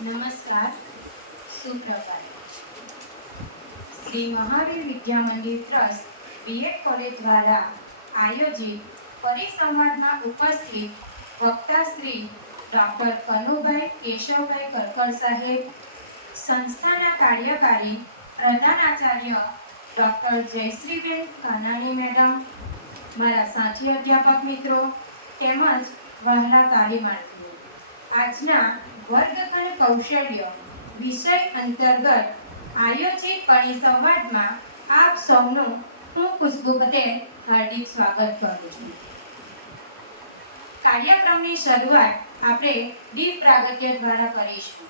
નમસ્કાર, સુપ્રભાત. Shri Mahavir Vidya Mandir trust B Ed college દ્વારા આયોજિત પરિસંવાદમાં ઉપસ્થિત વક્તા શ્રી ડૉક્ટર કનુભાઈ કેશવભાઈ કરકર સાહેબ, સંસ્થાના કાર્યકારી પ્રધાનાચાર્ય ડૉક્ટર જયશ્રીબેન કાનાણી મેડમ, મારા સાથી અધ્યાપક મિત્રો તેમજ વહાલા તાલીમાર્થીઓ, આજના વર્ગખંડ કૌશલ્ય વિષય અંતર્ગત આયોજિત પરિસંવાદમાં આપ સૌનું હું ખુશ્બુ પટેલ હાર્દિક સ્વાગત કરું છું. કાર્યક્રમની શરૂઆત આપણે દીપ પ્રાગટ્ય દ્વારા કરીશું.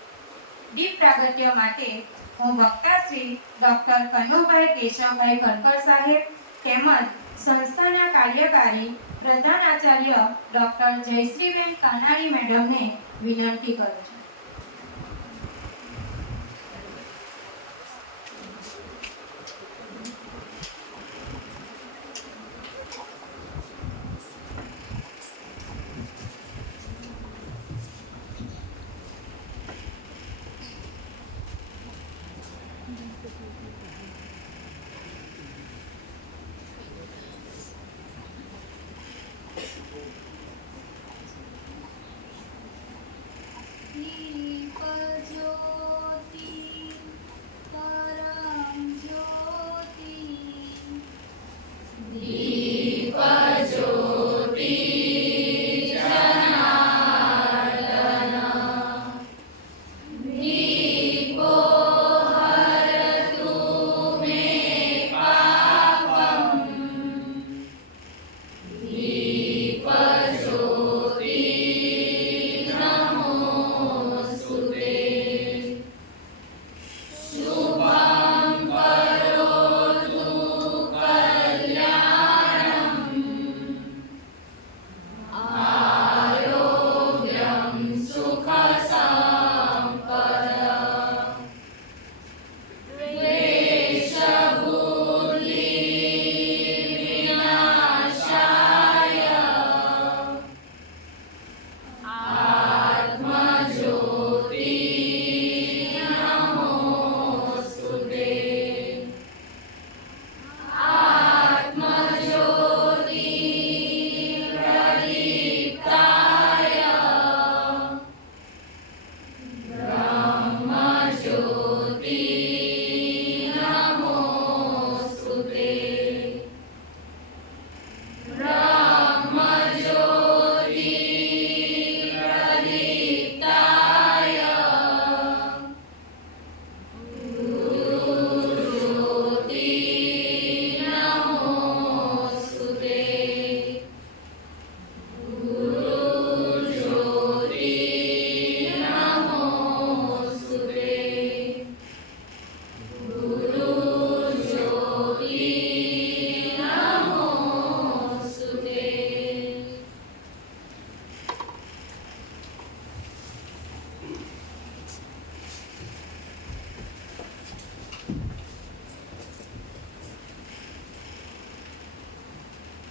દીપ પ્રાગટ્ય માટે હું વક્તા શ્રી ડૉક્ટર કનુભાઈ કેશવભાઈ કરકર સાહેબ તેમજ સંસ્થાના કાર્યકારી પ્રધાનાચાર્ય ડૉક્ટર જયશ્રીબેન કાનાણી મેડમને વિનંતી કરું છું.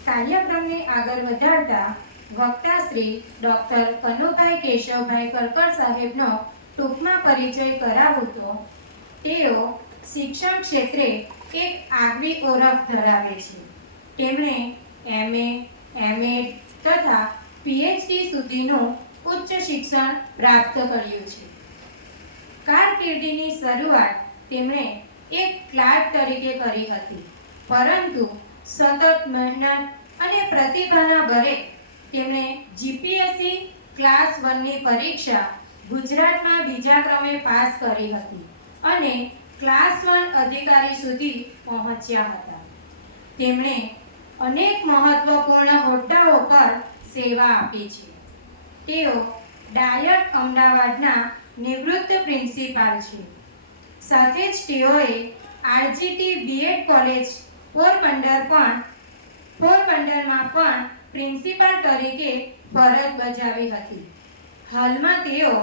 કાર્યક્રમને આગળ વધારતા વક્તા શ્રી ડૉક્ટર કનુભાઈ કેશવભાઈ કરકર સાહેબનો ટૂંકમાં પરિચય કરાવું તો તેઓ શિક્ષણ ક્ષેત્રે એક આગવી ઓળખ ધરાવે છે. તેમણે MA, MA તથા PhD સુધીનું ઉચ્ચ શિક્ષણ પ્રાપ્ત કર્યું છે. કારકિર્દીની શરૂઆત તેમણે એક ક્લાર્ક તરીકે કરી હતી, પરંતુ સતત મહેનત અને પ્રતિભાના બળે તેમણે GPSC ક્લાસ 1 ની પરીક્ષા ગુજરાતમાં બીજા ક્રમે પાસ કરી હતી અને ક્લાસ 1 અધિકારી સુધી પહોંચ્યા હતા. તેમણે અનેક મહત્વપૂર્ણ હોદ્દાઓ પર સેવા આપી છે. તેઓ ડાયટ અમદાવાદના નિવૃત્ત પ્રિન્સિપાલ છે. સાથે જ તેઓએ RGT બીએડ કોલેજ પોરબંદરમાં પણ પ્રિન્સિપાલ તરીકે ફરજ બજાવી હતી. હાલમાં તેઓ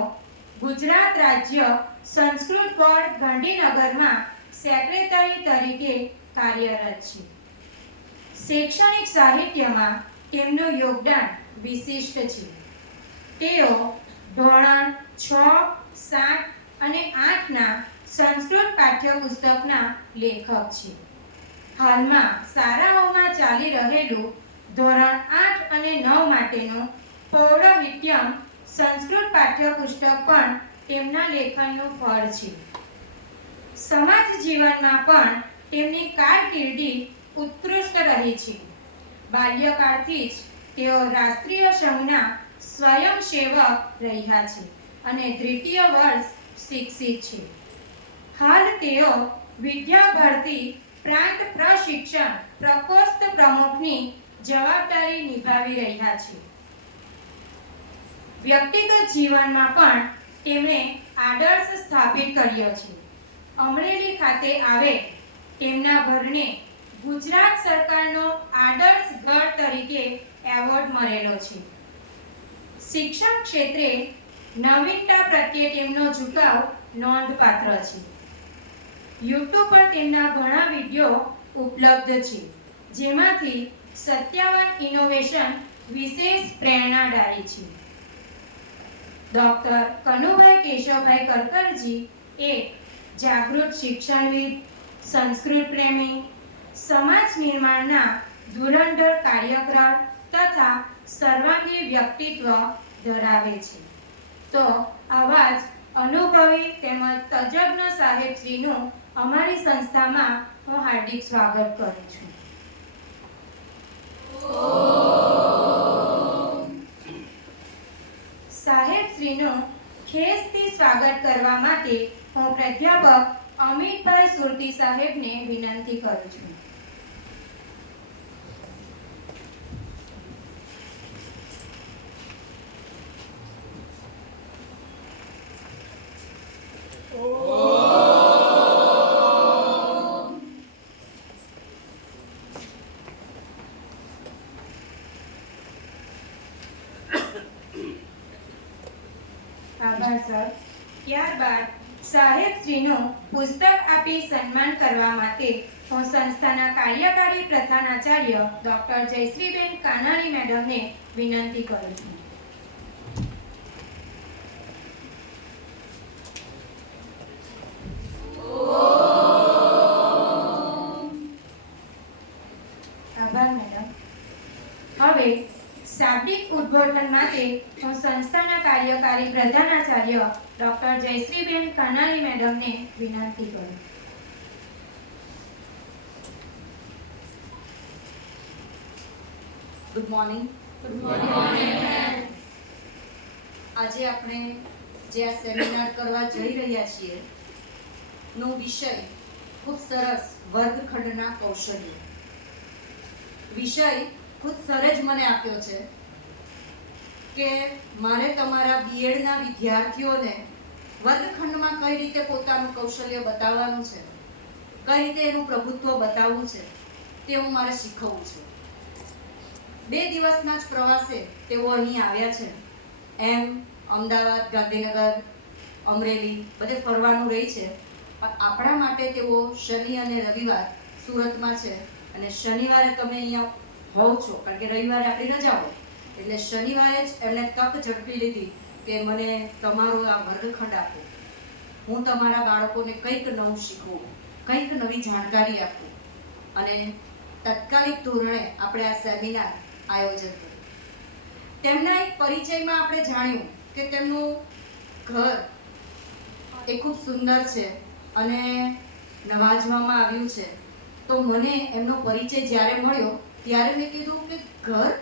ગુજરાત રાજ્ય સંસ્કૃત બોર્ડ ગાંધીનગરમાં સેક્રેટરી તરીકે કાર્યરત છે. શૈક્ષણિક સાહિત્યમાં તેમનું યોગદાન વિશિષ્ટ છે. તેઓ ધોરણ 6, 7 અને 8ના સંસ્કૃત પાઠ્યપુસ્તકના લેખક છે. હાલમાં શાળાઓમાં ચાલી રહેલું ધોરણ 8 અને 9 માટેનું પૌરવિત્યમ સંસ્કૃત પાઠ્યપુસ્તક પણ તેમના લેખનનું ફળ છે. સમાજ જીવનમાં પણ તેમની કારકિર્દી ઉત્કૃષ્ટ રહી છે. બાલ્યકાળથી જ તેઓ રાષ્ટ્રીય સંઘના સ્વયંસેવક રહ્યા છે અને દ્વિતીય વર્ષ શિક્ષિત છે. હાલ તેઓ વિદ્યા ભારતી પ્રાંત પ્રશિક્ષણ પ્રકોષ્ઠ પ્રમુખની જવાબદારી નિભાવી રહ્યા છે. વ્યક્તિગત જીવનમાં પણ તેમણે આદર્શ સ્થાપિત કર્યો છે. અમરેલી ખાતે આવેલ તેમના ઘરને ગુજરાત સરકારનો આદર્શ ઘર તરીકે એવોર્ડ મળેલો છે. શિક્ષણ ક્ષેત્રે નવીનતા પ્રત્યે તેમનો ઝુકાવ નોંધપાત્ર છે. YouTube પર તેમના ઘણા વિડીયો ઉપલબ્ધ છે, જેમાંથી 57 ઇનોવેશન વિશેષ પ્રેરણાદાયી છે. ડોક્ટર કનુભાઈ કેશવભાઈ કરકરજી એક જાગૃત શિક્ષણવિદ, સંસ્કૃત પ્રેમી, સમાજ નિર્માણના ધુરંધર કાર્યકર તથા સર્વાંગી વ્યક્તિત્વ ધરાવે છે. તો આવા જ અનુભવી તેમજ તજજ્ઞ સાહેબશ્રીનું અમારી સંસ્થામાં હું હાર્દિક સ્વાગત કરું છું. સાહેબશ્રીનું ખેસથી સ્વાગત કરવા માટે હું પ્રાધ્યાપક અમિતભાઈ સુરતી સાહેબને વિનંતી કરું છું. આભાર સર. ત્યારબાદ સાહેબશ્રીનું પુસ્તક આપી સન્માન કરવા માટે હું સંસ્થાના કાર્યકારી પ્રધાનાચાર્ય ડોક્ટર જયશ્રીબેન કાનાણી મેડમને વિનંતી કરું છું. આભાર મેડમ. હવે શાબ્દિક ઉદ્બોધન માટે હું સંસ્થાના કાર્યકારી પ્રધાનાચાર્ય ડોક્ટર જયશ્રીબેન કાનાણી મેડમને વિનંતી કરું. Good morning. આજે આપણે જે આ સેમિનાર કરવા જઈ રહ્યા છીએ નો વિષય ખૂબ સરસ, વર્ગખંડના કૌશલ્યો. વિષય ખુદ સરે જ મને આપ્યો છે કે મારે તમારા બીએડના વિદ્યાર્થીઓને વર્ગખંડમાં કઈ રીતે પોતાનું કૌશલ્ય બતાવવાનું છે, કઈ રીતે એનું પ્રભુત્વ બતાવવું છે, તે હું મારે શીખવવું છે. 2 દિવસના જ પ્રવાસે તેઓ અહીં આવ્યા છે. એમ અમદાવાદ, ગાંધીનગર, અમરેલી બધે ફરવાનું રહી છે, પણ આપણા માટે તેઓ શનિ અને રવિવાર સુરતમાં છે અને શનિવારે તમે અહીંયા હોવ છો, કારણ કે રવિવારે આપણી રજા હોય, એટલે શનિવારે જ એમને તક ઝડપી લીધી કે મને તમારો આ વર્ગખંડ આપો, હું તમારા બાળકોને કંઈક નવું શીખવું, કંઈક નવી જાણકારી આપું, અને તાત્કાલિક ધોરણે આપણે આ સેમિનાર આયોજન કર્યું. તેમના એક પરિચયમાં આપણે જાણ્યું કે તેમનું ઘર એ ખૂબ સુંદર છે અને નવાજવામાં આવ્યું છે. તો મને એમનો પરિચય જ્યારે મળ્યો ત્યારે મેં કીધું કે ઘર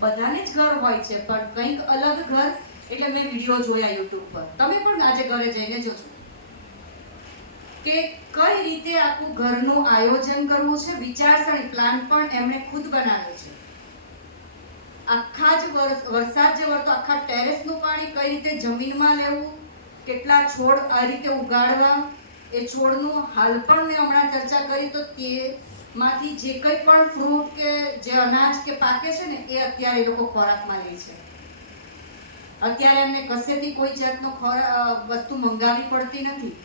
બધાને જ ઘર હોય છે, પણ કંઈક અલગ ઘર. એટલે મેં વિડીયો જોયા YouTube પર, તમે પણ આજે ઘરે જઈને જોજો કે કઈ રીતે આખું ઘરનું આયોજન કરવું છે. વિચારસરણી પ્લાન પણ એમણે ખુદ બનાવ્યો છે. આખા જ વરસાદ જે વરતો આખા ટેરેસનું પાણી કઈ રીતે જમીનમાં લેવું, કેટલા છોડ આ રીતે ઉગાડવા, એ છોડનું હાલ પણ મેં હમણાં ચર્ચા કરી. તો તેમાંથી જે કંઈ પણ ફ્રૂટ કે જે અનાજ કે પાકે છે ને, એ અત્યારે એ લોકો ખોરાકમાં લે છે. અત્યારે એમને કશેથી કોઈ જાતનો વસ્તુ મંગાવવી પડતી નથી.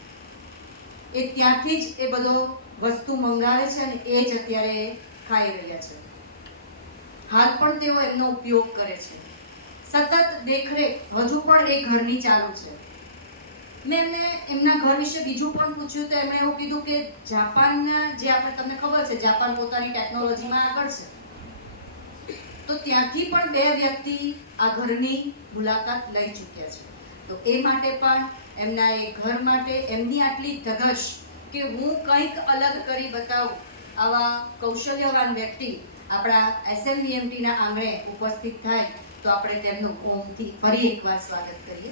એ ત્યાંથી જ એ બધો વસ્તુ મંગાવે છે અને એ જ અત્યારે ખાઈ રહ્યા છે. હાલ પણ તેઓ એમનો ઉપયોગ કરે છે. સતત દેખરેખ હજુ પણ એ ઘરની ચાલુ છે. મેં એમને એમના ઘર વિશે બીજું પણ પૂછ્યું તો એમણે એવું કીધું કે જાપાનના જે આપણે તમને ખબર છે જાપાન પોતાની ટેકનોલોજીમાં આગળ છે, તો ત્યાંથી પણ 2 વ્યક્તિ આ ઘરની મુલાકાત લઈ ચૂક્યા છે. તો એ માટે પણ એમના એ ઘર માટે એમની આટલી ધગશ કે હું કંઈક અલગ કરી બતાવું, આવા કૌશલ્યવાન વ્યક્તિ આપણા SLVMTના આંગણે ઉપસ્થિત થાય તો આપણે તેમનું ઓમથી ફરી એકવાર સ્વાગત કરીએ.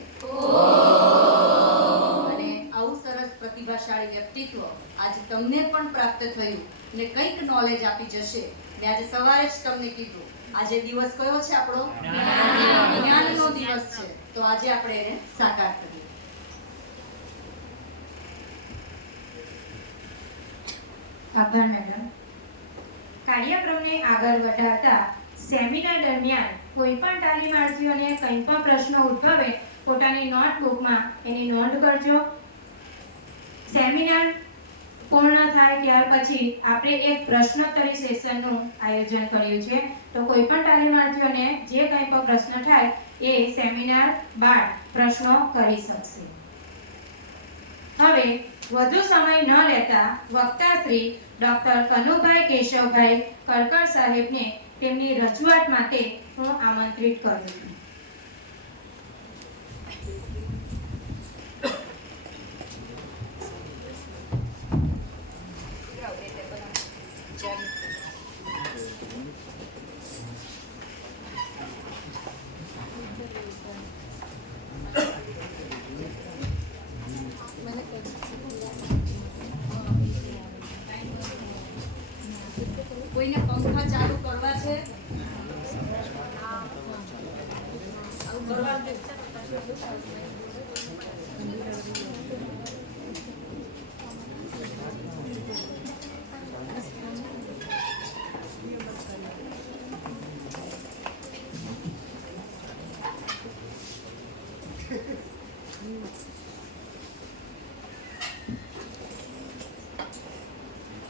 અને આવું સરસ પ્રતિભાશાળી વ્યક્તિત્વ આજે તમને પણ પ્રાપ્ત થયું ને કંઈક નોલેજ આપી જશે. ને આજે સવારે જ તમને કીધું આજે દિવસ કયો છે આપણો? જ્ઞાનનો દિવસ છે. તો આજે આપણે એને સાકાર કરીએ. આભાર મેડમ. કાર્યક્રમને આગળ વધારતા સેમિનાર દરમિયાન કોઈ પણ તાલીમાર્થીઓને કંઈ પણ પ્રશ્નો ઉદ્ભવે પોતાની નોટબુકમાં એની નોંધ કરજો. સેમિનાર પૂર્ણ થાય ત્યાર પછી આપણે એક પ્રશ્નોત્તરી સેશનનું આયોજન કર્યું છે. તો કોઈ પણ તાલીમાર્થીઓને જે કંઈ પણ પ્રશ્ન થાય એ સેમિનાર બાદ પ્રશ્નો કરી શકશે. હવે વધુ સમય ન લેતા વક્તા શ્રી ડોક્ટર કનુભાઈ કેશવભાઈ કડકર સાહેબને તેમની રજૂઆત માટે હું આમંત્રિત કરું છું. કોઈને પંખા ચાલુ કરવા છે? આવું કરવા દે.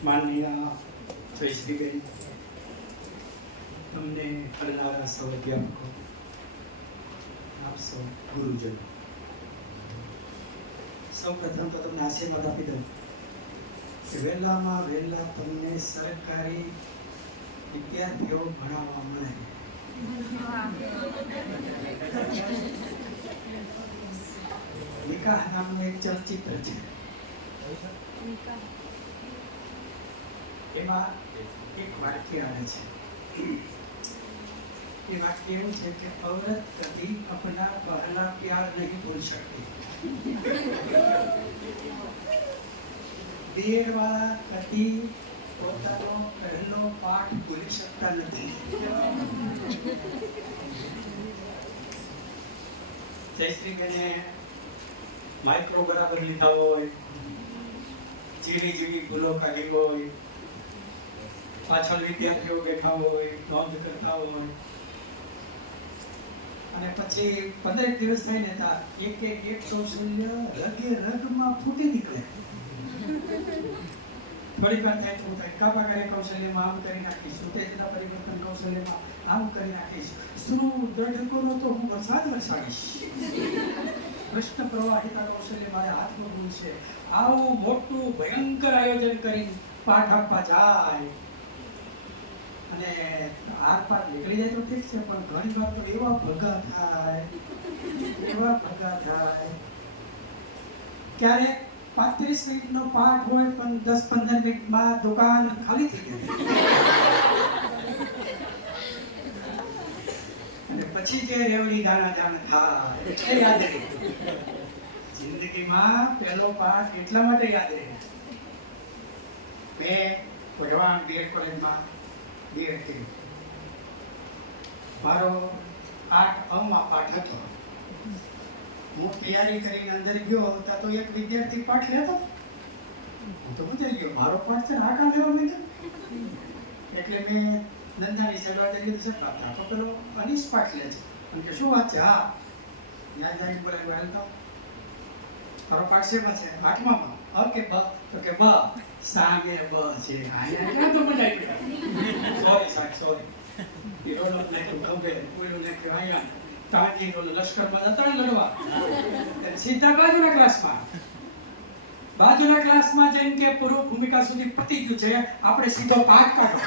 માનનીય જયશ્રીબેન, તમને કરનારા સૌ અધ્યાપકો, આપ સૌ ગુરુજનો, સૌ પ્રથમ તો તમને આશીર્વાદ આપી દઉં કે વહેલામાં વહેલા તમને સરકારી વિદ્યાર્થીઓ ભણાવવા મળે. નિકાહ નામનું એક ચલચિત્ર છે, એમાં એક વાક્ય આવે છે. એ વાક્ય એવું છે કે औरत कभी अपना पहला प्यार नहीं भूल सकती. बीएड वाला कभी પોતાનો પહેલો પાઠ ભૂલી શકતા નથી. જયશ્રીબેને માઇક્રો બરાબર લીધા હોય, જીવી ભૂલો કાઢી હોય, પાછળ વિદ્યાર્થીઓ બેઠા હોય, નોંધ કરતા હોય, અને પછી 15 દિવસ થઈને એક કૌશલ્ય રગે રગમાં ફૂટી નીકળે. થોડીક વાર થાય તો કાપાકારી કૌશલ્યમાં આમ કરી નાખીશ, ઉત્તેજના પરિવર્તન કૌશલ્યમાં આમ કરી નાખીશ, શું દ્રઢ કરો તો હું વરસાદ વરસાડીશ, કૃષ્ણ પ્રવાહિતા કૌશલ્ય મારા હાથમાં ગુણ છે. આવું મોટું ભયંકર આયોજન કરી પાઠ આપવા જાય અને આર પાર નીકળી જાય તો ઠીક છે, પણ ઘણી વાર તો એવા ભગા થાય ક્યારેક 35 મિનિટનો પાઠ હોય પણ 10-15 મિનિટમાં દુકાન ખાલી થઈ જાય. અને પછી જે રેવડી દાણા થાય એટલે યાદ રહે. જિંદગીમાં પહેલો પાઠ એટલા માટે યાદ રહે. મેં ભગવાન બીએડ કોલેજમાં બીએડ કર્યું. મારો 8मा પાઠ હતો. હું તૈયારી કરીને અંદર ગયો હતા તો એક વિદ્યાર્થી પાઠ લેતો. હું તો પૂછાઈ ગયો, મારો પાઠ છે આખા લેવા માંડ્યો. એટલે મેં નંદાની સલવાટ કીધું છે બાપા તો પેલો અનીશ પાઠ લે છે. અને કે શું વાત છે? હા, યાદ આવી બોલે વેલકમ. તારો પાઠ શેમાં છે? 8માં. ઓકે બ તો કે બ સામે બ છે. આયા ક્યાં તો મજા આવી. સોરી સાહેબ સોરી. હીરોનો લેખું ગમે કોઈનું લેખું આયા. તાજી લશ્કરમાં જતા લડવા એટલે સીધા બાજુના ક્લાસમાં જઈને કે પૂર્વ ભૂમિકા સુધી પતી ગયું છે, આપણે સીધો પાઠ કાઢો.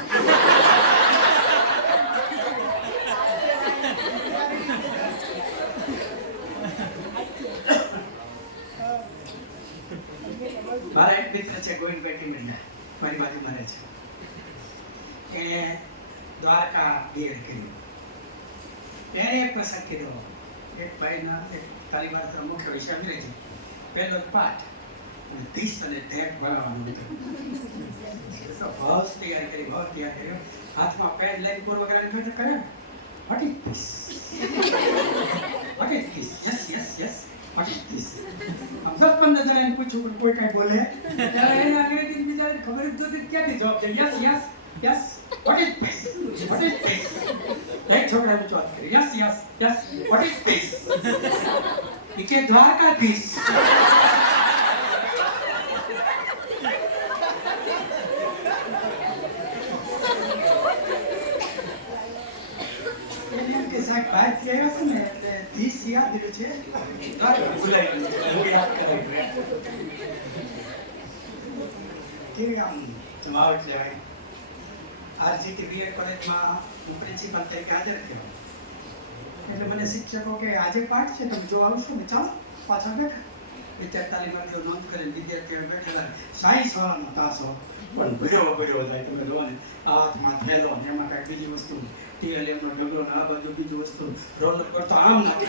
મારા એક મિત્ર છે ગોવિંદભાઈ ટીમેન્ડા, મારી બાજુમાં રહે છે. એણે દ્વારકા બીએડ કર્યું. એણે એક પ્રસંગ કીધો. એક ભાઈના એક તાલીમાર્થનો મુખ્ય વિષય અંગ્રેજી, પહેલો જ પાઠ અને 30 અને ટેપ ભણાવવાનું હતું. તો ભાવ તૈયાર કર્યો, હાથમાં પેન લઈને પૂર્વ વગેરે કરે. What is this? What is this? Yes. What is this? આમ 10-15 જણાને પૂછ્યું પણ કોઈ કાંઈ બોલે. ત્યારે એને અંગ્રેજી બીજાને ખબર જ નહોતી ક્યાંથી જવાબ દે. Yes. What is this? What is this? એક છોકરાએ વાત કરી. Yes. What is this? એ કે દ્વારકાધીશ. વાત કર્યો છે ને એટલે 30 યાદ રહ્યું છે. ભૂલાઈ ગયું. હું યાદ કરાવી. કેવી આમ જમાવટ લેવાય. આરજીટી બીએડ કોલેજમાં હું પ્રિન્સિપલ તરીકે હાજર થયો. એટલે મને શિક્ષકો કે આજે પાઠ છે, તમે જો આવશો ને ચાલો પાછા બેઠા. વિદ્યાર્થી તાલીમાર્થીઓ નોંધ કરીને વિદ્યાર્થીઓ બેઠેલા. સાયન્સ વાળાનો તાસો પણ ભર્યો જાય. તમે લો ને હાથમાં થેલો ને એમાં કાંઈક બીજી વસ્તુ, ટીએલએમનો ઢગલો ને આ બાજુ બીજી વસ્તુ, રોલર કરતો આમ નાખે.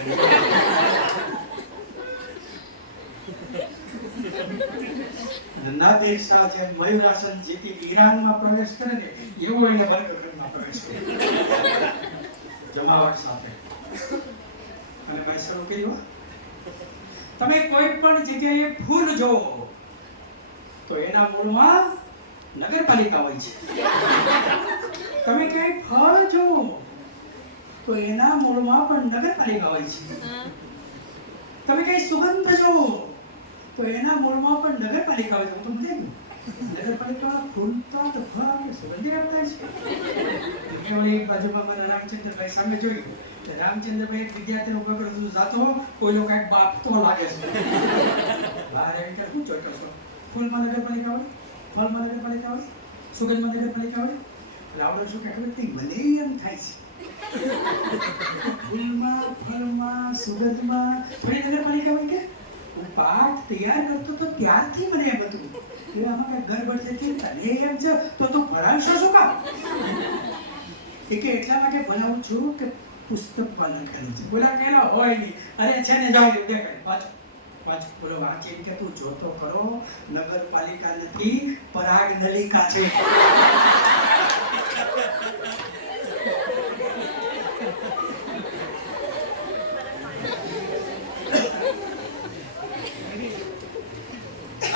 નાદિર શાહ છે મયુરાસન જીતી ઈરાનમાં પ્રવેશ કરે ને એવો એને બર્ગરમાં પ્રવેશ કરે જમાવટ સાથે. અને ભાઈ શરૂ કર્યું, તમે કોઈ પણ જગ્યાએ ફૂલ જોવો તો એના મૂળમાં નગરપાલિકા હોય છે. તમે ક્યાંય ફળ જોવો તો એના મૂળમાં પણ નગરપાલિકા હોય છે. તમે ક્યાંય સુગંધ જોવો તો એના મૂળમાં પણ નગરપાલિકા હોય છે. હું તો મજા ગયું. નગરપાલિકા ફૂલ તો ફળ આપણે સુગંધી આપતા છે. એક બાજુમાં મારા રામચંદ્રભાઈ સામે જોયું. રામચંદ્રભાઈ એક વિદ્યાર્થીનો પકડો જાતો કોઈનો કાંઈક બાપ તો લાગે છે. બહાર એન્ટર શું ચોટો છો? ફૂલમાં નગરપાલિકા હોય, ફળમાં નગરપાલિકા હોય, સુગંધમાં નગરપાલિકા હોય. એટલે આપણે શું કે ખબર મને એમ થાય છે ફૂલમાં, ફળમાં, સુગંધમાં થોડી નગરપાલિકા હોય. કે હું પાઠ તૈયાર કરતો તો ત્યારથી મને એમ હતું કે આમાં કઈ ગડબડ છે. તને એમ છે તો તું ભણાવશો શું કામ? કે એટલા માટે ભણાવું છું કે પુસ્તકમાં લખેલું છે. બોલા કેલા હોય નહીં. અરે છે ને જાવ દેખાય પાછું બોલો વાંચીને કે તું જોતો ખરો, નગરપાલિકા નથી પરાગ નલિકા છે.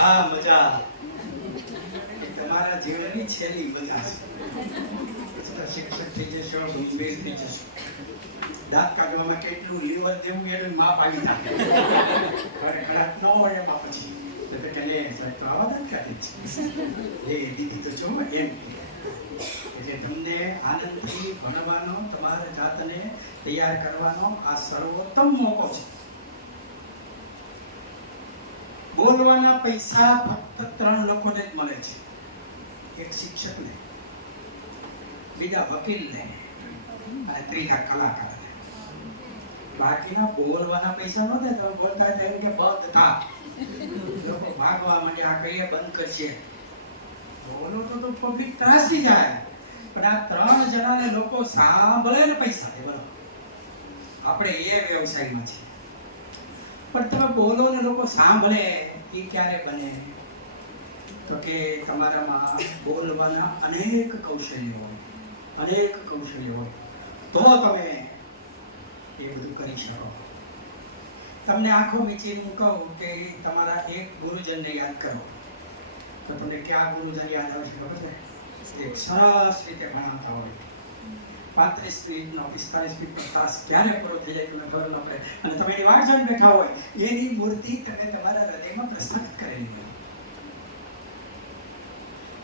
આ મજા તમારા જીવનની છેલ્લી મજા છે. શિક્ષક થઈ જશો, ગંભીર થઈ જશો. દાંત કાઢવામાં કેટલું લીવર જેવું એનું માપ આવી થાય. ખરાબ ન હોય એમાં પછી તો બેટા લે સાહેબ તો આવા દાંત કાઢે છે. લે દીદી તો જો એમ. એટલે તમને આનંદથી ભણવાનો, તમારા જાતને તૈયાર કરવાનો આ સર્વોત્તમ મોકો છે. બોલવાના પૈસા ફક્ત 3 લોકોને જ મળે છે. એક શિક્ષકને, બીજા વકીલને અને ત્રીજા કલાકારને. બાકીના બોલવાના પૈસા ન દે. તમે બોલતા હોય કે બંધ થા, લોકો ભાગવા માંડે, આ કહીએ બંધ કરશે. બોલો તો પબ્લિક ત્રાસી જાય. પણ આ 3 જણાને લોકો સાંભળે ને પૈસા દે. બોલો આપણે એ વ્યવસાયમાં છીએ. પણ તમે બોલો ને લોકો સાંભળે એ ક્યારે બને? તો કે તમારામાં બોલવાના અનેક કૌશલ્યો હોય, તો તમે એ બધું કરી શકો. તમને આંખો મીચીને હું કહું કે તમારા એક ગુરુજનને યાદ કરો તો તમને કયા ગુરુજન યાદ આવે છે ખબર છે? એક સરસ રીતે ભણાવતા હોય, 35 મિનિટનો 45 મિનિટનો તાસ ક્યારે પૂરો થઈ જાય તમને ખબર ન પડે. અને તમે એની વાટ જોઈને બેઠા હોય, એની મૂર્તિ તમે તમારા હૃદયમાં પ્રસ્થાપિત કરેલી હોય.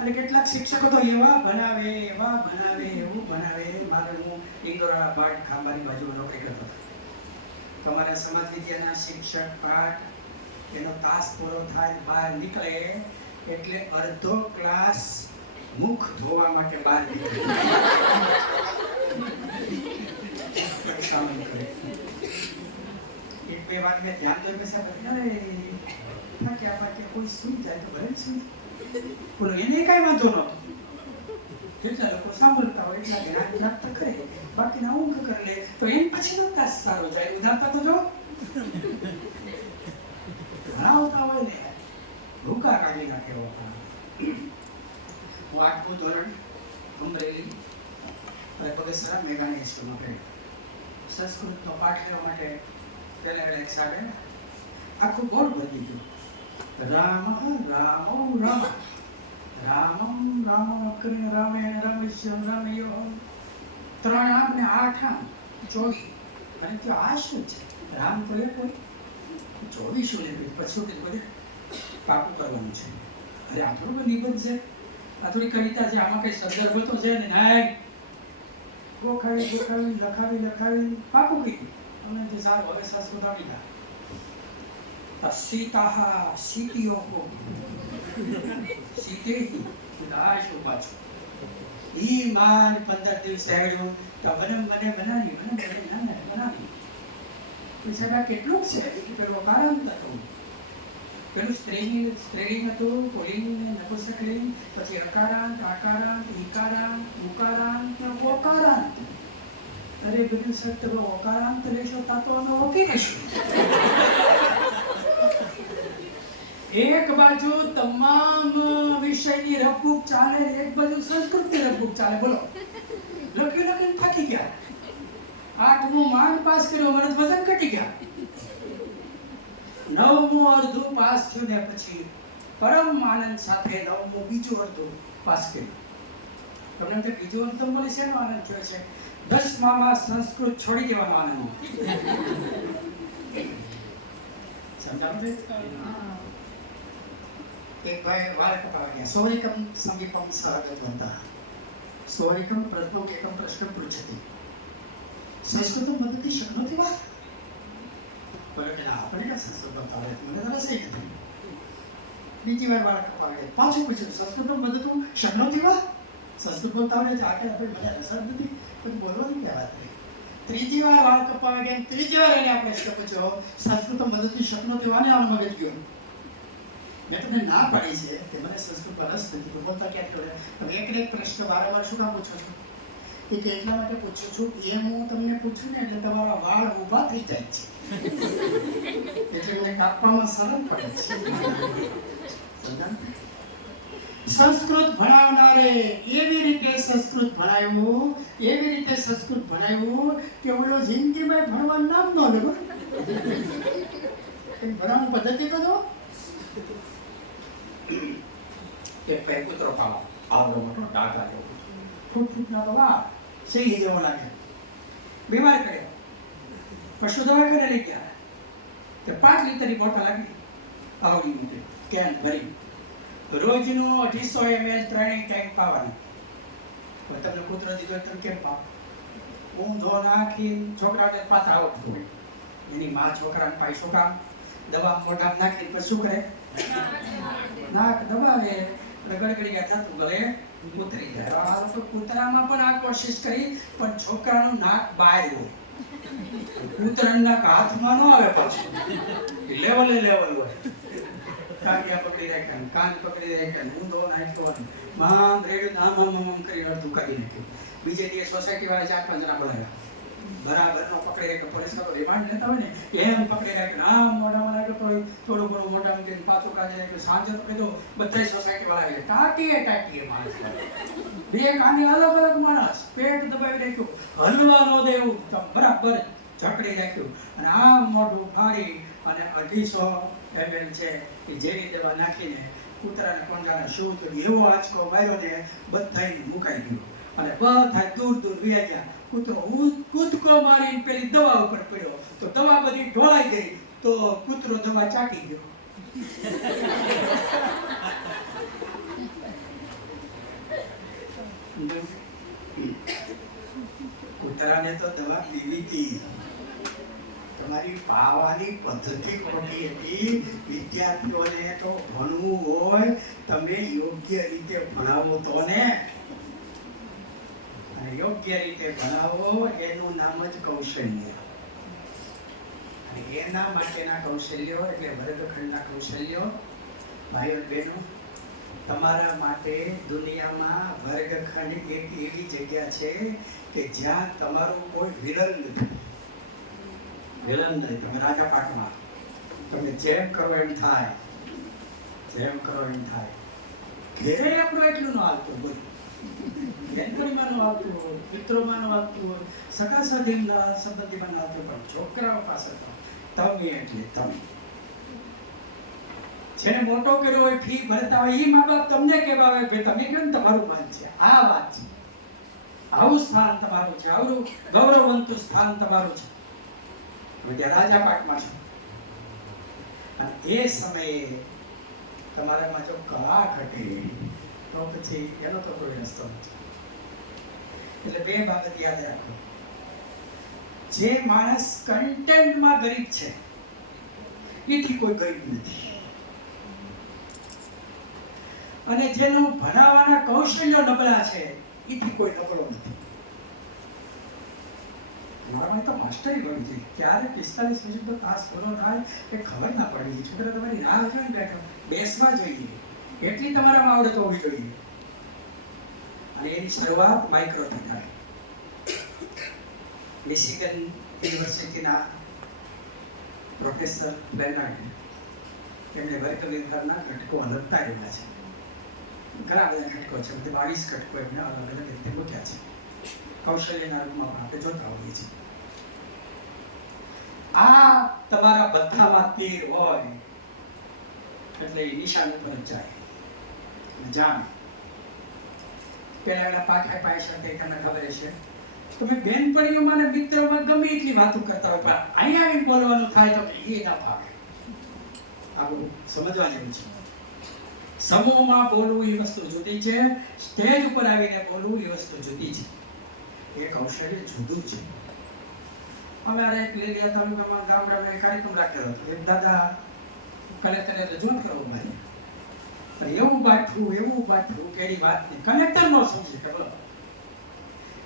અને કેટલાક શિક્ષકો તો એવા ભણાવે એવું ભણાવે. મારે હું ઇન્દોરા બાદ ખાંભાની બાજુમાં નોકરી કરતો હતો. તમારા સમાજ વિદ્યાના શિક્ષક પાઠ એનો તાસ પૂરો થાય બહાર નીકળે એટલે અડધો ક્લાસ મુખ ધોવા માટે બહાર નીકળે. પરેશાન કરે. એક બે વાર મેં ધ્યાન દોઈ બેસા થાક્યા પાક્યા કોઈ સુઈ જાય તો ભલે સુઈ. બોલો એને કઈ વાંધો નહોતો. કેટલા લોકો સાંભળતા હોય એટલા જ્ઞાન પ્રાપ્ત કરે, બાકીના ઊંઘ કરી લે તો એમ પછી નો તાસ સારો જાય. ઉદાહરણ તો જો ભણાવતા હોય ને ભૂકા કાઢી નાખે. હું 8મું ધોરણ અમરેલી અને બગસરા મેઘાણી સ્કૂલમાં ભણ્યો. સંસ્કૃતનો પાઠ લેવા માટે પહેલા એક સાહેબે આખું બોર્ડ બની ગયું. રામ રામો રામ રામમ રામમ કરીને રામેણ રામેશ્વર રામયો 3 આમ ને 8 આમ 24. અને કે આ શું છે? રામ તો એક હોય 24 શું ને પછી કે બધે પાકું કરવાનું છે. અરે આ થોડું નિબંધ છે, આ થોડી કવિતા છે, આમાં કઈ સંદર્ભ તો છે ને. નાય ગોખાવી લખાવી પાકું કીધું. અમે જે સાહેબ હવે સંસ્કૃત આવી ગયા સીતાહા સીટીઓ સીટેહી ઉદાસ પાછું ઈ માન 15 દિવસ આવ્યું તો મને બનાવી પછી આ કેટલું છે કે પેલો કારણ હતો. પેલું સ્ત્રીલિંગ હતું, પુલ્લિંગ ને નપુંસકલિંગ, પછી અકારાંત આકારાંત ઈકારાંત ઉકારાંત ને ઓકારાંત. અરે બધું સર તમે ઓકારાંત લેશો તા તો અમે ઓકી લેશું. એક બાજુ તમામ વિષયની રફબુક ચાલે, એક બાજુ સંસ્કૃતની રફબુક ચાલે. બોલો લખી થાકી ગયા. 8મું માંડ પાસ કર્યો, મને વજન ઘટી ગયા. 9મું અડધું પાસ થયું ને પછી પરમ આનંદ સાથે 9મું બીજું અડધું પાસ કર્યું. તમને તો બીજું અડધું મને શેનો આનંદ થયો છે? 10મામાં સંસ્કૃત છોડી દેવાનો આનંદ. સમજાણું? એક ભાઈ વાળ કપાવી ગયા. સોરિકમ સમીપમ સહગતવંતઃ સોરિકમ પ્રશ્નો એકમ પ્રશ્ન પૃચ્છતિ સંસ્કૃતમ વદતિ શક્નોતિ વા? બોલો કે ના, આપણે સંસ્કૃત આવડે મને તો રસ નથી. બીજી વાર વાળ કપાવી ગયા. પાછું પૂછ્યું સંસ્કૃતમ વદતું શક્નોતિ વા? સંસ્કૃત બોલતા આવડે છે? આગળ આપણે મને રસ નથી, પણ બોલવાની ક્યાં વાત નહીં. ત્રીજી વાર વાળ કપાવી ગયા. ત્રીજી વાર એને આપણે પ્રશ્ન પૂછ્યો સંસ્કૃતમ વદતિ શક્નોતિ વા? ને આનો મગજ ગયો. મેં તમને ના પાડી છે કે મને સંસ્કૃતમાં રસ નથી, તો બોલતા ક્યાં થયો? તમે એક પ્રશ્ન વારંવાર શું કામ પૂછો છો? કે એટલા માટે પૂછું છું એમ હું તમને પૂછું ને એટલે તમારા વાળ ઊભા થઈ જાય છે, એટલે મને કાપવામાં સરળ પડે છે. સંસ્કૃત ભણાવનારે એવી રીતે સંસ્કૃત ભણાવ્યું કે ઓલો જિંદગીમાં ભણવાનું નામ ન લે. ભણવાની પદ્ધતિ તો જો કે પે કૂતરો પાડો આવડો મોટો ડાકા જેવો ફૂટના તો વા સહી જેવો લાગે. બીમાર કર્યો, પશુ દવાખાને લઈ ગયા કે 5 લીટરની બોટલ આપી આવડી મોટી કેન ભરી, રોજનું 250 ml ટ્રેનિંગ ટેન્ક પાવાનું. તમને કૂતરો દીધો તમે કેમ પાવ? ઊંધો નાખી છોકરાને પાછા આવત હોય. એની માં છોકરાને પાઈ શું કામ? દવા મોઢામાં નાખી પછી શું કરે? નાક દબાવે એટલે ગડગડી ગયા થતું ગળે ઉતરી જાય. આ લોકો કૂતરામાં પણ આ કોશિશ કરી, પણ છોકરાનું નાક બહાર હોય, કૂતરાનું નાક હાથમાં ન આવે. પાછું લેવલે લેવલ હોય. કાંડિયા પકડી રાખ્યા, કાન પકડી રાખ્યા, ઊંધો નાખ્યો, મામ રેડ્યું, આમ કરી અડધું કાઢી નાખ્યું. બીજે દિવસ સોસાયટી વાળા 4-5 જણા બોલાવ્યા. બરાબરનો પકડી રાખ્યો. પોલીસ કા રિમાન્ડ લેતા હોય ને એમ પકડી રાખ્યો. આમ મોઢામાં રાખ્યો, થોડું ઘણું મોઢામાં કરીને પાછું કાઢી રાખ્યું. સાંજે તો કીધું બધા સોસાયટી વાળા આવ્યા. ટાટીએ માણસ બે કાની અલગ અલગ માણસ, પેટ દબાવી રાખ્યું, હલવા ન દે એવું બરાબર જકડી રાખ્યું. અને આમ મોઢું ફાડી અને 250 ml છે કે ઝેરી દવા નાખીને કૂતરાને કોંડાને શું તો એવો આંચકો માર્યો ને બધાને મુકાઈ ગયો. અને બધા દૂર વ્યા ગયા. કૂતરો કૂદકો મારીને પેલી દવા ઉપર પડ્યો તો દવા બધી ઢોળાઈ ગઈ તો કૂતરો દવા ચાટી ગયો. કૂતરાને તો દવા પીવી હતી. તમારી પાવાની પદ્ધતિ ખોટી હતી. વિદ્યાર્થીઓને તો ભણવું હોય તમે યોગ્ય રીતે ભણાવો તો ને. અને યોગ્ય રીતે ભણાવો એનું નામ જ કૌશલ્ય. અને એના માટેના કૌશલ્યો એટલે વર્ગખંડના કૌશલ્યો. ભાઈઓ બહેનો, તમારા માટે દુનિયામાં વર્ગખંડ એક એવી જગ્યા છે કે જ્યાં તમારું કોઈ વિલન નથી. વિલન નહીં. તમે રાજાપાટમાં તમે જેમ કરો એમ થાય, જેમ કરો એમ થાય. ઘેરે આપણું એટલું ન આવતું હોય, બેનપણીમાં ન આવતું હોય, મિત્રોમાં ન આવતું હોય, સગા સંબંધીમાં ન આવતું, પણ છોકરાઓ પાસે તો તમે એટલે તમે. જેને મોટો કર્યો હોય, ફી ભરતા હોય, એ મા બાપ તમને કહેવા હોય કે તમે કેમ તમારું મન છે. આ વાત છે. આવું સ્થાન તમારું છે, આવું ગૌરવવંતું સ્થાન તમારું છે. તમે ત્યાં રાજાપાટમાં છો અને એ સમયે તમારામાં જો કળા ઘટે તો પછી એનો તો કોઈ રસ્તો નથી. એટલે બે બાબત યાદ રાખો. જે માણસ કન્ટેન્ટમાં ગરીબ છે એથી કોઈ ગરીબ નથી. અને જેનું ભણાવવાના કૌશલ્યો નબળા છે એથી કોઈ નબળો નથી. મારામાં તો માસ્ટરી બની છે. ક્યારે 45 મિનિટનો તાસ પૂરો થાય એ ખબર ના પડી. છોકરા તમારી રાહ જોઈને બેઠો, બેસવા જોઈએ એટલી તમારામાં આવડત હોવી જોઈએ. અને એની શરૂઆત માઇક્રોથી થાય. મિશિગન યુનિવર્સિટીના પ્રોફેસર બેર્નાર્ડ એમણે વર્ગ વ્યવહારના ઘટકો લખતા રહ્યા છે. ઘણા બધા ઘટકો છે, 22 ઘટકો એમને અલગ અલગ રીતે મૂક્યા છે. કૌશલ્યના રૂપમાં આપણે જોતા હોઈએ છીએ. આ તમારા બધામાં તીર હોય એટલે એ નિશાન ઉપર જાય. જાણ પેલા પાઠા પાય સાથે તમને ખબર છે. તમે બેનપણીઓમાં ને મિત્રોમાં ગમે એટલી વાતો કરતા હોય, પણ અહીંયા આવીને બોલવાનું થાય તો એ ના ભાવે. આ બધું સમજવા જેવું છે. સમૂહમાં બોલવું એ વસ્તુ જુદી છે, સ્ટેજ ઉપર આવીને બોલવું એ વસ્તુ જુદી છે. એ કૌશલ્ય જુદું છે. અમારે એક લીલિયા તાલુકામાં ગામડામાં એક કાર્યક્રમ રાખેલો હતો. એક દાદા કલેક્ટરે રજૂઆત કરવા માંડ્યા. પણ એવું બાઠવું કે એની વાત નહીં. કલેક્ટર નો સમજી ખબર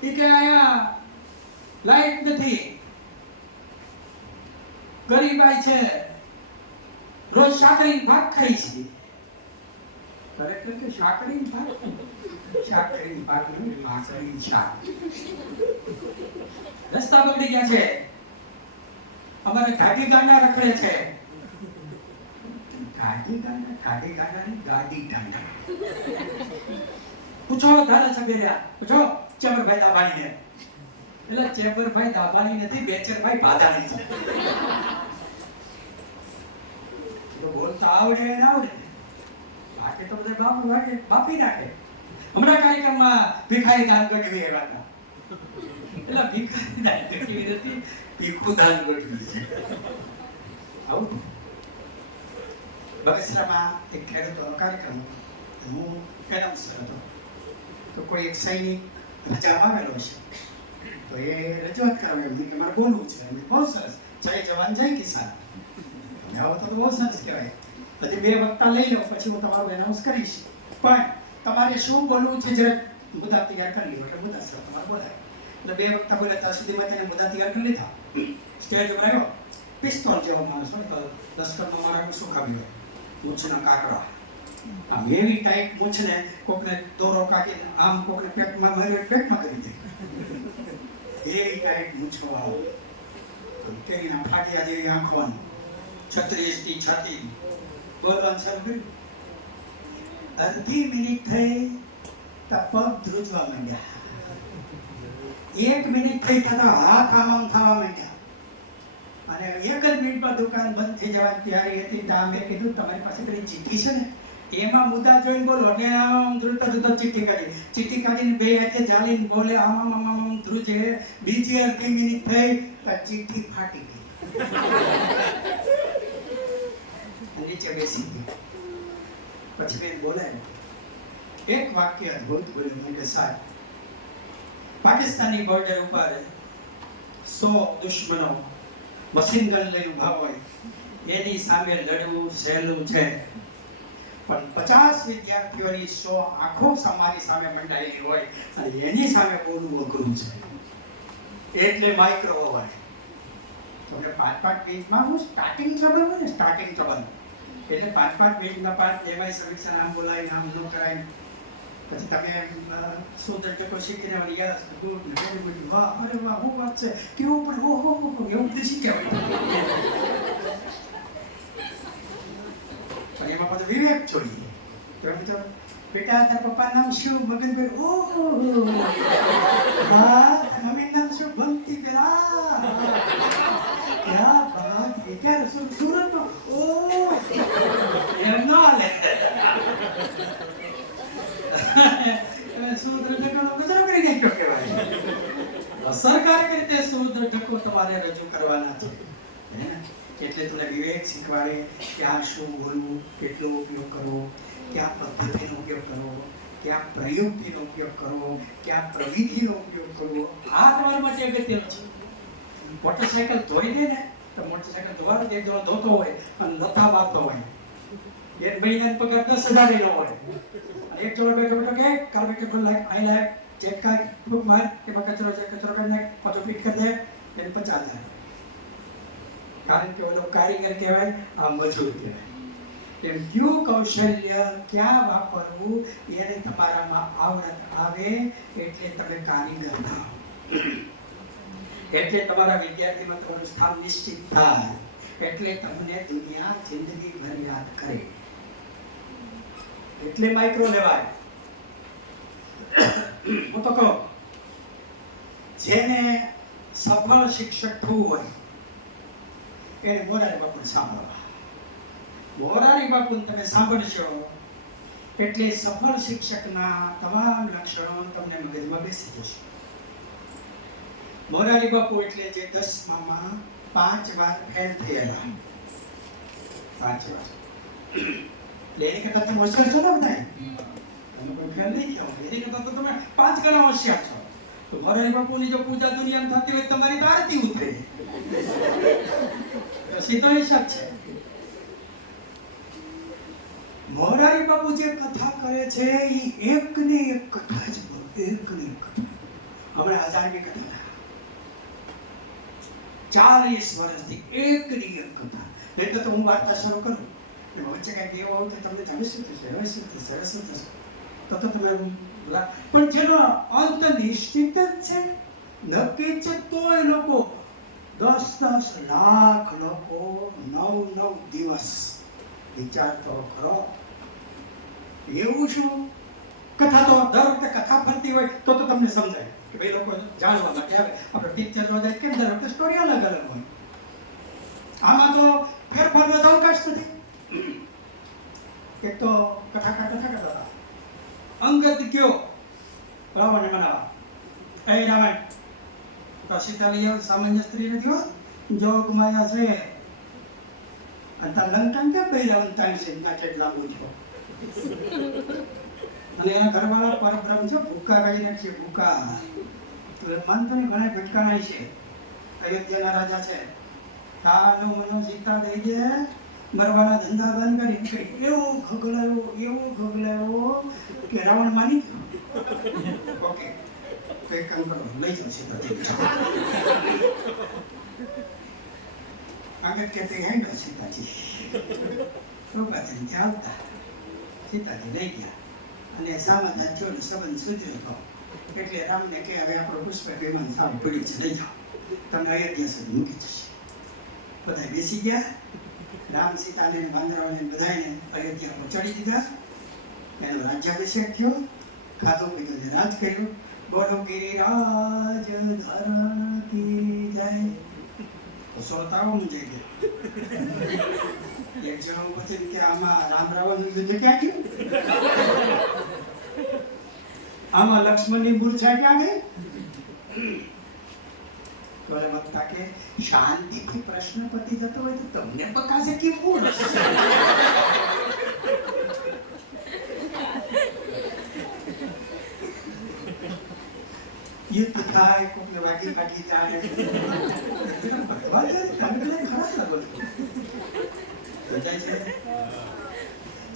એ કે અહીંયા લાઈટ નથી, ગરીબાઈ છે, રોજ સાકરી ભાત ખાઈ છે. કલેક્ટર કે સાકરી ભાત નહીં, ભાકરી શાક. રસ્તા બગડી ગયા છે, અમારે ગાડી ગાંડા રખડે છે. ગાડી ગાંડા પૂછો ધારાસભ્ય, પૂછો ચેમ્બરભાઈ દાભાણીને. એટલે ચેમ્બરભાઈ દાભાણી નથી, બેચરભાઈ બાદાણી છે. તો બોલતા આવડે ને આવડે, બાકી તો બધા બાપ વાગે બાપી નાખે. હમણાં કાર્યક્રમમાં ભિખારી દાન ગઢવી એવા હતા. એટલે ભિખારી દાન ગઢવી નથી, ભીખુ દાન ગઢવી છે. આવું બગસરામાં એક ખેડૂતોનો કાર્યક્રમ હતો. હું એનાઉન્સર હતો. તો કોઈ એક સૈનિક રજામાં આવેલો છે. તો એ રજૂઆત કરાવે એમને કે મારે બોલવું છે. બહુ સરસ, જય જવાન જય કિસાન. આવો તો બહુ સરસ કહેવાય. પછી 2 વક્તા લઈ લો, પછી હું તમારું એનાઉન્સ કરીશ. પણ તમારે શું બોલવું છે જરા મુદ્દા તૈયાર કરી લો. એટલે મુદ્દા સર તમારે બોલાય. એટલે 2 વક્તા બોલે ત્યાં સુધીમાં તેને મુદ્દા તૈયાર કરી લીધા. સ્ટેજ ઉપર આવ્યો, પિસ્તોલ જેવો માણસ હોય તો લશ્કરમાં મારા શું ખાવી હોય, મૂછના કાકડા. આમ એવી ટાઈટ મૂછને કોકને દોરો કાઢીને આમ કોકને પેટમાં મારી પેટમાં કરી દે. એવી ટાઈટ મૂછો આવો, તેના ફાટિયા જેવી આંખો, 36 ની છાતી, બોલવાનું શરૂ કર્યું. અડધી મિનિટ થઈ તો પગ ધ્રુજવા માંડ્યા. 1 મિનિટ થઈ થતા હાથ આમ થવા માંડ્યા. અને 1 જ મિનિટમાં દુકાન બંધ થઈ જવાની તૈયારી હતી. ત્યાં મેં કીધું તમારી પાસે પેલી ચિઠ્ઠી છે ને, એમાં મુદ્દા જોઈને બોલો. એટલે આમ ધ્રુજતા ચિઠ્ઠી કાઢીને 2 હાથે ચાલીને બોલે, આમ ધ્રુજે. બીજી અડધી મિનિટ થઈ તો ચિઠ્ઠી ફાટી ગઈ. નીચે બેસી ગઈ. પછી મેં બોલાય એક વાક્ય અદભુત બોલ્યું કે સાહેબ, પાકિસ્તાની બોર્ડર ઉપર 100 દુશ્મનો મશીન ગન લઈને ઊભા હોય એની સામે લડવું સહેલું છે, પણ 50 વિદ્યાર્થીઓની 100 આંખો તમારી સામે મંડાયેલી હોય અને એની સામે બોલવું અઘરું છે. એટલે માઇક્રો હોય. તમને 5-5 પેજમાં હું સ્ટાર્ટિંગ ટ્રબલ હોય ને, સ્ટાર્ટિંગ ટ્રબલ એટલે 5-5 પેજના પાઠ લેવાય, સમીક્ષા નામ બોલાય, નામ ન કરાય, પછી તમે સુંદર ટકો શીખીને યસ ગુડ વેરી ગુડ, વાહ અરે વાહ શું વાત છે, કેવું પણ ઓહો એવું બધું શીખ્યા હોય. પણ એમાં પાછો વિવેક જોઈએ. તો એમ તો બેટા તારા પપ્પાનું નામ શું? મગનભાઈ. ઓહો હા. મમ્મીનું નામ શું? ભક્તિ. પેલા ક્યાં બાત બેટા સુરતનો. ઓહ એમ ન હાલે. સુરત ઢકોનો કચરો કરી નાખ્યો કહેવાય. અસરકારક રીતે સુરત ઢકો તમારે રજૂ કરવાના છે. એટલે તમને વિવેક શીખવાડે કે આ શું બોલવું, કેટલો ઉપયોગ કરવો, ક્યાં પદ્ધતિનો ઉપયોગ કરવો, ક્યાં પ્રયુક્તિનો ઉપયોગ કરવો, ક્યાં પ્રવિધિનો ઉપયોગ કરવો. આ તમારા માટે અગત્યનું છે. મોટરસાયકલ ધોઈ દે ને તો મોટરસાયકલ ધોવાનો એક જણો ધોતો હોય અને લથા વાળતો હોય, એક મહિનાનો પગાર 10,000 નો હોય, એક જણો બેઠો બેઠો કે કાર્બેટર લાગ આઈ લાગ ચેક કાઢ ફૂક માર કે કચરો છે કચરો કરી નાખ પાછો ફિટ કરી દે એને 50,000. કારણ કે ઓલો કારીગર કહેવાય, આ મજૂર કહેવાય. એમ કયું કૌશલ્ય ક્યાં વાપરવું એને તમારામાં આવડત આવે એટલે તમે કારીગર થાઓ, એટલે તમારા વિદ્યાર્થીમાં તમારું સ્થાન નિશ્ચિત થાય, એટલે તમને દુનિયા જિંદગી ભર યાદ કરે. એટલે માઇક્રો લેવાય. હું તો કહું જેને સફળ શિક્ષક થવું હોય એને મોરારી બાપુને સાંભળવા. મોરારી બાપુને તમે સાંભળશો એટલે સફળ શિક્ષકના તમામ લક્ષણો તમને મગજમાં બેસી જશે. મોરારી બાપુ એટલે જે 10માં 5 વાર ફેલ થયેલા, 5 વાર એટલે એની કરતા તમે હોશિયાર છો ને નહીં, તમે કોઈ ફેલ નહીં થયો, એની કરતા તો તમે 5 ગણા હોશિયાર છો. તો મોરારી બાપુની જો પૂજા દુનિયામાં થતી હોય તમારી તો આરતી ઉતરે, સીધો હિસાબ છે. મોરારી બાપુ જે કથા કરે છે એ એકની એક કથા જ બોલો, એકની એક કથા. હમણાં 1000મી કથા 40 વર્ષથી એકની એક કથા. એટલે તો હું વાર્તા શરૂ કરું વચ્ચે કઈ દેવો હોય તો તમને જાણે શું થશે, હવે શું થશે, હવે શું થશે, તો તમે પણ જેનો અંત નિશ્ચિત જ છે, નક્કી છે, તોય લોકો 10-10 લાખ લોકો 9-9 દિવસ વિચાર તો કરો. એવું શું? કથા તો દર વખતે કથા ફરતી હોય તો તમને સમજાય કે ભાઈ લોકો જાણવા માટે આવે. આપણે પિક્ચર જોવા જાય કેમ દર વખતે સ્ટોરી અલગ અલગ હોય. આમાં તો ફેરફારનો અવકાશ નથી. એક તો કથા કરતા હતા અંગત કયો રાવણને મનાવા, એ રાવણ તો સીતા લઈ આવ, સામાન્ય સ્ત્રી નથી હો, જોગ માયા છે. અને તાર લંકાન કેમ ભાઈ રાવણ ટાઈમ છે ના કે લાગુ છો. અને એના ઘરવાળા પરબ્રહ્મ છે, ભૂકા કાઢી નાખશે, ભૂકા. તો માનતો ને ઘણા ભટકાણા છે. અયોધ્યાના રાજા છે, તાનો મનો સીતા દઈ દે, મરવાના ધંધા બંધ કરી નીકળી. એવો ખગલાયો કે રાવણ માની ઓકે કઈ કામ કરો, લઈ જાઓ સીતા. આગળ કહેતી હેન્ડલ સીતાજી રૂપાજી આવતા સીતાજી લઈ ગયા અને સામાધાન થયો, સંબંધ સુધર્યો. એટલે રામને કહે હવે આપણો પુષ્પ વિમાન સારું પડ્યું છે, લઈ જાઓ, તમને અયોધ્યા સુધી મૂકી જશે. બધા બેસી ગયા. રામ સીતાને વાંદરાઓને બધાને અયોધ્યા પહોંચાડી દીધા. એનો રાજ્યાભિષેક થયો, ખાધું પીધું ને રાજ કર્યું. બોલો ગિરિરાજ ધરણ કી જય. શ્રોતાઓ મુંજાઈ ગયા. એક જણો પછી કે આમાં રામ રાવણ યુદ્ધ ક્યાં ગયું, આમાં લક્ષ્મણની ભૂલ છે ક્યાં ગઈ. બોલે વક્તા કે શાંતિથી પ્રશ્ન પતી જતો હોય તો તમને પકાશે કેવું? યુદ્ધ થાય, કોકને વાગી જાય. ભગવાન છે, તમે પેલા ખરાબ લાગો છો. સમજાય છે?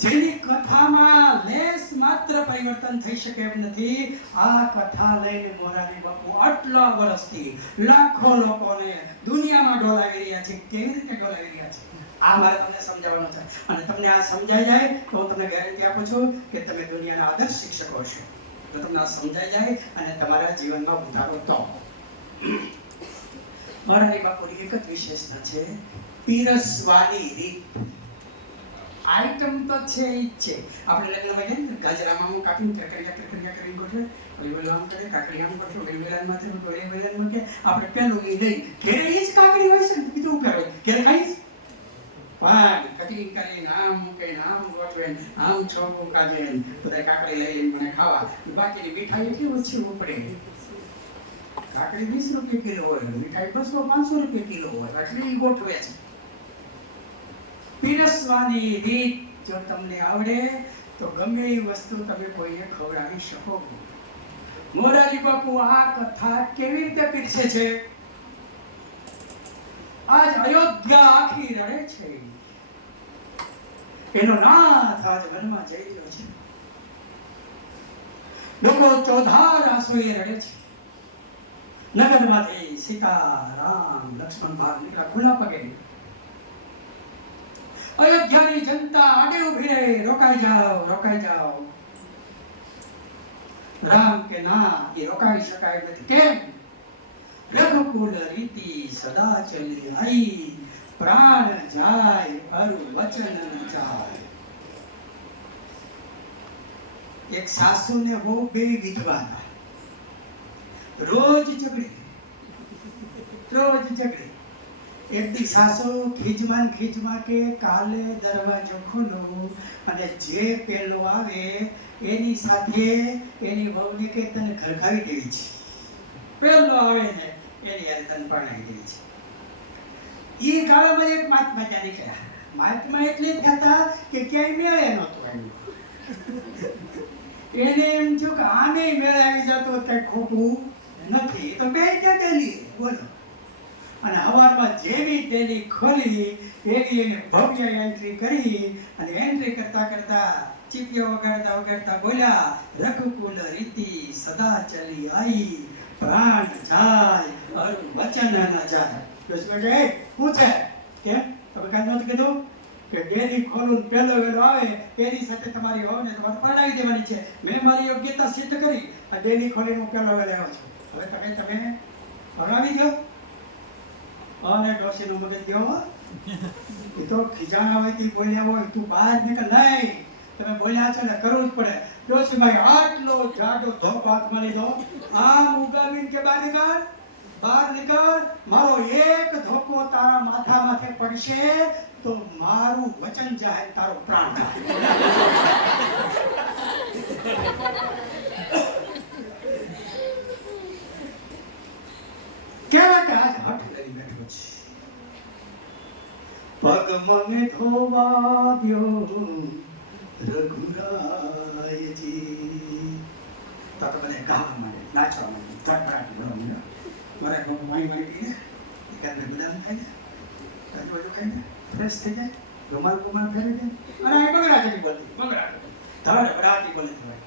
જેની કથામાં લેશ માત્ર પરિવર્તન થઈ શકે એમ નથી, આ કથા લઈને મોરારી બાપુ આટલા વર્ષથી લાખો લોકોને દુનિયામાં ડોલાવી રહ્યા છે. કેવી રીતે ડોલાવી રહ્યા છે આ મારે તમને સમજાવવાનું છે. અને તમને આ સમજાઈ જાય તો હું તમને ગેરંટી આપું છું કે તમે દુનિયાના આદર્શ શિક્ષકો છો. જો તમને આ સમજાઈ જાય અને તમારા જીવનમાં ઉતારો તો મોરારી બાપુની એક જ વિશેષતા છે, પીરસવાની રીત. આઈટમ તો છે ઈ જ છે. આપણે લગ્નમાં જઈએ ને ગાજરામાં હું કાપીને કરકરિયા કરીને ગોઠવે, વેલવેલ આમ કરે, કાકડી આમ ગોઠવે, વેલવેલામાં થયું તો વેલવેલામાં કે આપણે પેલું ઈ લઈ ઘેરે ઈ જ કાકડી હોય છે ને બીજું કરે ઘેરે ખાઈશ પણ કટિંગ કરીને આમ મૂકીને આમ ગોઠવે આમ છોકું કાઢે બધા કાકડી લઈ લઈને મને ખાવા. બાકીની મીઠાઈ એટલી ઓછી ઉપડે. કાકડી 20 રૂપિયા કિલો હોય, મીઠાઈ 200-500 રૂપિયા કિલો હોય, એટલે ઈ ગોઠવે છે. પીરસવાની રીત જો તમને આવડે તો ગમે એ વસ્તુ તમે કોઈને ખવડાવી શકો. મોરારી બાપુ આ કથા કેવી રીતે પીરસે છે? આજ અયોધ્યા આખી રડે છે. એનો નાથ આજ વનમાં જઈ રહ્યો છે. લોકો ચોધાર આંસુએ રડે છે. નગરમાંથી સીતા, રામ, લક્ષ્મણ બહાર નીકળ્યા ખુલ્લા પગે. અયોધ્યાની જનતા આડે ઉભી રહે, રોકાઈ જાઓ, રોકાઈ જાઓ. રામ કે ના, એ રોકાઈ શકાય નથી. કેમ? રઘુકુલ રીતિ સદા ચલી આઈ, પ્રાણ જાય અરુ વચન ન જાય. એક સાસુ ને વહુ બે વિધવા હતા. રોજ ઝઘડે. એક દી સાસુ ખીજમાં કે કાલે દરવાજો ખોલો અને જે પેલો આવે એની સાથે એની વહુને કે તને ઘરખાવી દેવી છે. પેલો આવે ને એની હારે તને પરણાવી દેવી છે. ઈ ગાળામાં એક મહાત્મા ત્યાં નીકળ્યા. મહાત્મા એટલે જ હતા કે ક્યાંય મેળે નહોતું આવ્યું. એને એમ થયું કે આને મેળે આવી જતો કઈ ખોટું નથી, તો બે ડેલી બોલો. અને હવારમાં જેવી ડેલી ખોલી એવી એને ભવ્ય એન્ટ્રી કરી અને એન્ટ્રી કરતા ચીપિયો વગાડતા બોલ્યા, રઘુકુલ રીતિ સદા ચલી આઈ, પ્રાણ જાય અરુ વચન ન જાય. શું છે? કેમ તમે કાંઈ નહોતું કીધું કે ડેલી ખોલું પેલો વેલો આવે એની સાથે તમારી વહુને તમારે પરણાવી દેવાની છે. મેં મારી યોગ્યતા સિદ્ધ કરી આ ડેલી ખોલીને હું પેલો વેલો આવ્યો છું. હવે તમે પરણાવી દો. અને ડોશીનો મગજ ગયો. એ તો ખીજાણા હોય થી બોલ્યા હોય, તું બહાર નીકળ. નહીં, તમે બોલ્યા છો ને કરવું જ પડે. ડોશીભાઈ આટલો જાડો ધોપ હાથમાં લીધો, આમ ઉગાવીને કે બહાર નીકળ, મારો એક ધોકો તારા માથા માથે પડશે તો મારું વચન જાય, તારો પ્રાણ જાય. કેવા કે આજ હઠ કરી બેઠો છે. પગ મને ધોવા દ્યો રઘુરાયજી. તો બધા ગાવા માંડે, નાચવા માંડે, ધડધડાટ ભરવા માંડ્યા. મારા ઘરમાં વાઈ પીને એકાદ ગુલામ થાય ને આજુબાજુ ખાઈને ફ્રેશ થઈ જાય, રૂમાલ ફેરવી દે અને આ બગડાટી બોલે હોય.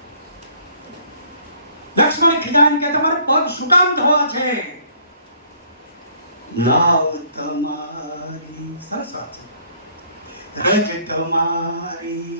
લક્ષ્મણ ખીજાઈને કે તમારે પગ શું કામ ધોવા છે? નાવ તમારી સરસ વાત છે. રજ તમારી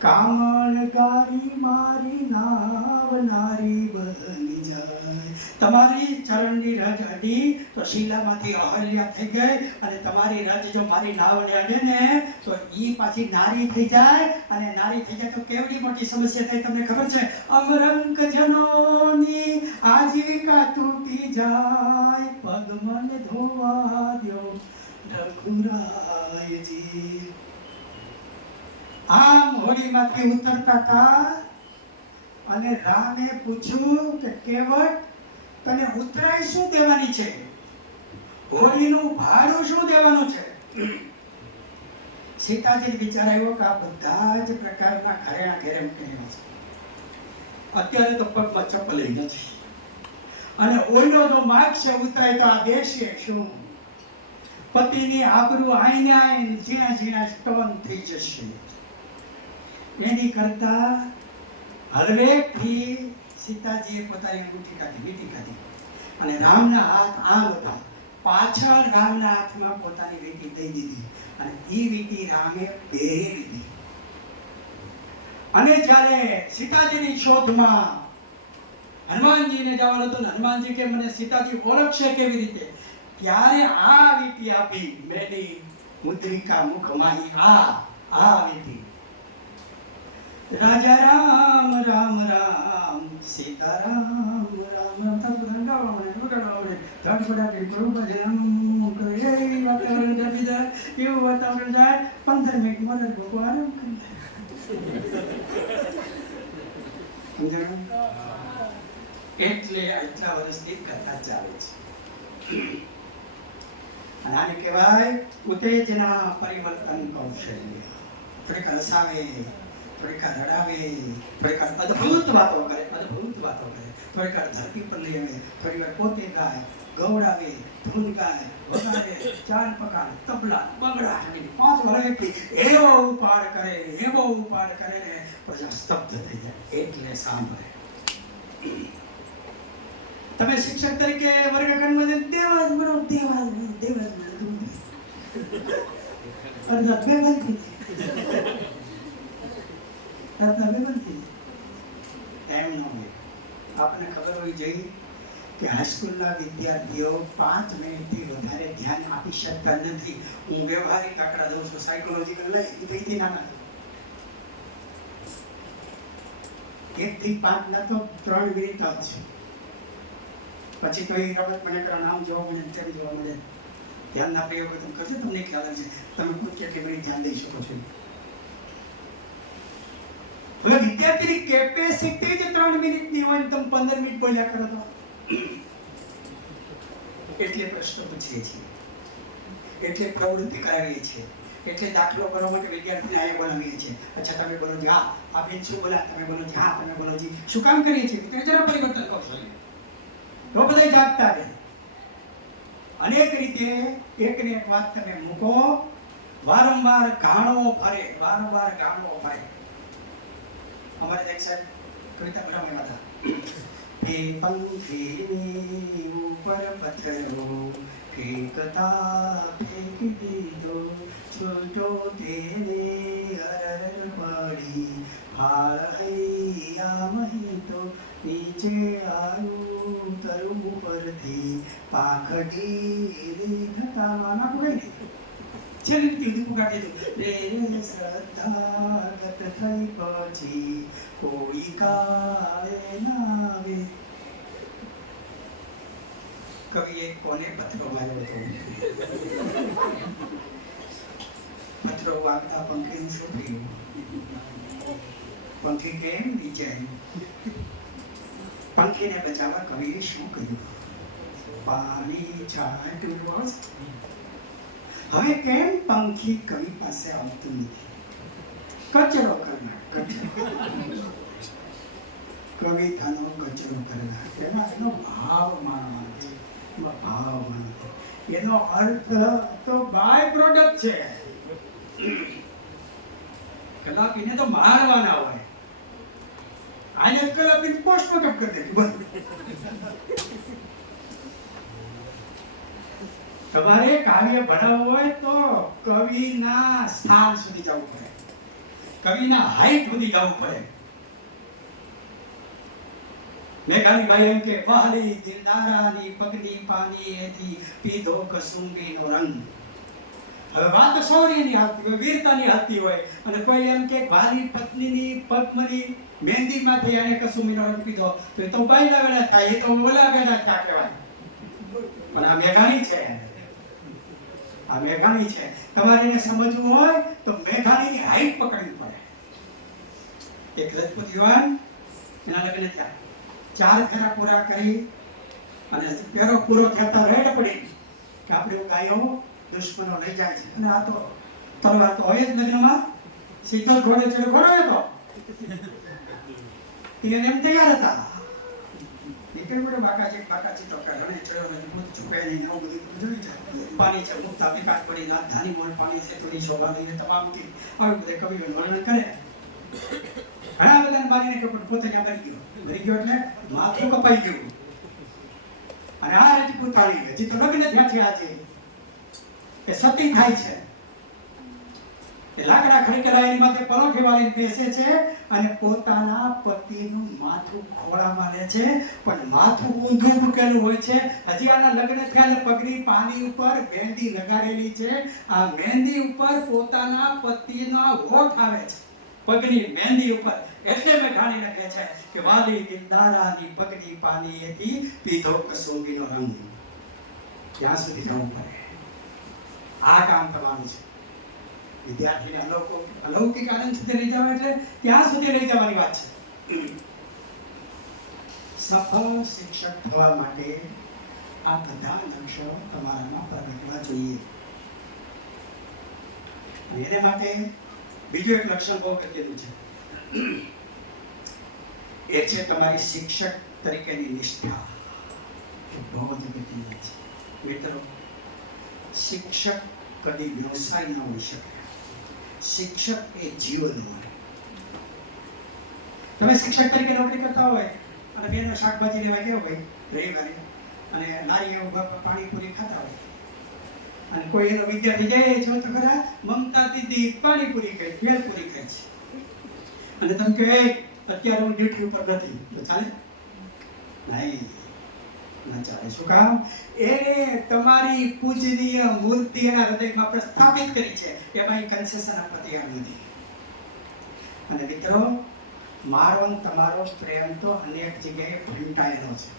કામણગારી મારી નાવ નારી બની જાય. તમારી ચરણની રજ અડી તો શીલામાંથી અહલ્યા થઈ ગઈ, અને તમારી રજ જો મારી નાવને અડે ને તો ઈ પાછી નારી થઈ જાય, અને નારી થઈ જાય તો કેવડી મોટી સમસ્યા થાય તમને ખબર છે? અમરંક જનોની આજીવિકા તૂટી જાય, પગ મને ધોવા દ્યો રઘુરાયજી. આમ હોડીમાંથી ઉતરતા હતા અને રામે પૂછ્યું કે કેવટ તને ઉતરાઈ શું દેવાની છે? હોડીનું ભાડું શું દેવાનું છે? સીતાજી વિચાર આવ્યો કે આ બધા જ પ્રકારના ઘરેણા ઘેરે મૂકેલા છે. અત્યારે તો પગમાં ચપ્પલ નથી, અને ઓયલો જો માગશે ઉતાય તો આ દેશે શું? પતિની આબરૂ આઈને આઈને ઝીણા ઝીણા સ્ટોન થઈ જશે. એની કરતા હળવેકથી સીતાજીએ પોતાની વીંટી કાઢી અને રામના હાથ આમ હતા, પાછળ રામના હાથમાં પોતાની વીંટી દઈ દીધી અને એ વીંટી રામે પહેરી લીધી. અને જ્યારે સીતાજીની શોધમાં હનુમાનજીને જવાનું હતું ને હનુમાનજી કે મને સીતાજી ઓળખશે કેવી રીતે, ત્યારે આ વીંટી આપી મેલી મુદ્રિકા મુખમાં આ વીંટી. રાજા રામ રામ રામ સીતારામ રામ રામ તબ રંગાવણે ઉડાવણે ધડપડા કે ગુરુપદ રામ કરે વાતાવરણ જબી જાય એવું વાતાવરણ જાય 15 મિનિટ મદદ ભોગો આરામ કરે. સમજાણું? એટલે આટલા વર્ષથી કથા ચાલે છે. અને આને કહેવાય ઉત્તેજના પરિવર્તન કૌશલ્ય. થોડીક હસાવે, થોડીક રડાવે, થોડીક અદ્ભુત વાતો કરે, થોડીક ધરતી પર લઈ આવે, થોડી વાર પોતે ગાય, ગૌડાવે, ધૂન ગાય, વગાડે, ચાર પકાડ, તબલા, બગડા, 5 વર્ષથી એવો ઉપાડ કરે ને પ્રજા સ્તબ્ધ થઈ જાય. એટલે સાંભળે. તમે શિક્ષક તરીકે વર્ગખંડમાં દેવાજ બનો અર્ધા બેભાન થઈ એમ ન હોય. આપણને ખબર હોવી જોઈએ કે હાઈસ્કૂલના વિદ્યાર્થીઓ 5 મિનિટથી વધારે ધ્યાન આપી શકતા નથી. હું વ્યવહારિક આંકડા દઉં છું, સાયકોલોજીકલ લઈ દઈથી નાના 1 થી 5 ના તો 3 મિનિટ જ છે. પછી તો એ રમત મને નામ જોવા મળે, તેમ જોવા મળે. ધ્યાનના પ્રયોગો તમે કરશો, તમને ખ્યાલ આવશે તમે ખુદ કેટલી મિનિટ ધ્યાન દઈ શકો છો. હવે વિદ્યાર્થીની કેપેસિટી જ 3 મિનિટની હોય ને તમે 15 મિનિટ બોલ્યા કરો તો એટલે પ્રશ્ન પૂછીએ છીએ, એટલે પ્રવૃત્તિ કરાવીએ છીએ, એટલે દાખલો કરવા માટે વિદ્યાર્થીને આયા બોલાવીએ છીએ. અચ્છા તમે બોલો જી, હા આ બેન શું બોલા, તમે બોલો જી, હા તમે બોલો જી. શું કામ કરીએ છીએ? જરા પરિવર્તન કૌશલ્ય તો બધા જાગતા રહે. અનેક રીતે એકને એક વાત તમે મૂકો, વારંવાર ગાણો ફરે. અમારે એક સાહેબ કવિતા ભણાવવા હતા. હે પંખીની ઉપર પથ્થરો ફેંકતા ફેંકી દીધો, છૂટો તેને અરર પડી, હાલ હૈયા મહી તો નીચે આવ્યું તરુ પરથી, પાખડી રેખતા નાખું કઈ છેલ્લી તીધું કાઢી દીધું. રે શ્રદ્ધાગત થઈ પછી કોઈ કાળે નાવે. કવિએ કોને પથરો માર્યો હતો? પથરો વાગતા પંખીનું શું થયું? પંખી કેમ વિચાર્યું? પંખીને બચાવવા કવિએ શું કર્યું? પાણી છાંટ્યું રોજ. હવે કેમ પંખી કવિ પાસે આવતું નથી? કચરો કરનાર, કવિતાનો કચરો કરનાર. એનો ભાવ માનવાનો છે, એનો અર્થ તો બાય પ્રોડક્ટ છે. કલાપીને તો મારવાના હોય, આને કલાપીને પોસ્ટમોર્ટમ કરી દે. તમારે કાવ્ય ભણાવવું હોય તો કવિના સ્થાન સુધી જવું પડે, કવિના હાઈટ સુધી જવું પડે. મેઘાણીભાઈ એમ કે વહાલી દિલદારાની પગની પાની એથી પીધો કસુંબીનો રંગ. હવે વાત શૌર્યની હાલતી હોય, વીરતાની હાલતી હોય, અને કોઈ એમ કે વાલી પત્નીની પગમની મહેંદીમાંથી એને કસુંબીનો રંગ પીધો તો એ તો બાયલા વેળા થાય, એ તો ઓલા વેળા થયા કહેવાય. પણ આ મેઘાણી છે, આ મેઘાણી છે. તમારે એને સમજવું હોય તો મેઘાણીની હાઈટ પકડવી પડે. એક રજપૂત યુવાન, એના લગ્ન થયા, 4 ફેરા પૂરા કરી અને ફેરો પૂરો થતા રેડ પડી કે આપણે ગાયો દુશ્મનો લઈ જાય છે. અને આ તો તલવાર તો હોય જ લગ્નમાં, સીધો ઘોડે ચડે ઘોડો હતો. એને એમ તૈયાર હતા, એ કે બોલે બાકાજી તો રણે ચડ્યો ને ભૂત ચૂકાય નહીં આવું બધું જોઈ જાય. પાણી છે મુક્તા વિકાસ પડી ધાની મોર પાણી છે થોડી શોભા લઈને તમામ થી આવી બધા કવિઓનું વર્ણન કરે. ઘણા બધાને મારીને કે પોતે ત્યાં મરી ગયો એટલે માથું કપાઈ ગયું. અને આ રજપૂતાણી હજી તો લગ્ન થયા છે આજે એ સતી થાય છે. એ લાકડા ખડકેલા એની માથે પરોઠે વાળીને બેસે છે અને પોતાના પતિનું માથું ખોળામાં લે છે, પણ માથું ઊંધું મૂકેલું હોય છે. હજી આના લગ્ન થયા પગની પાની ઉપર મહેંદી લગાડેલી છે. આ મહેંદી ઉપર પોતાના પતિના હોઠ આવે છે, પગની મહેંદી ઉપર. એટલે મેં ઠાણી લખે છે કે વાલી દિલદારાની પગની પાની એથી પીધો કસોબીનો રંગ. ત્યાં સુધી જવું પડે. આ કામ કરવાનું છે. વિદ્યાર્થીને અલૌકિક આનંદ સુધી લઈ જવા એટલે ત્યાં સુધી લઈ જવાની વાત છે. સફળ શિક્ષક થવા માટે આ બધા લક્ષણો તમારામાં પ્રગટવા જોઈએ. અને એને માટે બીજું એક લક્ષણ બહુ અગત્યનું છે. એ છે તમારી શિક્ષક તરીકેની નિષ્ઠા. બહુ જ અગત્યની છે. મિત્રો, શિક્ષક કદી વ્યવસાય ન હોઈ શકે. શિક્ષક એ જીવન હોય. તમે શિક્ષક તરીકે નોકરી કરતા હોય અને બેનો શાકભાજી લેવા ગયા હોય રવિવારે અને લારીએ ઉભા પાણીપુરી ખાતા હોય અને કોઈ એનો વિદ્યાર્થી જાય છે તો ખરા મમતા દીદી પાણીપુરી ખાય, ભેળપુરી ખાય છે અને તમે કહે અત્યારે હું ડ્યુટી ઉપર નથી, તો ચાલે? નહીં, ના ચાલે. શું કામ? એને તમારી પૂજનીય મૂર્તિ એના હૃદયમાં પ્રસ્થાપિત કરી છે. એમાં કન્સેશન આપવા તૈયાર નથી. અને મિત્રો, મારો તમારો પ્રેમ તો અનેક જગ્યાએ ફંટાયેલો છે.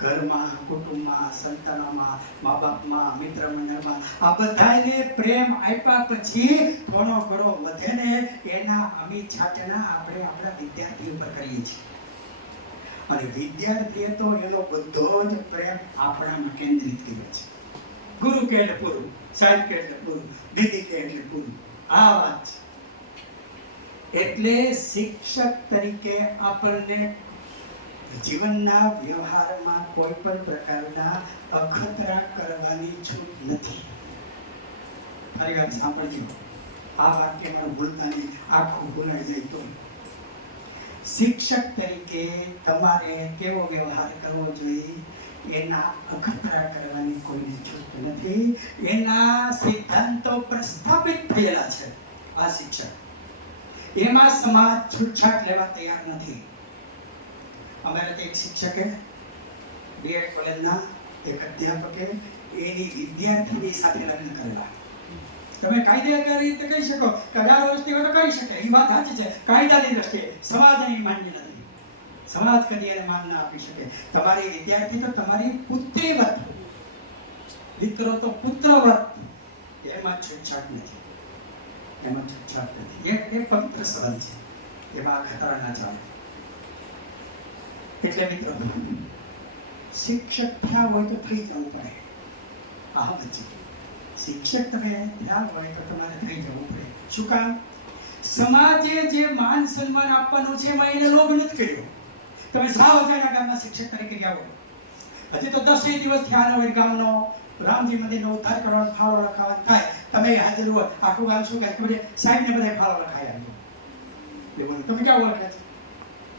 ઘરમાં, કુટુંબમાં, સંતાનોમાં, મા બાપમાં, મિત્ર મંડળમાં. આ બધાને પ્રેમ આપ્યા પછી ઘણો ઘણો વધે ને એના અમી છાટના આપણે આપણા વિદ્યાર્થી ઉપર કરીએ છીએ. અને વિદ્યાર્થીએ તો એનો બધો જ પ્રેમ આપણામાં કેન્દ્રિત કર્યો છે. ગુરુ કે એટલે પૂરું, સાહેબ કે એટલે પૂરું, દીદી કે એટલે પૂરું. આ વાત છે. એટલે શિક્ષક તરીકે આપણને જીવનના વ્યવહારમાં કોઈ પણ પ્રકારના અખતરા કરવાની છૂટ નથી. મારી વાત સાંભળજો. આ વાક્ય મને ભૂલતા નહીં, આખું ભૂલાઈ જાય તો. શિક્ષક તરીકે તમારે કેવો વ્યવહાર કરવો જોઈએ એના અખતરા કરવાની કોઈ છૂટ નથી. એના સિદ્ધાંતો પ્રસ્થાપિત થયેલા છે. આ શિક્ષક એમાં સમાજ છૂટછાટ લેવા તૈયાર નથી. અમારે એક શિક્ષકે બીએડ કોલેજના એક અધ્યાપકે એની વિદ્યાર્થીની સાથે લગ્ન કરેલા. તમે કાયદેસર રીતે કહી શકો કે 18 વર્ષથી હોય તો કરી શકે, એ વાત સાચી છે. કાયદાની દ્રષ્ટિએ સમાજ અહીં માન્ય નથી. સમાજ કદી એને માન ના આપી શકે. તમારી વિદ્યાર્થી તો તમારી પુત્રીવત, દીકરો તો પુત્રવત. એમાં છૂટછાટ નથી. એમાં છૂટછાટ નથી. એ પવિત્ર સંબંધ છે. એમાં ખતરા ના ચાલે. એટલે મિત્રો, શિક્ષક થયા હોય તો થઈ જવું પડે. આ બચ્ચે શિક્ષક તમે થયા હોય તો તમારે થઈ જવું પડે. શું કામ? સમાજે જે માન સન્માન આપવાનું છે એમાં એને લોભ નથી કર્યો. તમે સાવજાના ગામના શિક્ષક તરીકે ગયા હોય, હજી તો 10 દિવસ થયા ન હોય, ગામનો રામજી મંદિરનો ઉદ્ધાર કરવાનો ફાળો લખાવાનો થાય, તમે હાજર હોય, આખું ગામ શું કહે કે સાહેબને બધા ફાળો લખાય આવ્યો. તમે ક્યાં ઓળખે છે?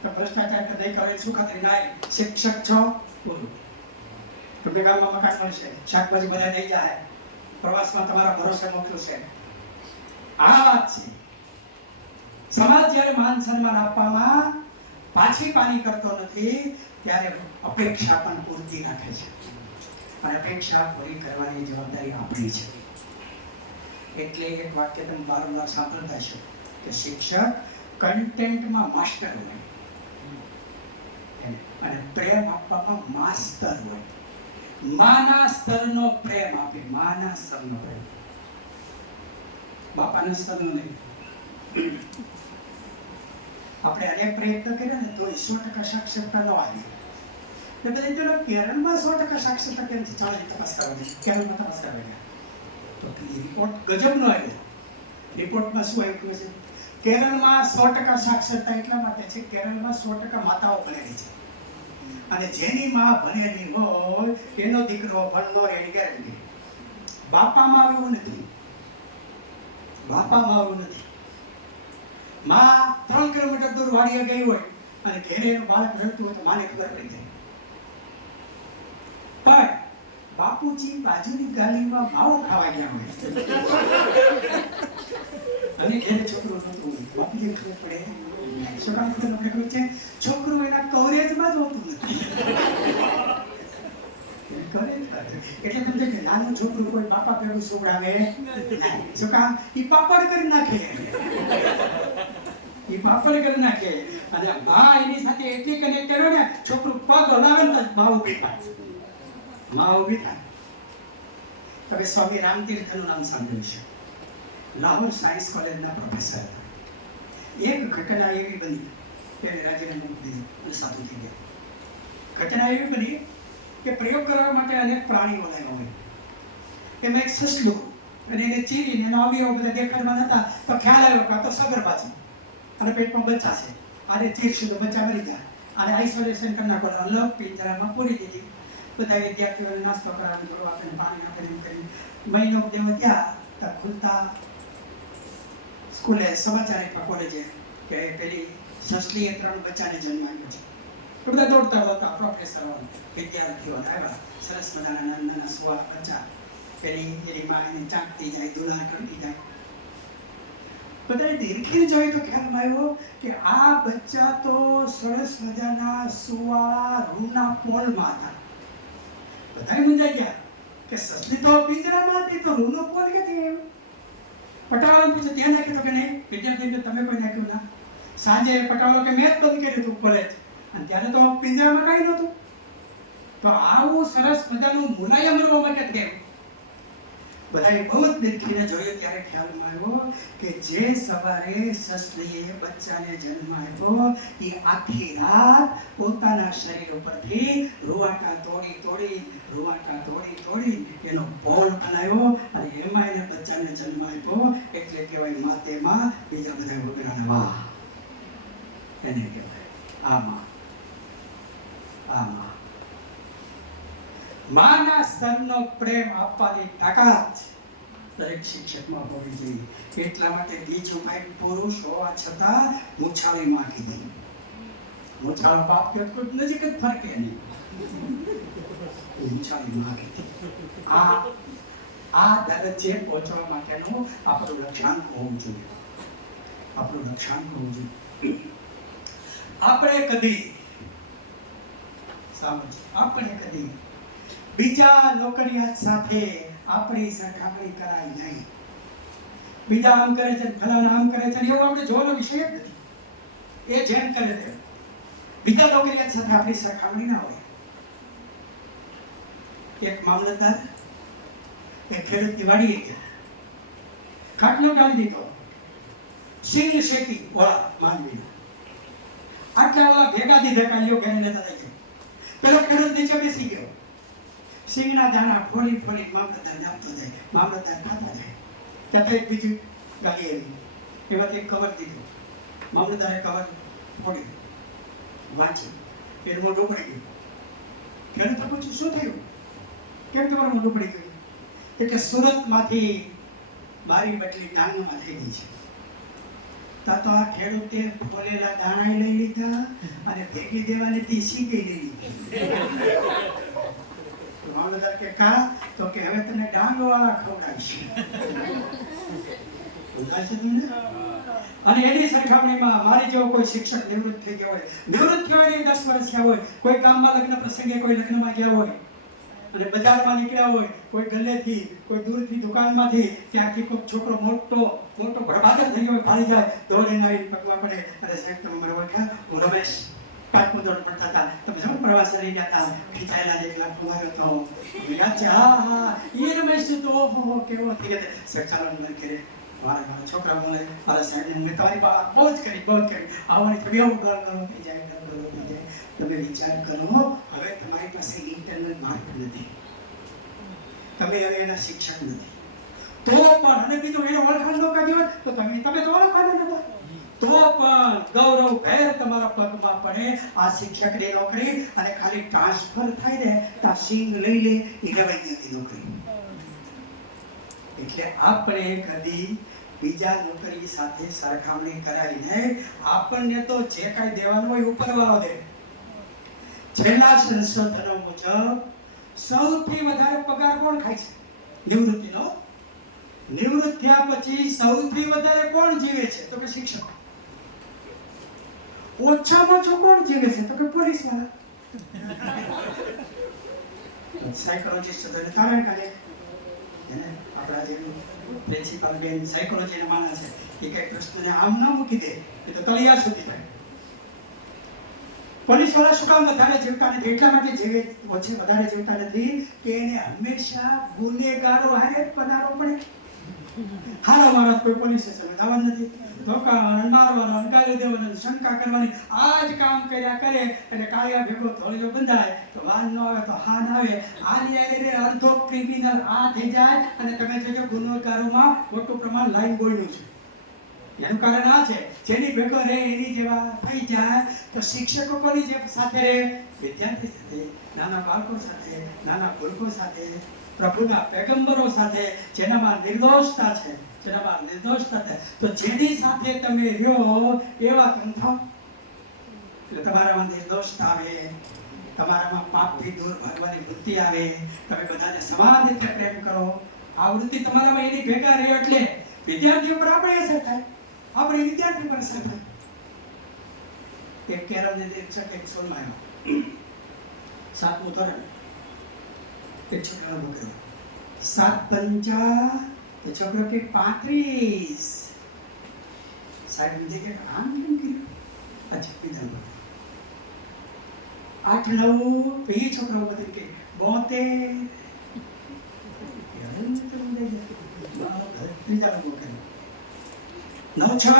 ભ્રષ્ટાચાર કે નહીં કરે શું ખાતરી? ના, શિક્ષક છો બોલું. તમને ગામમાં મકાન મળશે, શાકભાજી બધા દઈ જાય, પ્રવાસમાં તમારા ભરોસે મોકલું છે. આ વાત છે. સમાજ જ્યારે માન સન્માન આપવામાં પાછી પાની કરતો નથી ત્યારે અપેક્ષા પણ પૂરતી રાખે છે. અને અપેક્ષા પૂરી કરવાની જવાબદારી આપણી છે. એટલે એક વાક્ય તમે વારંવાર સાંભળતા છો કે શિક્ષક કન્ટેન્ટમાં માસ્ટર હોય અને પ્રેમ આપવામાં માસ્તર હોય. માના સ્તરનો પ્રેમ આપે, માના સ્તરનો પ્રેમ, બાપાના સ્તરનો નહીં. આપણે અનેક પ્રયત્ન કર્યા ને તો 100% સાક્ષરતા ન આવી. એટલે ચલો કેરળમાં 100% સાક્ષરતા કેમ છે? 40 તપાસ કરવા કેરળમાં તપાસ કરવા ગયા તો રિપોર્ટ ગજબનો આવ્યો. રિપોર્ટમાં શું આવ્યું છે? કેરળમાં 100% સાક્ષરતા એટલા માટે છે, કેરળમાં 100% માતાઓ ભણેલી છે. અને જેની માં ભણેલી હોય એનો દીકરો ભણનો એની ગેરંટી. બાપામાં આવું નથી. બાપામાં આવું નથી. માં 3 કિલોમીટર દૂર વાડીએ ગઈ હોય અને ઘેરે એનું બાળક રડતું હોય તો માને ખબર પડી જાય. પણ બાપુજી બાજુની ગાલીમાં માવો ખાવા ગયા હોય અને ઘેરે છોકરો થતું હોય, બાપુજી ખબર પડે શું કામ તમને ખબર છે? છોકરું એના કવરેજમાં જ હોતું નથી. એટલે તમને કે નાનું છોકરું કોઈ બાપા પેલું સુવડાવે નહીં. શું કામ? ઈ પાપડ કરી નાખે. ઈ પાપડ કરી નાખે. અને માં એની સાથે એટલી કનેક્ટ કર્યો ને, છોકરું પગ હલાવે ને માં ઊભી થાય. માં ઊભી થાય. હવે સ્વામી રામતીર્થનું નામ સાંભળ્યું છે. લાહોર સાયન્સ કોલેજના પ્રોફેસર. એક ઘટના એવી બની કે રાજીનામું આપી દીધું અને સાધુ થઈ ગયા. ઘટના એવી બની કે પ્રયોગ કરવા માટે અનેક પ્રાણીઓ લાવ્યા હોય. એમાં એક સસલું અને એને ચીરીને એના અવયવ બધા દેખાડવા નતા તો ખ્યાલ આવ્યો કે આ તો સગર્ભા છે અને પેટમાં બચ્ચા છે. આને ચીરશું તો બચ્ચા મરી જાય. આને આઇસોલેશન કરી નાખો, અલગ પિંજરામાં પૂરી દીધી. બધા વિદ્યાર્થીઓને નાસ્તો કરાવી, દવા આપીને, પાણી આપીને કરી મહિનો જેવો ત્યાં ખુલતા સ્કૂલે સમાચાર આપ્યા કોલેજે કે પેલી સસલીએ 3 બચ્ચાને જન્મ આપ્યો છે. તો બધા દોડતા દોડતા પ્રોફેસરો વિદ્યાર્થીઓ આવ્યા. સરસ મજાના નાના નાના સુવા બચ્ચા. પેલી એની માં એને ચાંકતી જાય, દુલા કરતી જાય. બધાએ દેખીને જોયું તો ખ્યાલમાં આવ્યો કે આ બચ્ચા તો સરસ મજાના સુવાળા રૂના પોલમાં હતા. બધાએ મૂંઝાઈ ગયા કે સસલી તો પિંજરામાં હતી તો રૂનો પોલ ક્યાંથી આવ્યો? પટાવાળાને પૂછે ત્યાં નાખ્યું તો કે નહીં. વિદ્યાર્થી તમે કોઈ નાખ્યું ના. સાંજે પટાવાળો કે મેં જ બંધ કર્યું હતું કોલેજ અને ત્યારે તો પિંજરામાં કાંઈ નહોતું. તો આવું સરસ મજાનું મુલાયમ રવામાં ક્યાંથી આવ્યું? બધાએ બહુ જ દેખીને જોયું ત્યારે ખ્યાલમાં આવ્યો કે જે સવારે સસલીએ બચ્ચાને જન્મ આપ્યો એ આખી રાત પોતાના શરીર ઉપરથી રૂવાટા તોડી એનો પોલ બનાવ્યો અને એમાં એને બચ્ચાને જન્મ આપ્યો. એટલે કહેવાય માતેમાં, બીજા બધા વગેરેના વાહ એને કહેવાય આમાં. માના સ્તનનો પ્રેમ આપવાની તાકાત દરેક શિક્ષકમાં હોવી જોઈએ. એટલા માટે બીજુભાઈ પુરુષ હોવા છતાં મૂછાળી માં કીધી. મૂછાળ બાપ કે કોઈ નજીક જ ફરકે નહીં. મૂછાળી માં કીધી. આ દરજ્જે પહોંચવા માટેનું આપણું લક્ષ્યાંક હોવું જોઈએ. આપણે કદી બીજા નોકરિયાત સાથે આપણી સરખામણી કરાય નહીં. બીજા આમ કરે છે, ફલાણા આમ કરે છે, એવું આપણે જોવાનો વિષય જ નથી. એ જેમ કરે તે બીજા નોકરિયાત સાથે આપણી સરખામણી ના હોય. એક મામલતદાર એક ખેડૂતની વાડીએ ગયા. ખાટલો ડાળી દીધો. સિંહ શેકી ઓળા માંડવીના આટલા ઓલા ભેગા દીધા લ્યો ઘેર લેતા થઈ ગયો. પેલો ખેડૂત નીચે બેસી ગયો. સિંગના દાણા ફોડી મામલતદારને આપતો જાય. મામલતદાર ખાતા જાય. ત્યાં એક બીજું ગાલી આવી. એમાંથી એક કવર દીધું. મામલતદારે કવર ફોડી વાંચી. એનું મોઢું પડી ગયું. ખેડૂતે પૂછ્યું શું થયું? કેમ તમારું મોઢું પડી ગયું? એટલે સુરતમાંથી મારી બટલી ડાંગમાં થઈ ગઈ છે. તો આ ખેડૂતે ફોલેલા દાણા લઈ લીધા અને ભેગી દેવાની તી સીધી લઈ લીધી. મામલતદાર કે કા? તો કે હવે તને ડાંગવાળા ખવડાવશે. અને એની સરખામણીમાં મારી જેવો કોઈ શિક્ષક નિવૃત્ત થઈ ગયો હોય, નિવૃત્ત થયો હોય 10 વર્ષ થયા હોય, કોઈ ગામમાં લગ્ન પ્રસંગે કોઈ લગ્નમાં ગયા હોય અને બજારમાં નીકળ્યા હોય, કોઈ ગલ્લેથી કોઈ દૂરથી દુકાનમાંથી ત્યાંથી કોઈ છોકરો મોટો ભડબાદર થઈ ગયો ભાળી જાય, દોડીને આવીને પગવા પડે. અરે સાહેબ તમે મને ઓળખ્યા? હું રમેશ કાટમાં દોડ પડતા હતા. તમે શું પ્રવાસ લઈ ગયા હતા? ખીચાયેલા 1 લાખ ખવાયો હતો. યાદ છે? હા એ રમેશ તો ઓહો કેવો થઈ ગયો. સાહેબ ચાલો મને કરે મારા છોકરા મળે. મારા સાહેબને મેં તમારી બહુ જ કરી આવવાની થોડી આવું ડર થઈ જાય. તમે વિચાર કરો, હવે તમારી પાસે ઇન્ટરનલ માર્ક નથી, તમે હવે એના શિક્ષક નથી, તો પણ અને બીજું એને ઓળખાણ ન કાઢ્યો તો તમે તો ઓળખાણ નતા. તો પણ ગૌરવભેર તમારા પગમાં પડે આ શિક્ષકની નોકરી, અને ખાલી ટ્રાન્સફર થાય ને તો આ સિંગ લઈ લે એ ગવર્નરની નોકરી. એટલે આપણે કદી બીજા નોકરી સાથે સરખામણી કરાય નહીં. આપણને તો જે કાંઈ દેવાનું હોય ઉપરવાળો દે. છેલ્લા સંશોધનો મુજબ સૌથી વધારે પગાર કોણ ખાય છે? નિવૃત્તિનો. નિવૃત્ત થયા પછી સૌથી વધારે કોણ જીવે છે? તો કે શિક્ષક. ઓછામાં ઓછું કોણ જીવે છે? તો કે પોલીસ વાળા. સાયકોલોજીસ્ટ તો તારણ કાઢે. આપણા જે પ્રિન્સિપાલ બેન સાયકોલોજીને માને છે, એ કઈ પ્રશ્નને આમ ના મૂકી દે, એ તો તળિયા સુધી થાય. પોલીસ વાળા શું કામ વધારે જીવતા નથી? એટલા માટે જીવે ઓછી વધારે જીવતા નથી કે એને હંમેશા ગુનેગારો હારે પનારો પડે. હારા મારા કોઈ પોલીસ સ્ટેશન જવાનું નથી, ધોકાવાનું, મારવાનું, ગાલી દેવાનું, શંકા કરવાની, આ જ કામ કર્યા કરે. એટલે કાળિયા ભેગો ધોળિયો બંધાય તો વાન ન આવે તો હાન આવે. આની આઈને અડધો ક્રિમિનલ આ થઈ જાય. અને તમે જોજો ગુનેગારોમાં મોટું પ્રમાણ લાઈન બોયનું છે. એનું કારણ આ છે, જેની ભેગો રહે એની જેવા થઈ જાય. તો શિક્ષકો કોની જે સાથે રહે? વિદ્યાર્થી સાથે, નાના બાળકો સાથે, નાના બાળકો સાથે, પ્રભુના પેગમ્બરો સાથે, જેનામાં નિર્દોષતા છે, જેનામાં નિર્દોષતા છે. તો જેની સાથે તમે રહ્યો એવા તમે થાઓ. એટલે તમારામાં નિર્દોષતા આવે, તમારામાં પાપથી દૂર ભાગવાની વૃત્તિ આવે, તમે બધાને સમાન રીતે પ્રેમ કરો. આ વૃત્તિ તમારામાં એની ભેગા રહે એટલે વિદ્યાર્થીઓ પર આપણે અસર થાય, આપણે વિદ્યાર્થી પર અસર થાય. એક કેરળને નિરીક્ષક એક સ્કૂલમાં આવ્યો, 7મું ધોરણ. એક છોકરાનો છોકરો 7 5 એ છોકરો કે 35. સાહેબ મને કે આમ કેમ કર્યું? અચ્છા બીજા 8 9 એ છોકરો બધું કે 72. ત્રીજા લોકો કરે 9 6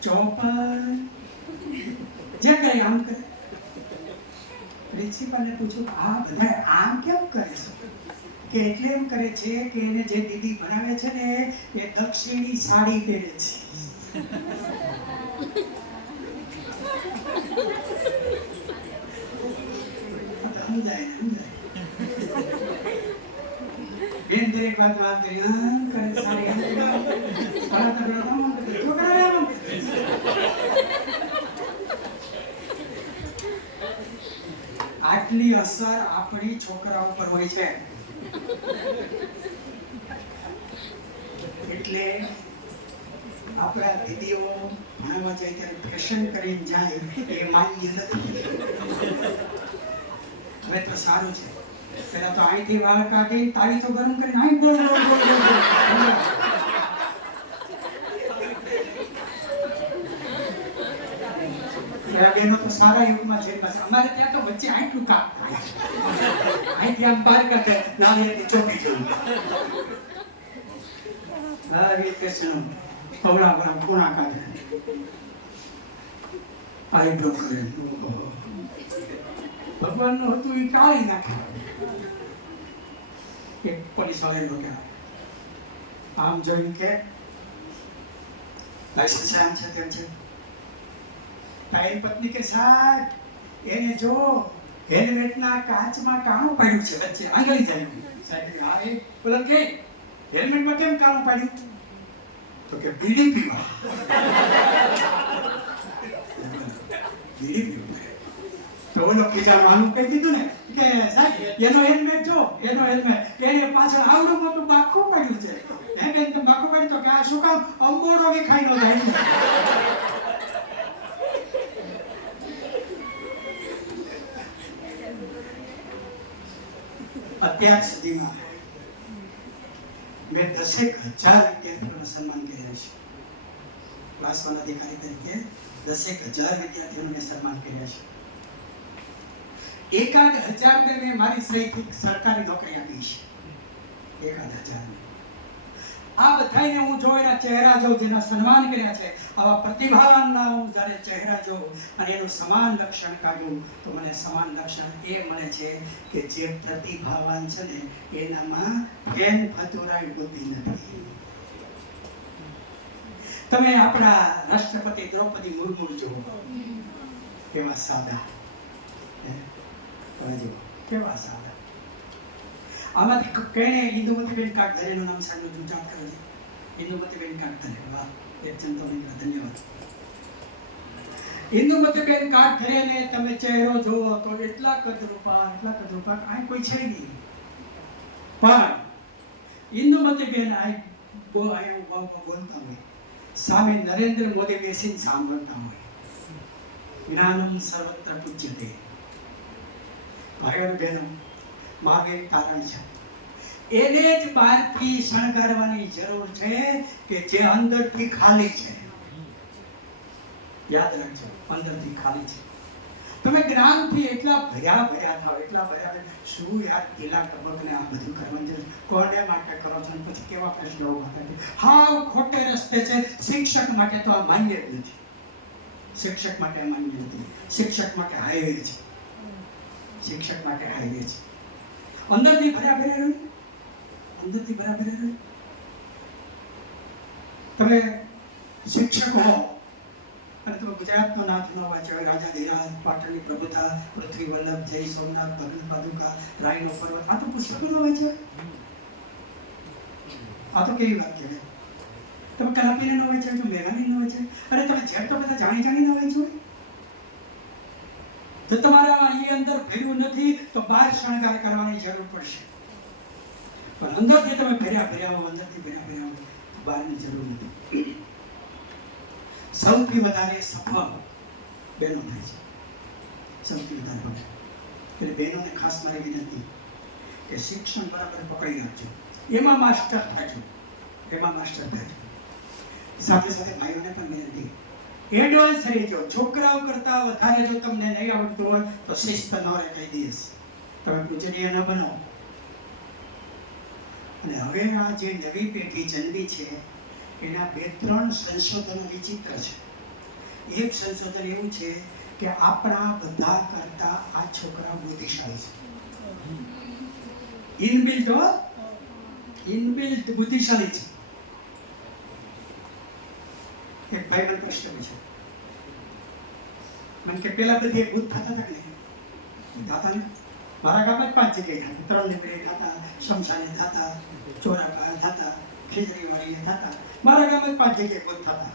54. જે કરે આમ કરે. પ્રિન્સિપાલને પૂછ્યું આ બધા આમ કેમ કરે છે? કે એટલે એમ કરે છે કે એને જે દીદી ભણાવે છે ને એ દક્ષિણી સાડી પહેરે છે. સમજાય. બેન દરેક વાત વાત કરી આમ કરે સાડી આમ કરે છોકરા આમ કરે. આટલી અસર આપણી છોકરા ઉપર હોય છે. એટલે આપણા દીદીઓ ભણવા જાય ત્યારે ફેશન કરીને જાય એ માન્ય નથી. હવે તો સારું છે, પેલા તો અહીંથી વાળ કાઢી તાળી તો ગરમ કરીને અહીં બોલ બોલ બોલ બોલ. બેનો તો સારા યુગમાં છે. અમારે ત્યાં તો વચ્ચે આટલું કાપ થાય, અહીંથી આમ બહાર કાઢે નાળિયેરની ચોટી જવું. લાવી કૃષ્ણ કવડા પર કોણા કાઢે, આઈબ્રો કરે. ભગવાનનું હતું એ કાઢી નાખે. એક પોલીસ વાળા લોકો આમ જોઈને કે લાયસન્સ આમ છે તેમ છે. તારી પત્ની કે સાહેબ એને જો હેલ્મેટના કાચમાં કાણું પાડ્યું છે વચ્ચે આંગળી જાય. સાહેબ હા એ બોલો કે હેલ્મેટમાં કેમ કાણું પાડ્યું? તો કે બીડી પીવા. બીડી પીવા. તો ઓલો ખીજામાં કહી દીધું ને કે સાહેબ એનો હેલ્મેટ જો, એનો હેલ્મેટ એને પાછળ આવડું મોટું બાખું પાડ્યું છે. હે બેન તમે બાખું પાડ્યું તો કે આ શું કામ? અંબોડો વિખાઈ નો જાય. અત્યાર સુધીમાં મેં 10,000 વિદ્યાર્થીઓનું સન્માન કર્યા છે. ક્લાસ 1 અધિકારી તરીકે 10,000 વિદ્યાર્થીઓને સન્માન કર્યા છે. 1,000 ને મેં મારી સહીથી સરકારી નોકરી આપી છે. 1,000. આ બધાને હું જો એના ચહેરા જોઉં, જેના સન્માન કર્યા છે, આવા પ્રતિભાવાનના હું જ્યારે ચહેરા જોઉં અને એનું સમાન લક્ષણ કાઢું તો મને સમાન લક્ષણ એ મળે છે કે જે પ્રતિભાવાન છે ને એનામાં ફેન ફતુરાય બુદ્ધિ નથી. તમે આપણા રાષ્ટ્રપતિ દ્રૌપદી મુર્મુ જુઓ, કેવા સાદા, તમે જુઓ કેવા સાદા. આમાંથી કેણે ઇન્દુમતીબેન કાકધરેનું નામ સાંભળ્યું? ગુજરાત કરો છો ઇન્દુમતીબેન કાકધરે. વાહ, એક જણ તો ધન્યવાદ. ઇન્દુમતીબેન કાકધરેને તમે ચહેરો જુઓ તો એટલા કદરૂપા આ કોઈ છે નહીં. પણ ઇન્દુમતીબેન બોલતા હોય, સામે નરેન્દ્ર મોદી બેસીને સાંભળતા હોય. જ્ઞાનમ સર્વત્ર પૂજ્યતે. ભાઈઓ બહેનો, મારું એક કારણ છે, એને જ બહારથી શણગારવાની જરૂર છે કે જે અંદરથી ખાલી છે. યાદ રાખજો, અંદરથી ખાલી છે. તમે જ્ઞાનથી એટલા ભર્યા થાવ, શું યાર પેલા ટબકને આ બધું કરવાનું છે, કોને માટે કરો છો? પછી કેવા પ્રશ્નો ઉભા થાય છે. હા, ખોટે રસ્તે છે. શિક્ષક માટે તો આ માન્ય જ નથી. શિક્ષક માટે માન્ય નથી. શિક્ષક માટે હાઈવે છે. શિક્ષક માટે હાઈવે છે. અંદરથી બરાબર રહ્યું, અંદરથી બરાબર રહ્યું. તમે શિક્ષક હો અને તમે ગુજરાતનો નાથ ન વાંચ્યો, રાજા ધીરાજ, પાટણની પ્રભુતા, પૃથ્વી વલ્લભ, જય સોમનાથ, ભગત પાદુકા, રાયનો પર્વત, આ તો પુસ્તકો ન વાંચ્યા? આ તો કેવી વાત કહેવાય? તમે કલાપીને ન વાંચ્યા છો, મેઘાની ન વાંચ્યા? અરે તમે જેમ તો બધા જાણી ન વાંચ્યું. જો તમારામાં એ અંદર ભર્યું નથી તો બહાર શણગાર કરવાની જરૂર પડશે. પણ અંદરથી તમે ભર્યા હો, અંદરથી ભર્યા હો, બહારની જરૂર નથી. સૌથી વધારે સફળ બહેનો થાય છે. સૌથી વધારે એટલે બહેનોને ખાસ મારી વિનંતી કે શિક્ષણ બરાબર પકડી રાખજો, એમાં માસ્ટર થાજો. સાથે સાથે ભાઈઓને પણ વિનંતી, એડવાન્સ રહેજો. છોકરાઓ કરતા વધારે જો તમને નહીં આવડતું હોય તો શિસ્ત ન રહે, કહી દઈશ. તમે પૂજનીય ન બનો. અને હવે આ જે નવી પેઢી જન્મી છે એના 2-3 સંશોધનો વિચિત્ર છે. એક સંશોધન એવું છે કે આપણા બધા કરતા આ છોકરા બુદ્ધિશાળી છે. ઇનબિલ્ટ બુદ્ધિશાળી છે. એક ભાઈ મને પ્રશ્ન પૂછ્યો, મને કે પેલા બધી ભૂત થતા હતા કે થતા ને? મારા ગામમાં જ 5 જગ્યાએ થતા. 3 લીમડે થતા, શમશાને થતા, ચોરાપા થતા, ખીજડી વાળીએ થતા. મારા ગામમાં જ 5 જગ્યાએ ભૂત થતા.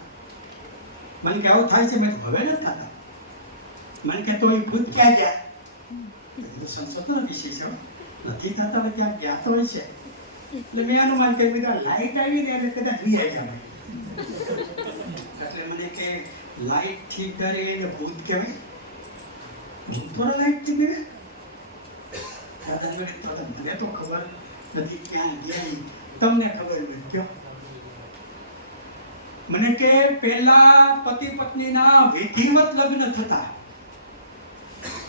મને કે આવું થાય છે? મેં હવે નથી થતા. મને કે તો એ ભૂત ક્યાં ગયા? સંશોધન વિશે છે, નથી થતા હોય ત્યાં ગયા તો હોય છે. એટલે મેં અનુમાન કર્યું, બધા લાઈટ આવી ને એટલે કદાચ વી આવી જાય. એટલે મને કે લાઈટ થી કરે ને ભૂત કહેવાય? ભૂત તો લાઈટ થી કરે? દાદા મને તો ખબર નથી ક્યાં ગયા, તમને ખબર નથી. કયો મને કે પેલા પતિ પત્નીના વિધિવત લગ્ન થતા,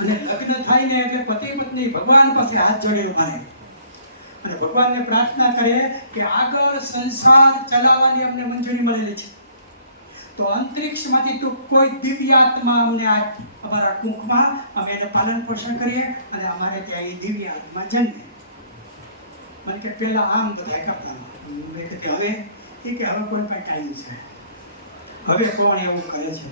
અને લગ્ન થાય ને એટલે પતિ પત્ની ભગવાન પાસે હાથ જોડી ઉભા રહે અને ભગવાનને પ્રાર્થના કરે કે આગળ સંસાર ચલાવવાની અમને મંજૂરી મળેલી છે, તો અંતરિક્ષમાંથી તો કોઈ દિવ્ય આત્મા અમને અમારા કુંખમાં અમે એને પાલન પોષણ કરીએ અને અમારે ત્યાં એ દિવ્ય આત્મા જન્મે. મને કે પેલા આમ બધા કરતા. મેં કીધું હવે કોઈ પણ ટાઈમ છે, હવે કોણ એવું કરે છે?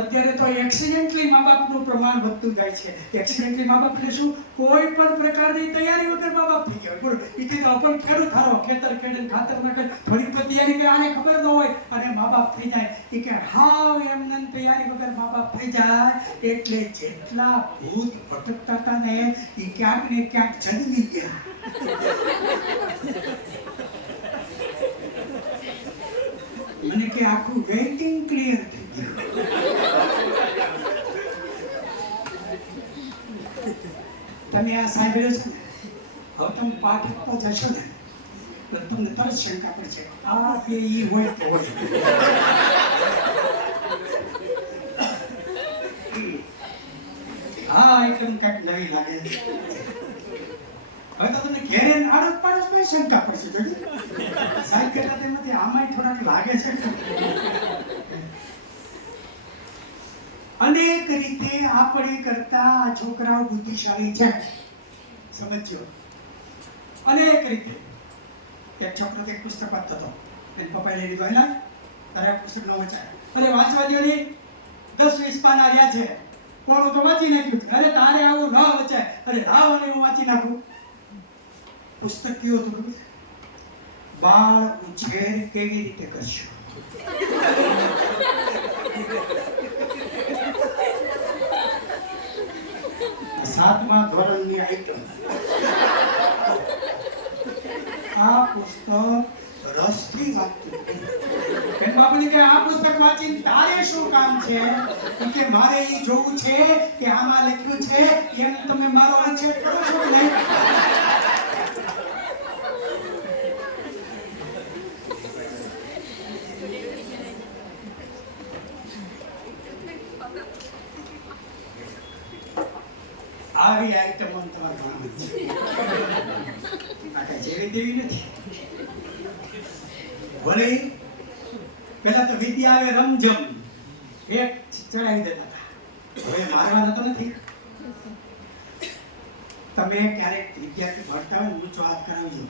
અત્યારે તો એક્સિડેન્ટલી મા બાપનું પ્રમાણ વધતું જાય છે. એક્સિડેન્ટલી મા બાપ એટલે શું? કોઈ પણ પ્રકારની તૈયારી વગર મા બાપ થઈ ગયા હોય. બરોબર, એટલે તો પણ ખેડૂત થારો, ખેતર ખેડે, ખાતર નાખે, થોડીક તો તૈયારી કે આને ખબર ન હોય અને મા બાપ થઈ જાય. એ કે હાવ એમને તૈયારી વગર મા બાપ થઈ જાય. એટલે જેટલા ભૂત ભટકતા હતા ને એ ક્યાંક ને ક્યાંક જન્મી ગયા. મને કે આખું વેઇટિંગ ક્લિયર થઈ ગયું. તમે આ સાંભળ્યો છે ને? હવે તમે પાઠ આપવા જશો ને તો તમને તરત શંકા પડશે, આ કે ઈ હોય તો હોય. હા, એકદમ કાંઈક નવી લાગે. હવે તો તમને ઘેરે આડોશ પાડોશમાં શંકા પડશે. સાહેબ કહેતા તેમાંથી આમાંય થોડાક લાગે છે. અનેક રીતે આપણી કરતા છોકરાઓ બુદ્ધિશાળી છે. સમજો, અનેક રીતે. એક છોકરો એક પુસ્તક વાંચતો હતો, એને પપ્પાએ લઈ લીધો, એના તારે પુસ્તક ન વચાય. અરે વાંચવા દ્યો ને, 10-20 પાના રહ્યા છે, કોનું તો વાંચી નાખ્યું. અરે તારે આવું ન વચાય. અરે લાવ અને હું વાંચી નાખું. પુસ્તક કયું હતું ખબર છે? બાળ ઉછેર કેવી રીતે કરશો. 7મા ધોરણની આઈટમ. આ પુસ્તક રસથી વાંચતું. એમ બાપુને કે આ પુસ્તક વાંચીને તારે શું કામ છે? કે મારે એ જોવું છે કે આમાં લખ્યું છે એમ તમે મારો આક્ષેપ કરો છો કે નહીં? આવી આઈટમ તમારે ભણવાની છે. આ કઈ જેવી તેવી નથી. ભલે પેલા તો વિદ્યા આવે રમઝમ, એક ચડાવી દેતા હતા. હવે મારવાના તો નથી. તમે ક્યારેક વિદ્યાર્થી ભણતા હોય ઊંચો હાથ કરાવજો.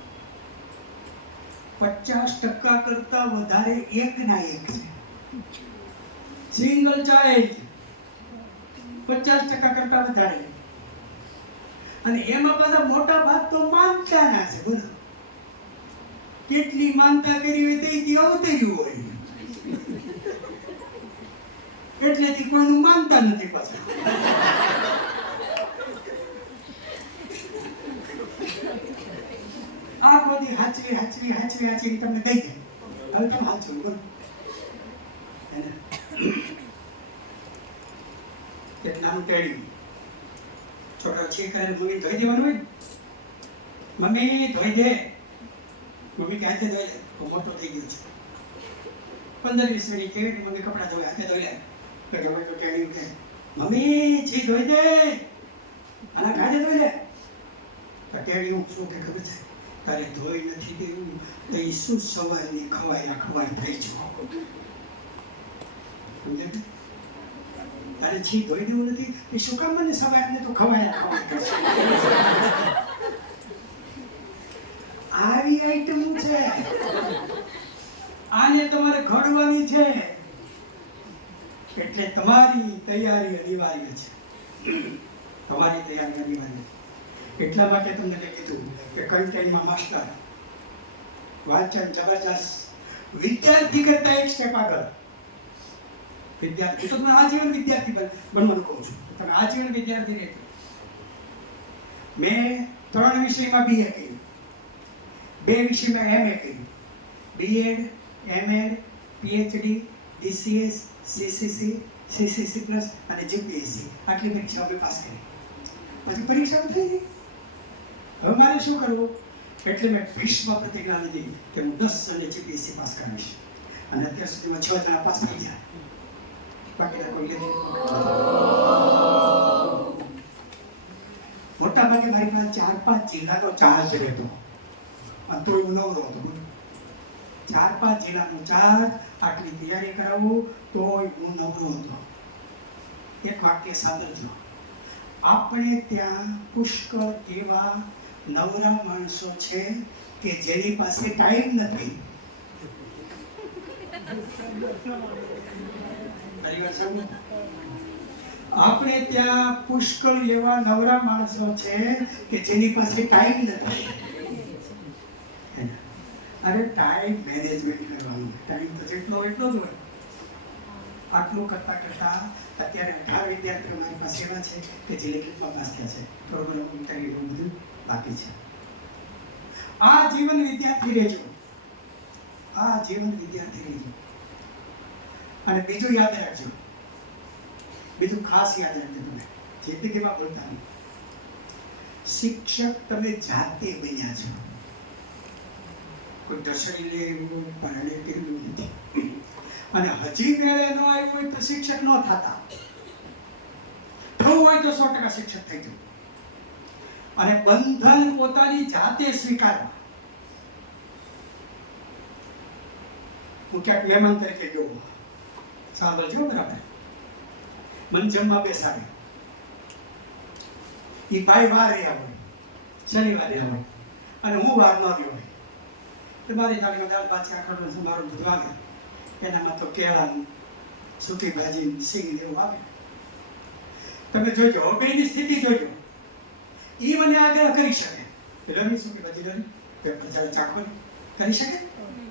50% કરતા વધારે એકના એક છે. સિંગલ ચાઇલ્ડ 50% કરતા વધારે. અને એમાં પાછા મોટા ભાગ તો માનતા ના છે. બોલો કેટલી માનતા કરી હોય તે અવતર્યું હોય એટલેથી કોઈનું માનતા નથી પાછા. આ બધી હાચવી તમને દઈ જાય. હવે તમે હાચવું બોલો. કેટલાનું ટેડ્યું છોકરા છે કરે મમ્મી ધોઈ દેવાનું હોય. મમ્મી ધોઈ દે. મમ્મી ક્યાંથી ધોઈ લે? મોટો થઈ ગયો છે. 15-20 મિનિટ કેવી મમ્મી કપડા ધોઈ હાથે ધોઈ લે. તો ગમે તો ટેણી ઉઠે, મમ્મી છી ધોઈ દે, આના કાઢે ધોઈ લે. તો ટેણી હું શું કે ખબર છે? તારે ધોઈ નથી દેવું તો એ શું સવારની ખવાય થઈ જવું. સમજે? તારે છી ધોઈ દેવું નથી એ શું કામ મને સવારને તો ખવાય કરશે. આવી આઈટમ છે. આને તમારે ઘડવાની છે એટલે તમારી તૈયારી અનિવાર્ય છે. તમારી તૈયારી અનિવાર્ય. એટલા માટે તમને કીધું કે કન્ટેન્ટમાં માસ્ટર વાંચન જબરજસ્ત. વિદ્યાર્થી કરતા એક સ્ટેપ આગળ. વિદ્યાર્થી તો તમે આજીવન વિદ્યાર્થી બનવાનું કહું છું. તમે આજીવન વિદ્યાર્થી રહેજો. મેં 3 વિષયમાં BA કર્યું, 2 વિષયમાં MA કર્યું, B.Ed, M.Ed, PhD, DCS, CCC, CCC+ અને GPSC. આટલી પરીક્ષા અમે પાસ કરી. પછી પરીક્ષા થઈ ગઈ. હવે મારે શું કરવું? એટલે મેં ભીષ્મ પ્રતિજ્ઞા લીધી કે હું 10 અને GPSC પાસ કરીશ. અને અત્યાર સુધીમાં 6 જણા પાસ થઈ ગયા. બાકીના કોઈ નથી. મોટા ભાગે મારી પાસે 4-5 જિલ્લાનો ચાર્જ રહેતો. અને તોય હું નવરો હતો. 4-5 જિલ્લાનો ચાર્જ, આટલી તૈયારી કરાવું તોય હું નવરો હતો. એક વાક્ય સાંભળજો. આપણે ત્યાં પુષ્કળ એવા નવરા માણસો છે કે જેની પાસે ટાઈમ નથી. આપણે ત્યાં પુષ્કળ એવા નવરા માણસો છે કે જેની પાસે ટાઈમ નથી. અરે ટાઈમ મેનેજમેન્ટ કરવાનું. ટાઈમ તો જેટલો એટલો જ હોય. આટલું કરતા અત્યારે 18 વિદ્યાર્થીઓ મારી પાસે એવા છે કે જે લેખિતમાં પાસ થયા છે. બરોબર, એવું બધું બાકી છે. આ જીવન વિદ્યાર્થી રહેજો. આ જીવન વિદ્યાર્થી રહેજો. અને બીજું યાદ રાખજો, બીજું ખાસ યાદ રાખજો. તમે જિંદગીમાં બોલતા નહીં. શિક્ષક તમે જાતે બન્યા છો. કોઈ દસડી લે એવું પરણે કર્યું નથી. અને હજી મેળે ન આવ્યું હોય તો શિક્ષક ન થતા. થવું હોય તો 100% શિક્ષક થઈ જવું. અને બંધન પોતાની જાતે સ્વીકારવા. હું ક્યાંક મહેમાન તરીકે ગયો, સાંભળજો બરાબર. મને જમવા બેસાડે. એ ભાઈ વાર રહ્યા હોય, શનિવારે હોય, અને હું વાર ન રહ્યો હોય. તો મારી થાળીમાં દાળ ભાત શાક રોટલી મારું બધું આવે. એનામાં તો કેળાનું સૂકી ભાજી સિંગ ને એવું આવે. તમે જોજો બેની સ્થિતિ જોજો. ઈ મને આગળ કરી શકે પેલો સૂકી ભાજી લો પેપર ચાલે ચાખો કરી શકે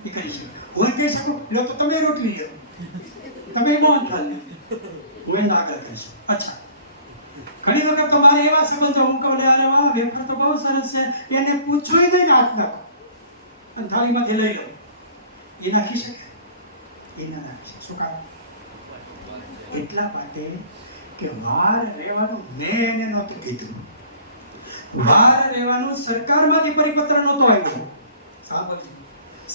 ઈ કરી શકે. હું કહી શકું લો તો તમે રોટલી લો તમે મોહન થાલ લો હું એને આગળ કરીશ. અચ્છા ઘણી વખત તો મારે એવા સંબંધો હું કહું અરે વાહ વેફર તો બહુ સરસ છે એને પૂછવું નહીં ને હાથ નાખો અને થાળીમાંથી લઈ લો એ નાખી શકે એ ના નાખી શકે. શું કારણ? એટલા માટે કે વાર રહેવાનું મેં એને નહોતું કીધું. વાર રહેવાનું સરકારમાંથી પરિપત્ર નહોતો આવ્યો. સાંભળજો,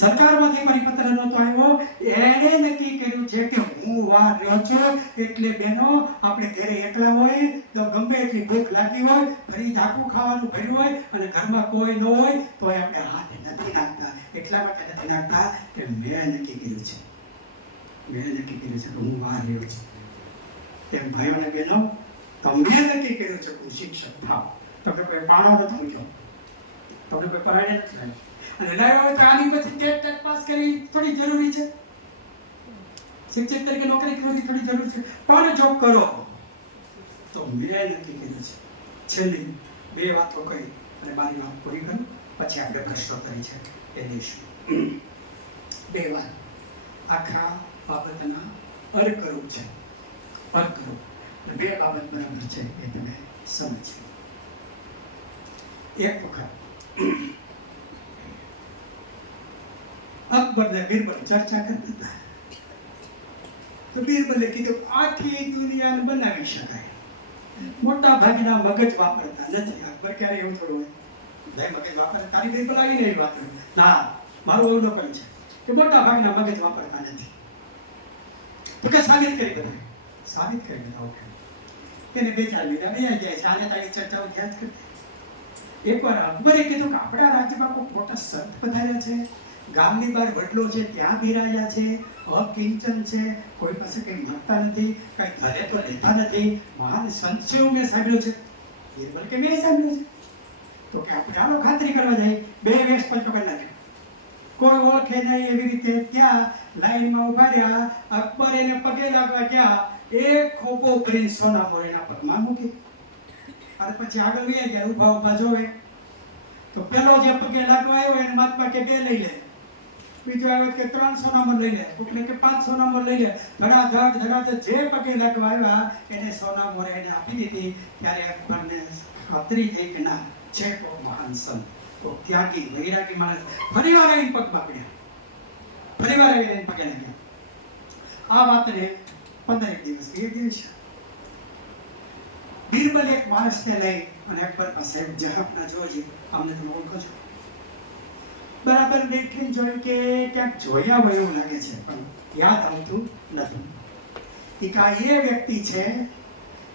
સરકારમાંથી પરિપત્ર નહોતો આવ્યો. એણે નક્કી કર્યું છે કે હું વાર રહ્યો છું એટલે બહેનો આપણે ઘરે એકલા હોય તો ગમે એટલી ભૂખ લાગી હોય ફરી ધાકું ખાવાનું ભર્યું હોય અને ઘરમાં કોઈ ન હોય તો આપણે હાથ નથી નાખતા. એટલા માટે નથી નાખતા કે મેં નક્કી કર્યું છે કે હું વાર રહ્યો છું. તેમ ભાઈઓ અને બહેનો તમે નક્કી કર્યું છે હું શિક્ષક થાવ. તમને કોઈ પાણો નથી મૂક્યો, તમને કોઈ પરાણે નથી લાગ્યું અને લાવ્યો તો આની પછી ટેટ પાસ કરી થોડી જરૂરી છે. શિક્ષક તરીકે નોકરી કરવી થોડી જરૂર છે. પણ જો કરો તો મેં નક્કી કર્યું છે. છેલ્લી બે વાતો કહી અને મારી વાત પૂરી કરું પછી આપણે પ્રશ્નોત્તરી છે એ દઈશું. બે વાત આખા બાબતના અર્થ કરવું છે. અર્થ કરવું બે બાબત બરાબર છે એ તમે સમજો. એક વખત અકબર ને બીરબલ ચર્ચા કરતા હતા તો બીરબલે કીધું આખી દુનિયાને બનાવી શકાય, મોટા ભાગના મગજ વાપરતા નથી. અકબર ક્યારે એવું થોડું હોય મગજ વાપરે તારી બીરબલ આવીને એવી વાત કરે ના મારું અવલોકન છે કે મોટા ભાગના મગજ વાપરતા નથી. તો કે સાબિત કરી બધા સાબિત કરી બધા એને બે ચાર મહિના રહ્યા જાય છે. આને તારી ચર્ચાઓ ધ્યાન કરી. એકવાર અકબરે કીધું કે આપણા રાજ્યમાં કોઈ મોટા સંત પધાર્યા છે, ગામની બહાર વડલો છે ત્યાં બિરાયા છે, અકિંચન છે, કોઈ પાસે કંઈ માંગતા નથી, કંઈ ઘરે તો લેતા નથી, મહાન સંત છે એવું મેં સાંભળ્યું છે. બીરબલ કે મેં સાંભળ્યું છે. તો કે આપણે આનો ખાતરી કરવા જાય. બે વેશ પલટો કરી નાખ્યો, કોઈ ઓળખે નહીં એવી રીતે ત્યાં લાઈનમાં ઉભા રહ્યા. અકબર એને પગે લાગવા ગયા, એક ખોપો કરીને સોના મોરેના પગમાં મૂકી અને પછી આગળ વયા ગયા. ઉભા ઉભા જોવે તો પેલો જે પગે લાગવા આવ્યો એને મહાત્મા કે બે લઈ લે, બીજો આવ્યો કે 300 નંબર લઈ લે, કોકને કે 500 નંબર લઈ લે. ધડાધડ જે પગે લાગવા આવ્યા એને સોના મોરે એને આપી દીધી. ત્યારે અકબરને ખાતરી થઈ કે ના છે કોઈ મહાન સંત, કોઈ ત્યાગી વૈરાગી માણસ. ફરીવાર આવીને પગ પકડ્યા, ફરીવાર આવીને પગે લાગ્યા. આ વાતને 15 દિવસ એક દિવસ બીરબલ એક માણસને લઈ અને અકબર પાસે જહાપના જોજી અમને તમે ઓળખો છો બરાબર દેખીને જોયું કે ક્યાંક જોયા હોય એવું લાગે છે પણ યાદ આવતું નથી. એ વ્યક્તિ છે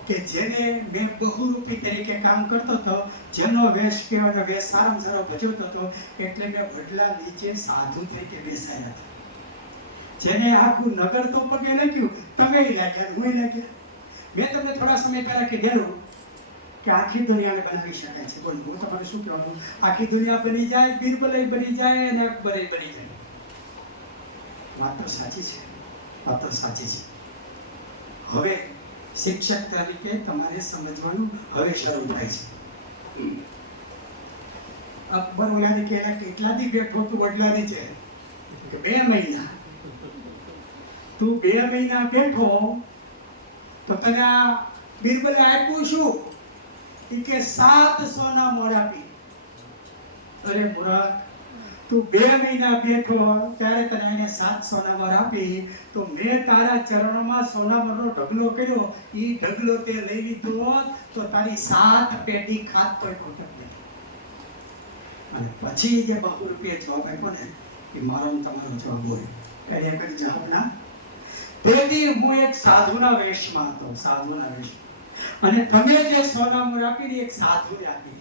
કે જેને મેં બહુરૂપી તરીકે કામ કરતો હતો, જેનો વેશ કહેવાય વેશ સારામાં સારો ભજવતો હતો એટલે મેં વડલા નીચે સાધુ તરીકે બેસાયા હતા. જેને આખું નગર તો પગે લાગ્યું, તમે લાગ્યા હું લાગ્યા. મેં તમને થોડા સમય પહેલા કીધેલું કે આખી દુનિયાને બનાવી શકાય છે. બોલો હું તમારે શું કહેવાનું? આખી દુનિયા બની જાય, બીરબલ બની જાય અને અકબર બની જાય. વાત તો સાચી છે, વાત તો સાચી છે. હવે શિક્ષક તરીકે તમારે સમજવાનું હવે શરૂ થાય છે. અકબર ઓલાને કહેલા કેટલા દી બેઠો તું વડલા નીચે? કે 2 મહિના. તું 2 મહિના બેઠો તો તને બીરબલે આપ્યું શું? કે 7 સોના મોર આપી. અરે મૂર્ખ, તું 2 મહિના બેઠો ત્યારે તને એને 7 સોના મોર આપી તો મેં તારા ચરણોમાં સોના મોરનો ઢગલો કર્યો. ઈ ઢગલો તે લઈ લીધો તો તારી 7 પેટી ખાત કોઈ ખોટક નથી. અને પછી જે બહુરૂપીય જવાબ આપ્યો ને એ મારો તમારો જવાબ હોય. કઈ એક જ જવાબ ના. તેથી હું એક સાધુના વેશમાં હતો, સાધુના વેશ. અને તમે જે સોના મોર આપી એક સાધુને આપી.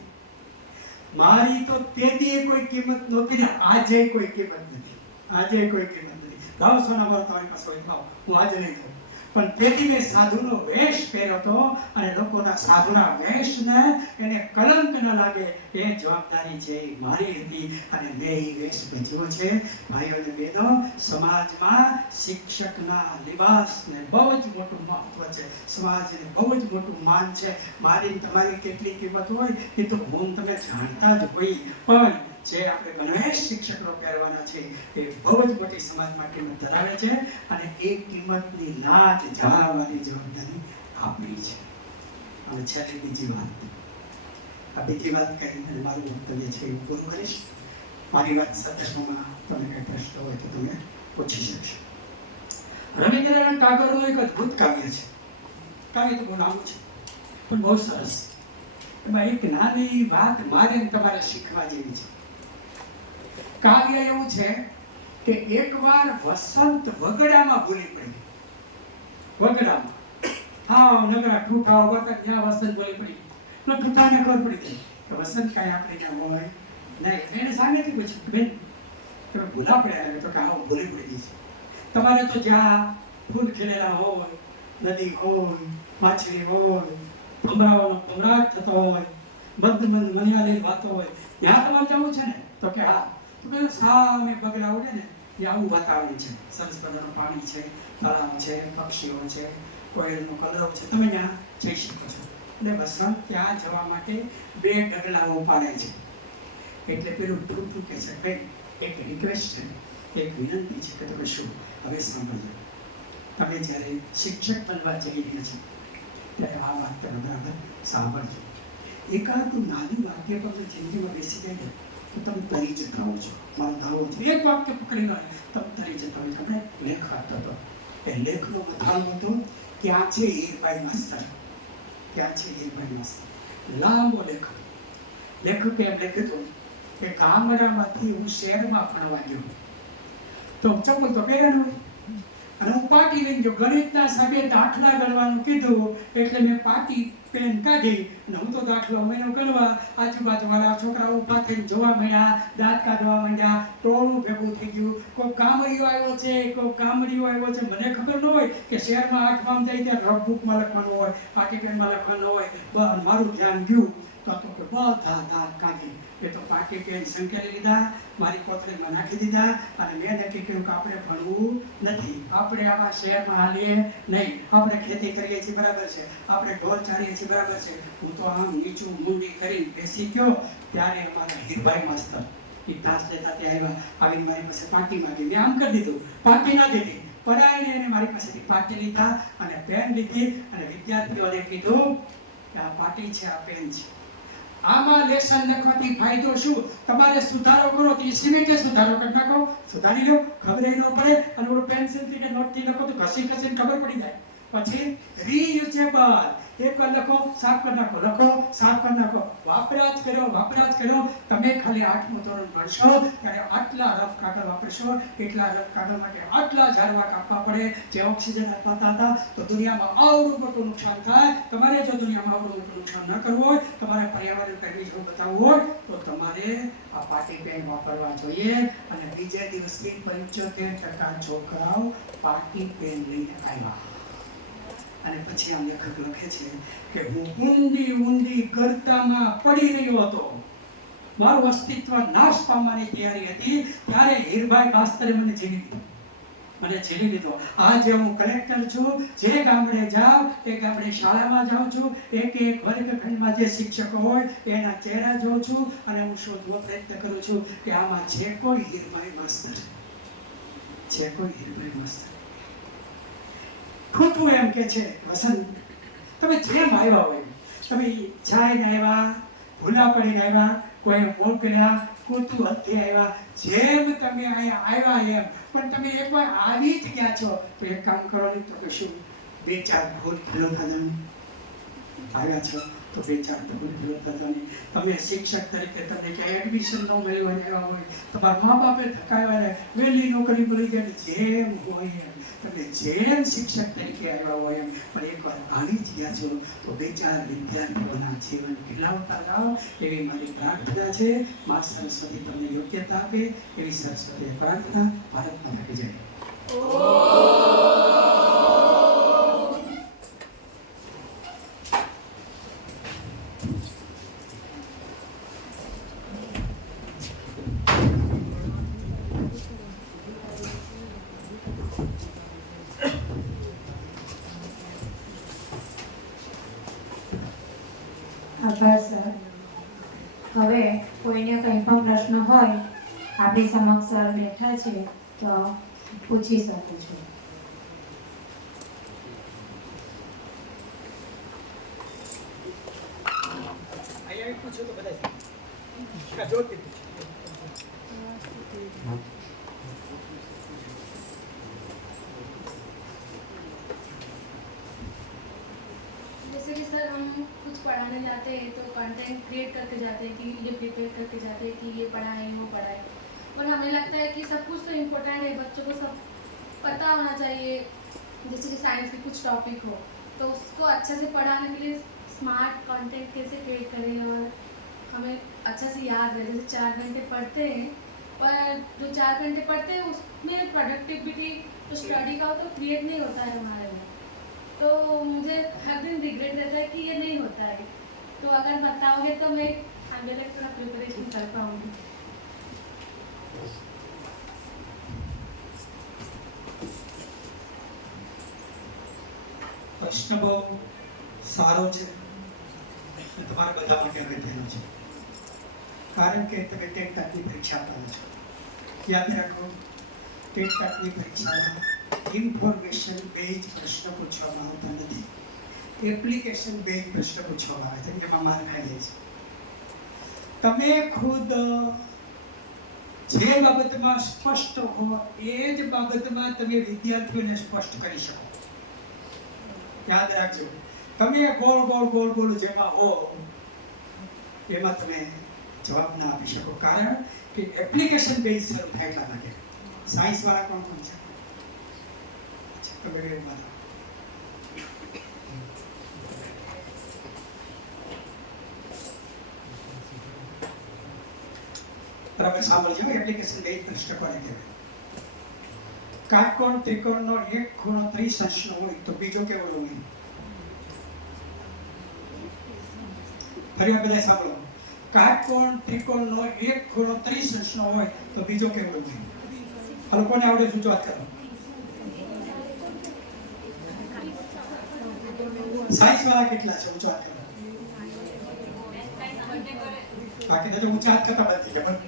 મારી તો તેથી કોઈ કિંમત નહોતી ને આજે કોઈ કિંમત નથી. આજે કોઈ કિંમત નથી. લાવો સોના મોર તમારી પાસે હોય, લાવો. હું આજે નહીં દઉં. પણ તેથી મેં સાધુનો વેશ પહેર્યો હતો અને લોકોના સાધુના વેશને એને કલંક ન લાગે એ જવાબદારી છે એ મારી હતી અને મેં એ વેશ ભજવ્યો છે. ભાઈઓ અને બહેનો, સમાજમાં શિક્ષકના લિબાસને બહુ જ મોટું મહત્વ છે, સમાજને બહુ જ મોટું માન છે. મારી તમારી કેટલી કિંમત હોય એ તો હું તમે જાણતા જ હોય, પણ જે આપણે ગણવેશ શિક્ષકો પહેરવાના છે એ બહુ જ મોટી સમાજમાં કિંમત ધરાવે છે અને એ કિંમતની લાજ જાળવવાની જવાબદારી આપણી છે. અને છેલ્લી બીજી વાત કરીને મારું વક્તવ્ય છે એ પૂરું કરીશ. મારી વાત સંદર્ભમાં તમે કંઈ પ્રશ્ન હોય તો તમે પૂછી શકશો. રવિન્દ્રનાથ ટાગોરનું એક અદ્ભુત કાવ્ય છે. કાવ્ય તો બહુ લાંબુ છે પણ બહુ સરસ. એમાં એક નાની વાત મારે તમારે શીખવા જેવી છે. કાવ્ય એવું છે કે એકવાર વસંત વગડામાં ભૂલી પડી. વગડામાં હા નગરા ઠૂઠા ઉભા હતા ત્યાં વસંત બોલી પડી. તો ઠૂઠાને ખબર પડી ગઈ કે વસંત કાંઈ આપણે ત્યાં હોય નહીં. એને સામેથી પૂછ્યું બેન તમે ભૂલા પડ્યા? તો કે હા ભૂલી પડી છે. તમારે તો જ્યાં ફૂલ ખીલેલા હોય, નદી હોય, માછલી હોય, ભમરાટ થતો હોય, મંદ મનિયાળી વાતો હોય, ત્યાં તમારે જવું છે ને? તો કે હા. તો સામે બગલા ઉડે ને ત્યાં આવું વાતાવરણ છે, સરસ મજાનું પાણી છે, તળાવ છે, પક્ષીઓ છે, કોયલનો કલરવ છે, તમે ત્યાં જઈ શકો છો. એટલે વસંત ત્યાં જવા માટે 2 ડગલાઓ પાડે છે. એટલે પેલું ઠૂઠું કે છે ભાઈ એક રિક્વેસ્ટ છે, એક વિનંતી છે કે તમે શું હવે સાંભળજો. તમે જ્યારે શિક્ષક બનવા જઈ રહ્યા છો ત્યારે આ વાત તમે બરાબર સાંભળજો. એકાદું નાની વાક્ય પર જિંદગીમાં બેસી જાય ને તો તમે તરી જતા હો છો. મારો દાવો છે એક વાક્ય પકડી લો તમે તરી જતા હોય. આપણે લેખ આપતો હતો એ લેખનો મથાળો હતો ક્યાં છે હીરભાઈ માસ્તર, ક્યાં છે હીરભાઈ માસ્તર. લાંબો લેખ. લેખકે એમ લખ્યું કે ગામડામાંથી હું શહેરમાં ભણવા ગયો તો ચપલ તો પહેર્યા ન હોય અને હું પાટી લઈને ગયો. ગણિતના સાહેબે દાખલા ગણવાનું કીધું એટલે મેં પાટી પેન કાઢી અને હું તો દાખલો મહિનો ગણવા આજુબાજુવાળા છોકરાઓ ઊભા થઈને જોવા મળ્યા, દાંત કાઢવા માંડ્યા, ટોળું ભેગું થઈ ગયું. કોઈ ગામડીઓ આવ્યો છે, કોઈ ગામડીઓ આવ્યો છે. મને ખબર ન હોય કે શહેરમાં 8માં જાય ત્યાં નોટબુકમાં લખવાનું હોય, પાટી પેનમાં લખવાનું હોય. મારું ધ્યાન ગયું તો બધા દાંત કાઢી એ તો પાટી પેન સંકેલી લીધા, મારી કોથળીમાં નાખી દીધા અને મેં નક્કી કર્યું કે આપણે ભણવું નથી, આપણે આવા શહેરમાં હાલીએ નહીં, આપણે ખેતી કરીએ છીએ બરાબર છે, આપણે ઢોર ચારીએ છીએ બરાબર છે. હું તો આમ નીચું મૂંડી કરીને બેસી ગયો ત્યારે અમારા હીરભાઈ માસ્તર એ તાસ લેતા ત્યાં આવ્યા. આવીને મારી પાસે પાટી માંગી. મેં આમ કરી દીધું, પાટી ના દીધી. પરાયણે એને મારી પાસેથી પાટી લીધા અને પેન લીધી અને વિદ્યાર્થીઓને કીધું કે આ પાટી છે, આ પેન છે. આમાં લેસન લખવાથી ફાયદો શું? તમારે સુધારો કરો તો સિમેન્ટે સુધારો કરી નાખો, સુધારી લો, ખબર ન પડે. અને ઓલું પેન્સિલથી કે નોટથી લખો તો ઘસી ઘસીને ખબર પડી જાય. પછી રીયુઝેબલ, એકવાર લખો સાફ કરી નાખો, લખો સાફ કરી નાખો. વાપર્યા જ કર્યો. તમે ખાલી 8મું ધોરણ ભણશો ત્યારે આટલા રફ કાગળ વાપરશો, એટલા રફ કાગળ માટે આટલા ઝાડવા કાપવા પડે જે ઓક્સિજન આપતા હતા. તો દુનિયામાં આવડું મોટું નુકસાન થાય. તમારે જો દુનિયામાં આવડું મોટું નુકસાન ન કરવું હોય, તમારે પર્યાવરણ પ્રેમી જેવું બતાવવું હોય તો તમારે આ પાટી પેન વાપરવા જોઈએ. અને બીજા દિવસથી 75% છોકરાઓ પાટી પેન લઈને આવ્યા. અને પછી આ લેખક લખે છે કે હું ઊંડી ગર્તામાં પડી રહ્યો હતો, મારું અસ્તિત્વ નાશ પામવાની તૈયારી હતી, ત્યારે હીરભાઈ માસ્તરે મને ઝીલી લીધો. આજે હું કલેક્ટર છું, જે ગામડે જાઉં એ ગામડે શાળામાં જાઉં છું, એક વર્ગખંડમાં જે શિક્ષકો હોય એના ચહેરા જોઉં છું અને હું શોધવા પ્રયત્ન કરું છું કે આમાં છે કોઈ હીરભાઈ માસ્તર, છે કોઈ હીરભાઈ માસ્તર. ખોટું એમ કે છે વસંત તમે જેમ આવ્યા હોય, તમે છાઈને આવ્યા, ભૂલા પડીને આવ્યા, કોઈ મોકલ્યા, કુતૂહલથી આવ્યા, જેમ તમે અહીંયા આવ્યા એમ. પણ તમે એકવાર આવી જ ગયા છો તો એક કામ કરવાનું તો કે શું 2-4 ભૂલ ભૂલો આવ્યા છો તો 2-4 ભૂલ ભૂલો તમે શિક્ષક તરીકે તમને ક્યાંય એડમિશન ન મળ્યું હોય, આવ્યા હોય, તમારા મા બાપે થકાવ્યા, વહેલી નોકરી મળી જાય, જેમ હોય એમ તમે જેમ શિક્ષક તરીકે આવ્યા હોય એમ. પણ એકવાર આવી જ ગયા છો તો 2-4 વિદ્યાર્થીઓના જીવન ખીલાવતા જાઓ એવી મારી પ્રાર્થના છે. મા સરસ્વતી તમને યોગ્યતા આપે એવી સરસ્વતી પ્રાર્થના. ભારત માતા કી જય. આભાર સર. હવે કોઈને કંઈ પણ પ્રશ્ન હોય આપણી સમક્ષ સર બેઠા છે તો પૂછી શકો છો. અહીંયા પૂછો તો બધા જોતી जैसे कि सर हम कुछ पढ़ाने जाते हैं तो कंटेंट क्रिएट करके जाते हैं कि ये प्रिपेयर करके जाते हैं कि ये पढ़ाए वो पढ़ाए, और हमें लगता है कि सब कुछ तो इम्पोर्टेंट है, बच्चों को सब पता होना चाहिए. जैसे कि साइंस के कुछ टॉपिक हो तो उसको अच्छे से पढ़ाने के लिए स्मार्ट कंटेंट कैसे क्रिएट करें और हमें अच्छा से याद रहे. जैसे 4 घंटे पढ़ते हैं पर जो 4 घंटे पढ़ते हैं उसमें प्रोडक्टिविटी जो स्टडी का हो तो क्रिएट नहीं होता है हमारे में. तो मुझे हर दिन रिग्रेट रहता है कि ये नहीं होता है. तो अगर बताओगे तो मैं आगे तक थोड़ा प्रिपरेशन कर पाऊँगी. પ્રશ્ન બહુ સારો છે. તમારા બધા માટે અગત્યનો છે, કારણ કે તમે ટેટ ટાટની પરીક્ષા આપવાનો છો. યાદ રાખો, ટેટ ટાટની પરીક્ષામાં ઇન્ફોર્મેશન બેઝ પ્રશ્ન પૂછવામાં આવતા નથી, એપ્લિકેશન બેઝ પ્રશ્ન પૂછવામાં આવે છે, એમાં માર્ક ખાઈ જાય છે. તમે ખુદ જે બાબતમાં સ્પષ્ટ હો એ જ બાબતમાં તમે વિદ્યાર્થીઓને સ્પષ્ટ કરી શકો. યાદ રાખજો, તમે ગોળ ગોળ ગોળ ગોળ જેમાં હો એમાં તમે જવાબ ના આપી શકો, કારણ કે એપ્લિકેશન બેઝ શરૂ થાય એટલા માટે. સાયન્સ વાળા કોણ કોણ છે? તમે કેવું માનો? બરાબર સાંભળજો, એપ્લિકેશન બેઝ પ્રશ્ન કોને કહેવાય? કાટકોણ ત્રિકોણનો એક ખૂણો 30 અંશનો હોય તો બીજો કેવો હોય? ફરી બધા સાંભળો, કાટકોણ ત્રિકોણનો એક ખૂણો 30 અંશનો હોય તો બીજો કેવો હોય? આ લોકોને આવડે શું વાત કરો? સાઈઝ વાળા કેટલા છે? ઊંચો હાથ કરો. બાકી તો ઊંચા હાથ કરતા બંધ થઈ ગયા.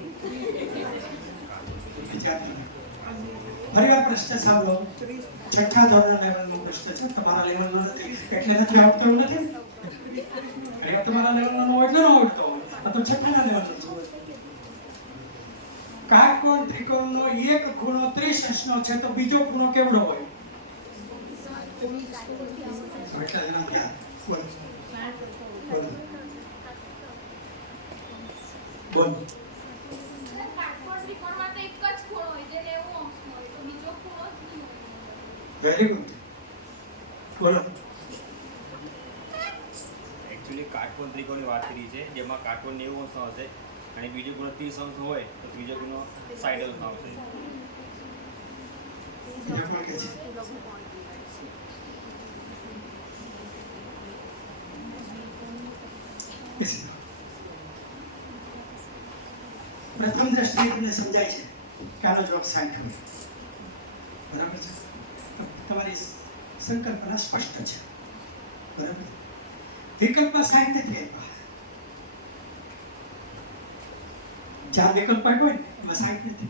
ફરીવાર પ્રશ્ન સાંભળો, 6ઠા ધોરણ લેવલનો પ્રશ્ન છે, તમારા લેવલનો નથી એટલે નથી આવડતો એવું નથી. ફરીવાર તમારા લેવલનો ન હોય એટલે ન આવડતો હોય, આ તો 6ઠા લેવલનો છે. કાટકોણ ત્રિકોણનો એક ખૂણો 30 અંશનો છે તો બીજો ખૂણો કેવડો હોય? એટલા જણા ત્યાં બોલ બોલ. વેરી ગુડ, બોલો. એકચ્યુઅલી કાટકોણ ત્રિકોણની વાત કરી છે, જેમાં કાટકોણ 90 અંશનો હશે અને બીજો ખૂણો 30 અંશ હોય તો બીજો ખૂણો 60 અંશનો આવશે. બીજા કોણ કે છે? પ્રથમ દ્રષ્ટિએ તમને સમજાય છે કે આનો જવાબ 60 હોય. બરાબર છે? તમારી સંકલ્પના સ્પષ્ટ છે. બરાબર? વિકલ્પમાં 60 નથી આપ્યા. 4 વિકલ્પ આપ્યો હોય ને એમાં 60 નથી.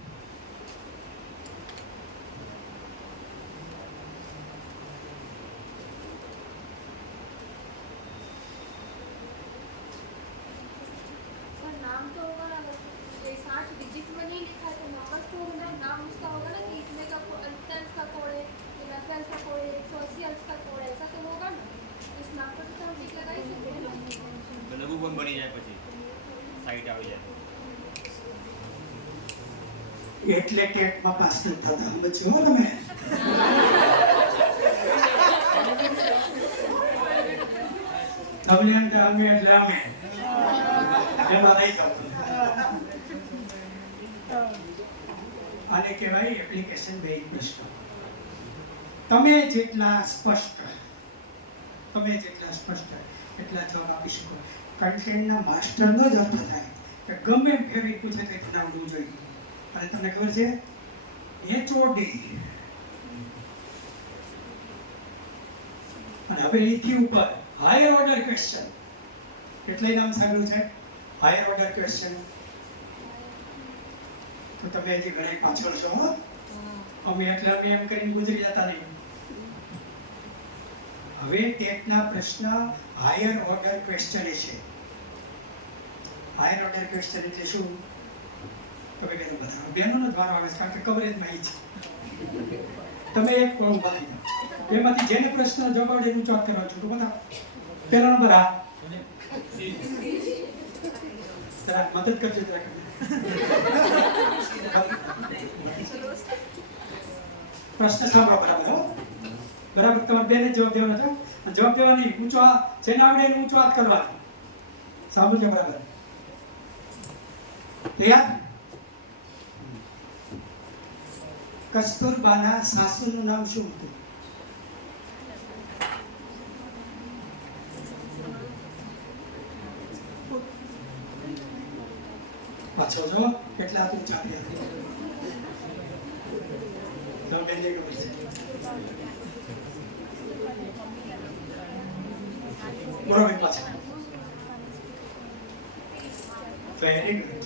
नाम तो होगा, 60 डिजिट में नहीं लिखा है तो नंबर्स तो होगा, नाम उसका होगा ना कि इतने का अंश का कोड है, 90 अंश का कोड है, 180 अंश का कोड है, ऐसा तो होगा ना. इस नाम पर तो हम टिक लगा ही सकते हैं ना. તો નવું પણ બની જાય, પછી 60 આવી જાય. એટલે ટેટમાં પાસ ન થતા સમજો હો તમે. તમને એમ કે અમે એટલે અમે એમાં નહીં થતું. આને કહેવાય એપ્લિકેશન બેઝ પ્રશ્ન. તમે જેટલા સ્પષ્ટ એટલા જવાબ આપી શકો. કન્ટેન્ટના માસ્ટરનો જ અર્થ થાય કે ગમે એમ ફેરવી પૂછે તો તમને આવડવું જોઈએ. અને તમને ખબર છે HOD અને હવે એથી ઉપર હાયર ઓર્ડર ક્વેશ્ચન કેટલાય નામ સાંભળ્યું છે હાયર ઓર્ડર ક્વેશ્ચન? તો તમે હજી ઘણા પાછળ છો હો. અમે એમ કરીને ગુજરી જતા નહીં. હવે ટેટના પ્રશ્ન હાયર ઓર્ડર ક્વેશ્ચન છે. હાયર ઓર્ડર ક્વેશ્ચન એટલે શું? તમે કહેજો બધા બેનોનો જ વારો આવે છે, કારણ કે કવરેજમાં ઈ છે. તમે એક એમાંથી જેને પ્રશ્ન જવાબ આવડે એનું ચોક કરવા છો તો બધા. પહેલો નંબર આ જરા મદદ કરજો જરા. પ્રશ્ન સાંભળો બરાબર હો. બરાબર તમારે બેને જવાબ દેવાનો છે. જવાબ દેવાની ઊંચો જેને આવડે એનું ઊંચો હાથ કરવાનો. સાંભળજો બરાબર. તૈયાર? કસ્તુરબાના સાસુનું નામ શું હતું? પાછો જો કેટલા તું ચાલી હતી. તો બેને ખબર છે. બરોબર પાછા. Very good.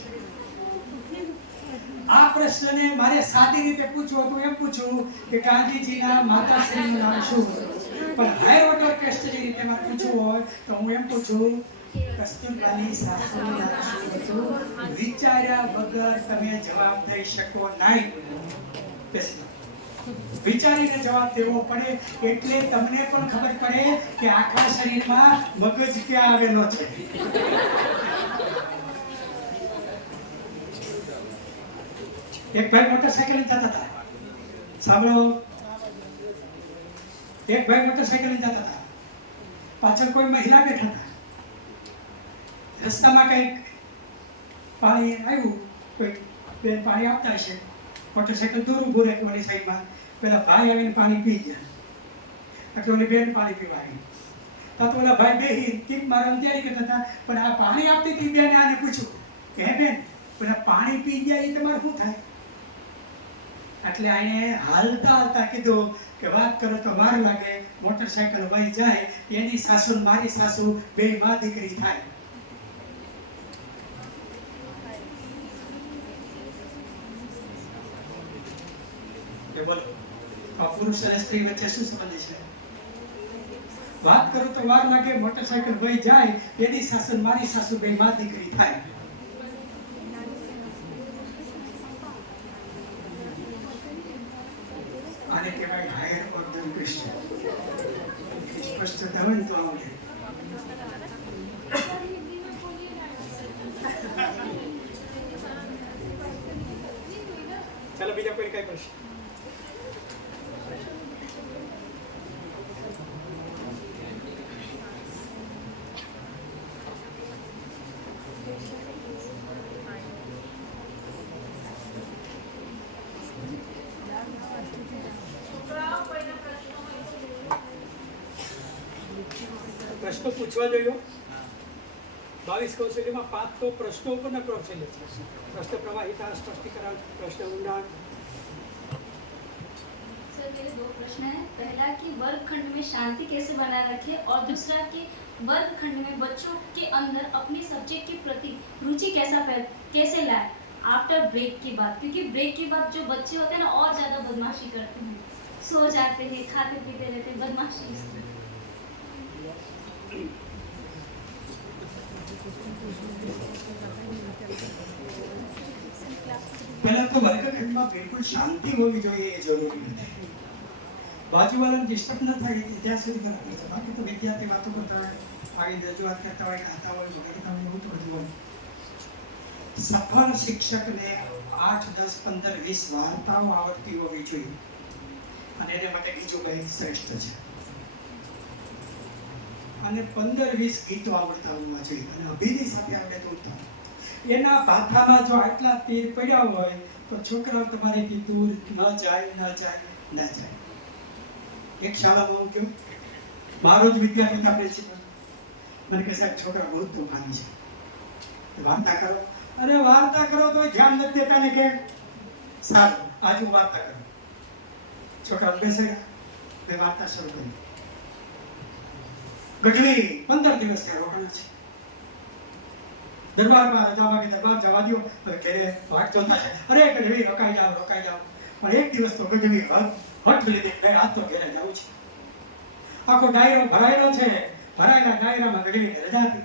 આ પ્રશ્નને મારે સાદી રીતે પૂછવો તો એમ પૂછું કે ગાંધીજીના માતાશ્રીનું નામ શું હતું? પણ હાયર ઓર્ડર ક્વેશ્ચનની રીતે મારે પૂછવું હોય તો હું એમ પૂછું કસ્તુરબાની સાસુનું નામ શું હતું? વિચાર્યા વગર તમે જવાબ દઈ શકો નહીં. વિચારીને જવાબ દેવો પડે, એટલે તમને પણ ખબર પડે કે આખા શરીરમાં મગજ ક્યાં આવેલો છે. એક ભાઈ મોટરસાઇકલ જતા હતા. સાંભળો. એક ભાઈ મોટરસાઇકલ જતા હતા. પાછળ કોઈ મહિલા બેઠા હતા. રસ્તામાં કંઈક પાણી આવ્યું, કોઈ બેન પાણી આપતા હશે. મોટરસાઇકલ દૂર ઊભું રાખ્યું ઓલી સાઈડમાં. પેલા ભાઈ આવીને પાણી પી ગયા. એટલે ઓલી બેન પાણી પીવા આવી. તો ઓલા ભાઈ બેહી ટીપ મારવાની તૈયારી કરતા હતા. પણ આ પાણી આપતી હતી બેને આને પૂછ્યું કે હે બેન, પેલા પાણી પી ગયા એ તમારે શું થાય? એટલે આને હાલતા હાલતા કીધું કે વાત કરો તો વાર લાગે, મોટરસાઇકલ વહી જાય, એની સાસુ ને મારી સાસુ બે માં દીકરી થાય. બોલો, આ પુરુષ અને સ્ત્રી વચ્ચે શું સંબંધ છે? વાત કરો તો વાર લાગે, મોટરસાઇકલ વહી જાય, એની સાસુ ને મારી સાસુ બે માં દીકરી થાય. આને કહેવાય હાયર ઓર્ડર ક્વેશ્ચન. સ્પષ્ટતા હોય ને તો આવડે. ચાલો બીજા કોઈ કઈ પ્રશ્ન? પ્રશ્નો પૂછવા જોઈએ. 22 કૌશલ્યમાં 5 તો પ્રશ્નો ઉપરના કૌશલ્ય છે. પ્રશ્ન પ્રવાહિતા, स्पष्टीकरण, प्रश्न ઊંડાણ. सर मेरे 2 प्रश्न हैं. पहला कि वर्गखंड में शांति कैसे बनाए रखें, और दूसरा कि वर्गखंड में बच्चों के अंदर अपने सब्जेक्ट के प्रति रुचि कैसे लाए आफ्टर ब्रेक के बाद, क्योंकि ब्रेक के बाद जो बच्चे होते हैं ना और ज़्यादा बदमाशी करते हैं, सो जाते हैं, खाते पीते रहते हैं, बदमाशी. પહેલા તો વર્ગખંડમાં બિલકુલ શાંતિ હોવી જોઈએ એ જરૂરી નથી. બાજુવાળાને ડિસ્ટર્બ ન થાય ત્યાં સુધી બરાબર છે. બાકી તો વિદ્યાર્થી વાતો કરતા હોય, આગળ રજૂઆત કરતા હોય, ખાતા હોય, ભણતા હોય, એવું તો બધું હોય. સફળ શિક્ષકને 8, 10, 15, 20 વાર્તાઓ આવડતી હોવી જોઈએ. અને એને માટે બીજું કંઈ શ્રેષ્ઠ છે. અને 15-20 ગીતો આવડતા હોવા જોઈએ. અને અભિનય સાથે આવડે તો ઉત્તમ. એના ભાથામાં જો આટલા તીર પડ્યા હોય તો છોકરાઓ તમારેથી દૂર ન જાય. એક શાળામાં હું કહ્યું, મારો જ વિદ્યાર્થી હતા પ્રિન્સિપલ, મને કહે સાહેબ છોકરા બહુ તોફાની છે, વાર્તા કરો. અરે વાર્તા કરો તો ધ્યાન નથી દેતા ને કે સારું આજે હું વાર્તા કરું. છોકરા બેસે મેં વાર્તા શરૂ કરી. ગઢવી 15 દિવસ ત્યાં રોકાણા છે. દરબારમાં રજા માંગે, દરબાર જવા દ્યો, હવે ઘરે વાટ જોતા છે. અરે ગઢવી રોકાઈ જાઓ. પણ એક દિવસ તો ગઢવી હઠ લીધી, ભાઈ આજ તો ઘરે જવું છે. આખો ડાયરો ભરાયેલો છે. ભરાયેલા ડાયરામાં ગઢવીને રજા આપી.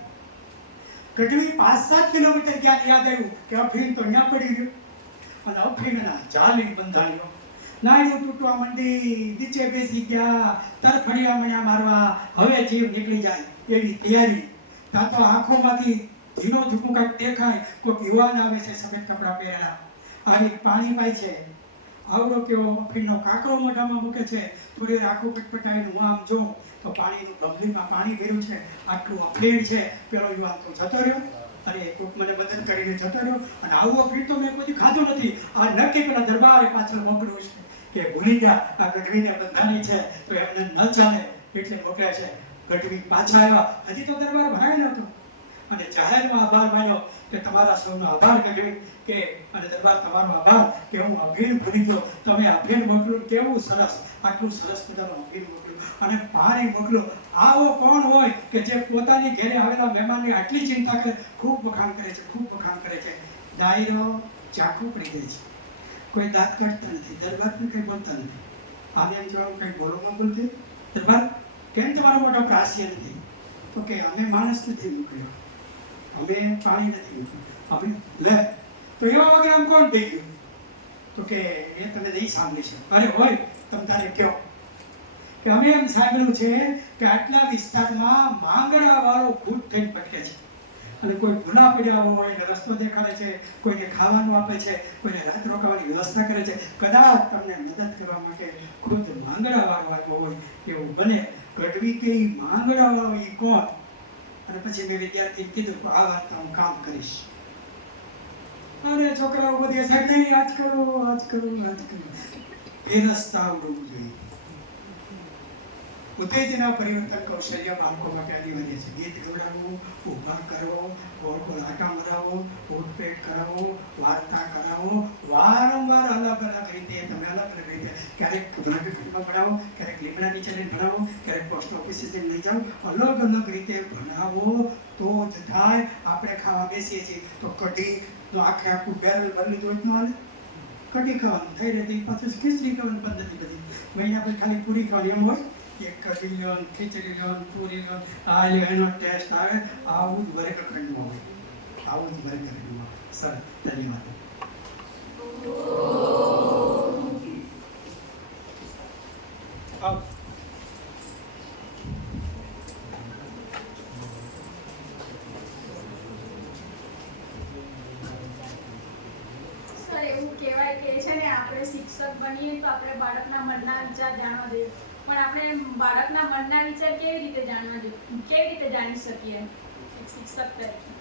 ગઢવી 5-7 કિલોમીટર ગયા, યાદ આવ્યું કે અફીણ તો ત્યાં પડી ગયું. અને અફીણના જાલી બંધાણ્યો. નાયડું તૂટવા માંડી, નીચે બેસી ગયા, તરફડિયા મણ્યા મારવા, હવે જીવ નીકળી જાય એવી તૈયારી. ત્યાં તો આંખોમાંથી ધીનો ધૂકું કાંઈક દેખાય, કોઈક યુવાન આવે છે સફેદ કપડાં પહેરેલા, આવી પાણી પાય છે. આવડો કેવો અફીણનો કાકરો મોઢામાં મૂકે છે. થોડી વાર આંખો પટપટાઈને હું આમ જોઉં તો પાણીનું ડબલીમાં પાણી ભર્યું છે. આટલું અફીણ છે. પેલો યુવાન તો જતો રહ્યો. અરે કોઈક મને મદદ કરીને જતો રહ્યો. અને આવું અફીણ તો મેં કોઈ ખાધું નથી. આ નક્કી પેલા દરબારે પાછળ મોકલ્યું છે કે ભૂલી જા, આ ગઢવીને બંધાણી છે તો એમને ન ચાલે એટલે મોકલ્યા છે. ગઢવી પાછા આવ્યા. હજી તો દરબાર ભરાયેલો હતો અને જાહેરમાં આભાર માન્યો કે તમારા સૌનો આભાર ગઢવી, કે અને દરબાર તમારો આભાર કે હું અભિન ભૂલી ગયો, તમે અભિન મોકલ્યું, કેવું સરસ, આટલું સરસ મજાનું અભિન મોકલ્યું અને પાણી મોકલ્યું. આવો કોણ હોય કે જે પોતાની ઘરે આવેલા મહેમાનની આટલી ચિંતા કરે, ખૂબ વખાણ કરે છે, ખૂબ વખાણ કરે છે. ડાયરો ચાકુ પડી જાય છે. કોઈ દાંત કાઢતા નથી, દરબારને કંઈ બોલતા નથી. આને એમ જવાનું કંઈ બોલવામાં બોલતી, દરબાર કેમ તમારો મોટો પ્રાસ્ય નથી? તો કે અમે માણસ નથી મોકલ્યો, અમે પાણી નથી મોકલ્યું, અમે લે. તો એવા વગર આમ કોણ થઈ ગયું? તો કે એ તમે નહીં સાંભળી છે. અરે હોય તમે તારે કહો કે અમે એમ સાંભળ્યું છે કે આટલા વિસ્તારમાં માંગડા વાળો ભૂત થઈને ભટકે છે અને કોઈ ભૂલા પડ્યા હોય ને રસ્તો દેખાડે છે, કોઈને ખાવાનું આપે છે, કોઈને રાત રોકાવાની વ્યવસ્થા કરે છે. કદાચ તમને મદદ કરવા માટે ખુદ માંગડા વાળો આવ્યો હોય એવું બને. ગઢવી કે ઈ માંગડા વાળો ઈ કોણ? અને પછી મેં વિદ્યાર્થીને કીધું આ વાત હું કામ કરીશ. અને છોકરાઓ બધી સાહેબ નહીં આજ કરો. એ રસ્તા આવડવું જોઈએ. ઉત્તેજના પરિવર્તન કૌશલ્ય બાળકો માટે અનિવાર્ય છે. ગીત ગવડાવવું, ઊભા કરવો, ગોળ ગોળ આટા મરાવો, ઉઠપેટ કરાવો, વાર્તા કરાવો, વારંવાર અલગ રીતે તમે અલગ રીતે ક્યારેક પુસ્તકમાં ભણાવો, ક્યારેક લીમડા નીચે લઈને ભણાવો, ક્યારેક પોસ્ટ ઓફિસે જઈને લઈ જાઓ. અલગ રીતે ભણાવો તો જ થાય. આપણે ખાવા બેસીએ છીએ તો કઢીનો આખું બેરલ ભરી લીધું એટલું હાલે. કઢી ખાવાનું થઈ રહી, પાછું ખીચડી ખાવાની પદ્ધતિ બધી. મહિના પછી ખાલી પૂરી ખાવાની એમ હોય. એક કઢી લો, ખીચડી લો, પૂરી લો, આ લો, એનો ટેસ્ટ આવે. આવું જ વર્ગખંડમાં હોય. સર ધન્યવાદ. સર એવું કહેવાય કે છે ને આપણે શિક્ષક બનીએ તો આપણે બાળકના મનના વિચાર જાણવા જોઈએ, પણ આપણે બાળકના મનના વિચાર કેવી રીતે જાણી શકીએ એક શિક્ષક તરીકે?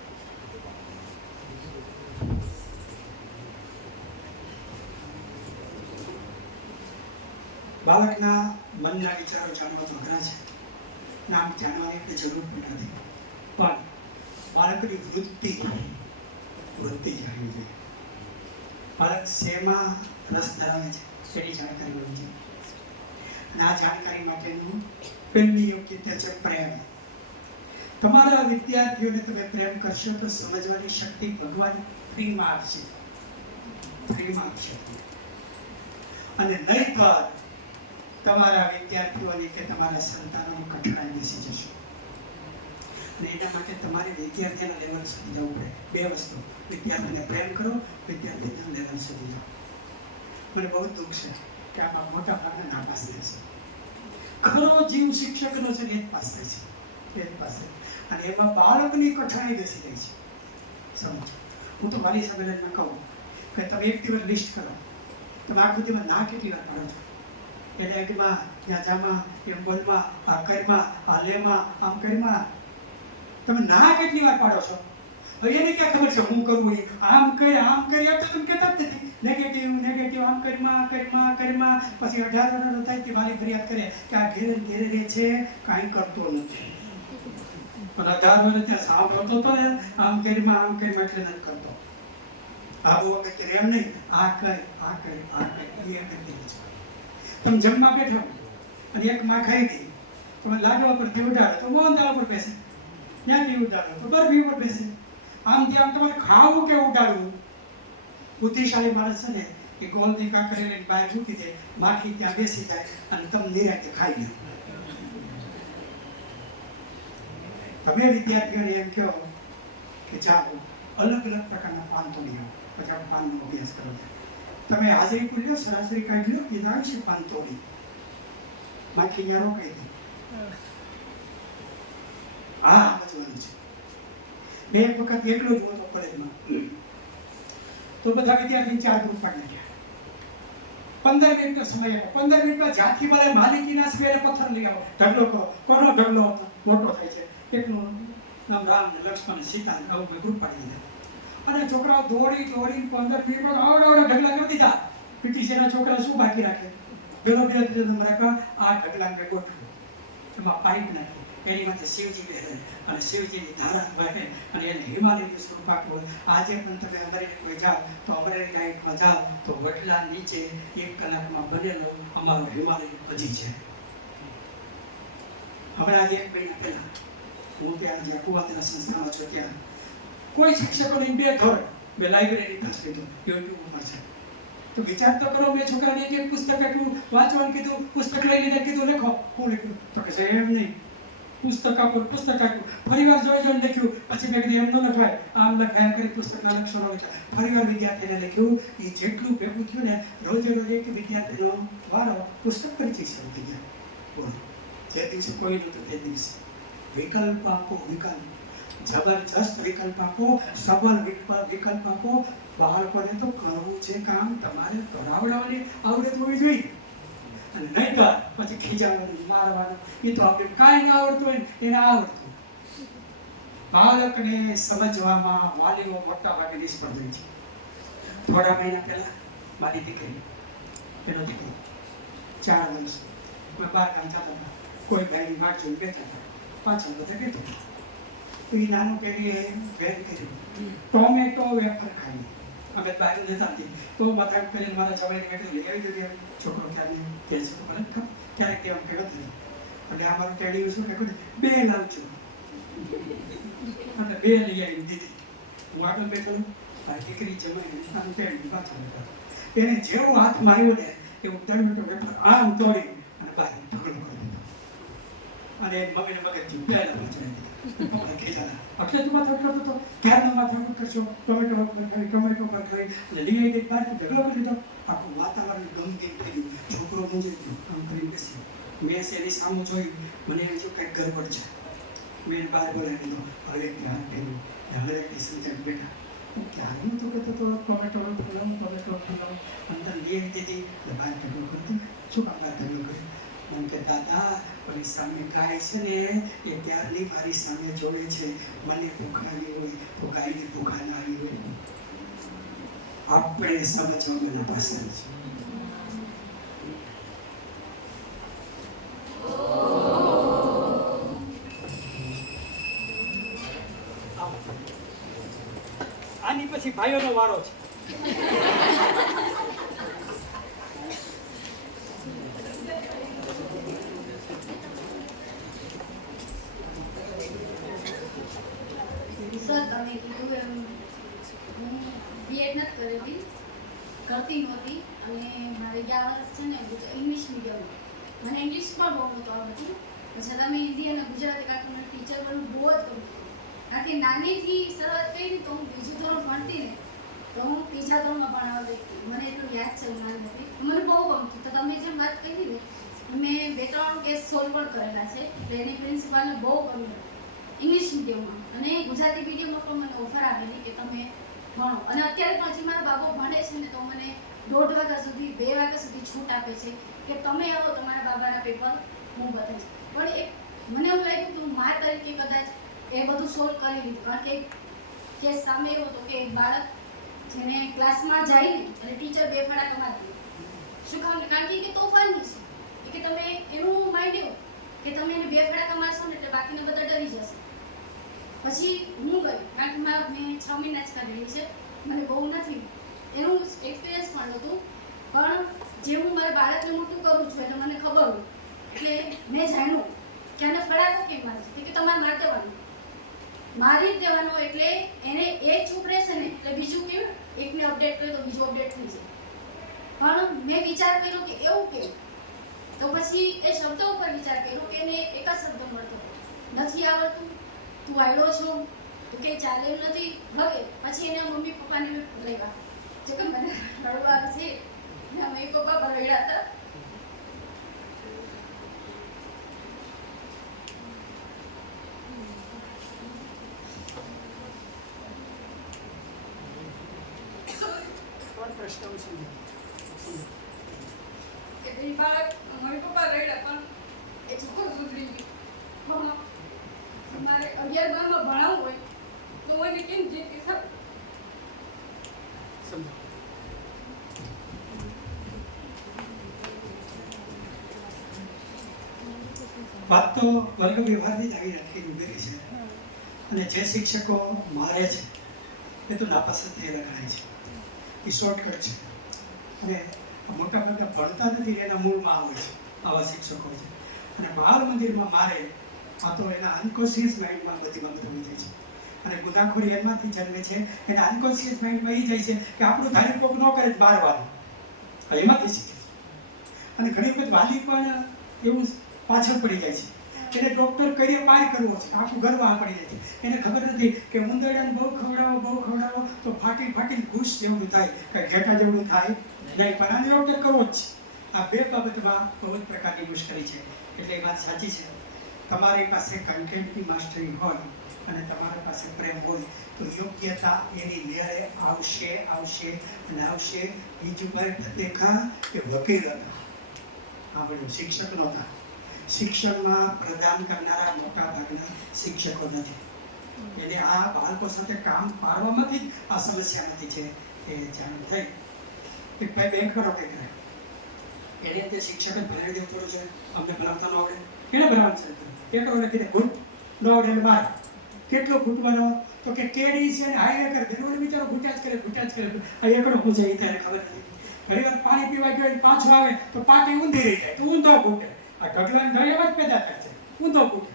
બાળકના મનના વિચારો જાણવા તો અઘરા છે. નામ જાણવાની એટલે જરૂર પણ નથી, પણ બાળકની વૃત્તિ જાણવી જોઈએ. બાળક શેમાં રસ ધરાવે છે તેની જાણકારી હોવી જોઈએ. અને આ જાણકારી માટેનું પહેલી યોગ્યતા છે પ્રેમ. તમારા વિદ્યાર્થીઓને તમે પ્રેમ કરશો તો સમજવાની શક્તિ ભગવાન ફ્રીમાં આપશે. અને નહીંતર તમારા વિદ્યાર્થીઓને કે તમારા સંતાનોને કઠણાઈ બેસી જશે. અને એના માટે તમારે વિદ્યાર્થીના લેવલ સુધી જવું પડે. બે વસ્તુ: વિદ્યાર્થીને પ્રેમ કરો, વિદ્યાર્થીના લેવલ સુધી જાઓ. મને બહુ દુઃખ છે કે આમાં મોટા ભાગના નાપાસ થાય છે. ખરો જીવ શિક્ષકનો છે એ જ પાસ થાય છે. અને એમાં બાળકની કઠણાઈ બેસી ગઈ છે. સમજો, હું તો વાલી સંમેલનમાં કહું કે તમે એક દિવસ લિસ્ટ કરો, તમે આખું દિવસ ના કેટલી વાર પાડો છો. એટલે એકમાં, ત્યાં જામાં, એમ બોલમાં, આ કરમાં, આ લેમાં, આમ કરમાં, તમે ના કેટલી વાર પાડો છો? હવે એને ક્યાં ખબર છે હું કરવું એ આમ કરી એમ તો તમે કહેતા જ નથી. નેગેટિવ આમ કરમાં પછી 18 થાય તે વાલી ફરિયાદ કરે કે આ ઘેરે રહે છે, કાંઈ કરતો નથી. પણ 18 વર્ષ ત્યાં સાંભળતો તો આમ કરમાં એટલે નથી કરતો. આવું વખત એમ નહીં, આ કર એ કરતી છે. તમે જમવા બેઠા અને એક માં ખાઈ ગઈ, તમે લાડવા પરથી ઉડાડો તો મોહનદાળ પર બેસે, ત્યાંથી ઉડાડો તો બરફી ઉપર બેસે. આમથી આમ તમારે ખાવું કે ઉડાડવું? બુદ્ધિશાળી માણસ છે ને એ ગોળની કાકરી લઈને બહાર મૂકી દે, માખી ત્યાં બેસી જાય અને તમે નિરાંતે ખાઈ લે. તમે વિદ્યાર્થીઓને એમ કહો કે જાઓ અલગ અલગ પ્રકારના પાન તોડી આવો, પછી આપણે પાનનો અભ્યાસ કરો. તમે હાજરી પૂરી લો, સરાસરી કાઢી લો, એ આવશે પાન તોડી. માખી ત્યાં રોકાઈ દે. આ સમજવાનું છે. મેં એક વખત એકલો જ હતો કોલેજમાં, તો બધા વિદ્યાર્થી 4 ગ્રુપ પાડી ગયા. 15 મિનિટનો સમય આપ્યો. 15 મિનિટમાં જ્યાંથી મળે માલિકીના સ્ક્વેરે પથ્થર લઈ આવો, ઢગલો કરો. કોનો ઢગલો મોટો થાય છે? એકનું નામ રામ ને લક્ષ્મણ ને સીતા ને આવું ગ્રુપ પાડી દીધા. અને છોકરાઓ દોડી 15 મિનિટમાં આવડા ઢગલા કરી દીધા. પીટીસીના છોકરા શું બાકી રાખે? પેલો બે નંબર આ ઢગલા મેં ગોઠવ્યો, એમાં પાઇપ નાખી, એની માથે શિવજી બેસે અને શિવજીની ધારા વહે અને એને હિમાલયનું સ્વરૂપ આપ્યું. આજે પણ તમે અમરેલી કોઈ જાઓ તો અમરેલી ગાઈડમાં જાઓ તો વડલા નીચે 1 કલાકમાં બનેલો અમારો હિમાલય હજી છે. હમણાં આજે 1 મહિના પહેલા હું ત્યાં જ્યાં કુવાતના સંસ્થામાં છું ત્યાં કોઈ શિક્ષકોની 2 ધોરણ મેં લાઇબ્રેરી પાસ લીધો, યુટ્યુબ ઉપર છે. તો વિચાર તો કરો, મેં છોકરાને એક પુસ્તક આપ્યું વાંચવાનું કીધું, પુસ્તક લઈ લીધે કીધું લખો. હું લખ્યું તો કે એમ નહીં, પુસ્તક આપ્યું. ફરીવાર જોઈને લખ્યું. પછી મેં કીધું એમ ન લખાય, આમ લખાય, એમ કરી પુસ્તકના લક્ષણો લખ્યા. ફરીવાર વિદ્યાર્થીને લખ્યું. એ જેટલું ભેગું થયું ને રોજે રોજ એક વિદ્યાર્થીનો વારો પુસ્તક પરિચય શરૂ થઈ ગયા. બોલો, જે દિવસે કોઈ નહોતું તે દિવસે વિકલ્પ આપો, વિકલ્પ જબરજસ્ત વિકલ્પ આપો, સબળ વિકલ્પ આપો. બાળકોને તો કરવું છે કામ તમારે કરાવડાવવાની આવડત હોવી જોઈએ, અને નહીં તો પછી ખીજાવાનું, મારવાનું. એ તો આપણે કાંઈ ના આવડતું હોય એને આવડતું. બાળકને સમજવામાં વાલીઓ મોટા ભાગે નિષ્ફળ જાય છે. થોડા મહિના પહેલા મારી દીકરી, એનો દીકરો 4 વર્ષ, કોઈ 12 ગામ જતા હતા, કોઈ ભાઈની વાટ જોઈને બેઠા હતા, પાછળ બધા કહેતો તો એ નાનું કેવી વેર કર્યું, ટોમેટો વેફર ખાઈ. અમે બહાર જતા હતી તો માથા કરીને મારા જવાઈને મેં કીધું લઈ આવી દીધી. છોકરો ક્યારે કહે છે ક્યારેક એમ કહેવત નથી. એટલે આ મારું ટેડીયું શું કહ્યું, 2 લાવજો. અને 2 લઈ આવી દીધી. હું આગળ બેઠો, મારી દીકરી જમાઈને આમ ટેડી પાછળ બેઠા. એને જેવું હાથમાં આવ્યું ને એવું ટમેટો વેફર આમ તોડી અને બહાર ઢગલો કરી દીધો. અને મમ્મીને મગજથી પહેલા પાછળ એટલે તું માથા કરતો હતો, ક્યારનો માથા કરશો? ટમેટો પર ખાઈ એટલે લઈ આવી બહાર ઢગલો કરી દીધો. આખું વાતાવરણ ગમગીન થઈ ગયું. છોકરો મુંજે આમ કરીને બેસી. મેં એની સામે જોયું, મને એમ થયું કંઈક ગડબડ છે. મેં બહાર બોલાવી દીધો. હવે એક હાથ પહેર્યું, હવે એક સમજાવી બેઠા. હું ક્યારનું તો કહેતો હતો ટમેટો ફલાવું અંદર લઈ આવી દીધી એટલે બહાર ઢગલો કરતો. શું કામ બહાર ઢગલો કર્યો? મને કે દાદા ઓલી સામે ગાય છે ને એ ત્યારની મારી સામે જોવે છે, મને ભૂખાની હોય તો ગાયને ભૂખા ના આવી હોય. આપણે સમજવાના પાસે છે. આની પછી ભાઈઓનો વારો છે. સર તમે કીધું એમ હું બીએડ નથી કરેલી, કરતી નહોતી, અને મારે 11 વર્ષ છે ને ઇંગ્લિશ મીડિયમમાં. મને ઇંગ્લિશ પણ બહુ નહોતું આવડતું. પછી તમે હિન્દી અને ગુજરાતી કાર્ટૂનના ટીચર બનવું બહુ જ ગમતું. કારણ કે નાનીથી શરૂઆત કરી તો હું 2જું ધોરણ ભણતી ને તો હું 3જા ધોરણમાં ભણાવવા જતી. મને એટલું યાદ છે નાની હતી, મને બહુ ગમતું. તો તમે જેમ વાત કરી ને મેં 2-3 કેસ સોલ્વ પણ કરેલા છે. એટલે એની પ્રિન્સિપાલને બહુ ગમ્યું ઇંગ્લિશ મીડિયમમાં, અને ગુજરાતી મીડિયમમાં પણ મને ઓફર આવેલી કે તમે ભણો. અને અત્યારે પણ હજી મારા બાબો ભણે છે ને તો મને 1:30 વાગ્યા સુધી 2 વાગ્યા સુધી છૂટ આપે છે કે તમે આવો તમારા બાબાના પેપર હું બતાવીશ. પણ એક મને એવું લાગ્યું કે હું મારા તરીકે કદાચ એ બધું સોલ્વ કરી લીધું. કારણ કે કેસ સામે એવો હતો કે બાળક જેને ક્લાસમાં જાય ને અને ટીચર 2 ફડાકા મારતી. શું કામ? કારણ કે તોફાની છે કે તમે એનું માઇન્ડ એવું કે તમે એને 2 ફડાકા મારશો ને એટલે બાકીના બધા ડરી જશે. પછી હું ગઈ, કારણ કે મેં 6 મહિના જ કરેલી છે, મને બહુ નથી એનું એક્સપિરિયન્સ પણ હતું. પણ જે હું મારા બાળકને મોટું કરું છું એટલે મને ખબર હોય એટલે મેં જાણ્યું કે આને ફડાકો કેમ મારે છે કે તમારે મારી દેવાનું. મારી જ દેવાનો, એટલે એને એ ચૂપ રહેશે ને એટલે બીજું કેવું એકને અપડેટ કરે તો બીજું અપડેટ થઈ જાય. પણ મેં વિચાર કર્યો કે એવું કેવું, તો પછી એ શબ્દો ઉપર વિચાર કર્યો કે એને એક જ શબ્દ મળતો નથી આવડતું, તું આવ્યો છો તો કે ચાલે એમ નથી ભગે. પછી એના મમ્મી પપ્પાને મેં બોલાવ્યા જે કે મને રડવા આવે છે, એના મમ્મી પપ્પા રડ્યા હતા. કે એ બાળક મમ્મી પપ્પા રડ્યા પણ એ છોકરો સુધરી ગયો. મારે 11-12 માં ભણાવવું હોય તો મને કેમ જે કે સર વાત તો વર્ગ વ્યવહારની જ આવી રાખી ઉભેલી છે. અને જે શિક્ષકો મારે છે એ તો નાપાસ જ થયેલા ગણાય છે. એ શોર્ટકટ છે. અને મોટા મોટા ભણતા નથી એના મૂળમાં આવે છે, આવા શિક્ષકો છે. અને બાળ મંદિરમાં મારે આ તો એના અનકોન્શિયસ માઇન્ડમાં બધી બાબતો થઈ જાય છે. અને ગુનાખોરી એમાંથી જન્મે છે, એના અનકોન્શિયસ માઇન્ડમાં એ જાય છે કે આપણું ધાર્યું કોક ન કરે બાર વાળું એમાંથી શીખે છે. અને ઘણી બધી વાલી પણ એવું પાછળ પડી જાય છે. એને ડૉક્ટર કરીએ પાર કરવો છે, આખું ઘર બહાર પડી જાય છે. એને ખબર નથી કે ઉંદરડાને બહુ ખવડાવો તો ફાટીને ઘૂસ જેવું થાય, કે ઘેટા જેવું થાય નહીં. પણ આને ડૉક્ટર કરવો જ છે. આ બે બાબતમાં બહુ જ પ્રકારની મુશ્કેલી છે. એટલે એ વાત સાચી છે, તમારી પાસે કન્ટેન્ટની માસ્ટરી હોય અને તમારા પાસે પ્રેમ હોય તો યોગ્યતા એની મેળે આવશે. બીજું મારે દેખા કે વકીલ હતા, આ બધું શિક્ષક નહોતા. શિક્ષણમાં પ્રદાન કરનારા મોટા ભાગના શિક્ષકો નથી. એટલે આ બાળકો સાથે કામ પાડવામાંથી જ આ સમસ્યામાંથી છે એ જાણ થઈ. એક ભાઈ બેંક કરો કે કરે એને તે શિક્ષક જ ભણાવી દેવું થોડું છે. અમને ભણાવતા ન આવડે, કેને ભણાવવાનું છે? એક રોડે કીધે ઘૂંટ ન આવડે એટલે બાર કેટલો ઘૂંટવાનો તો કે કેડી છે ને હાઈવે કરે દેવાનો વિચારો ઘૂંટ્યા જ કરે. આ એકડો પૂછે એ ત્યારે ખબર નથી. ઘણી વાર પાણી પીવા ગયો પાછો આવે તો પાટી ઊંધી રહી જાય તો ઊંધો ઘૂંટે. આ ઢગલાને ઘરે એમ જ પેદા થાય છે, ઊંધો ઘૂંટે.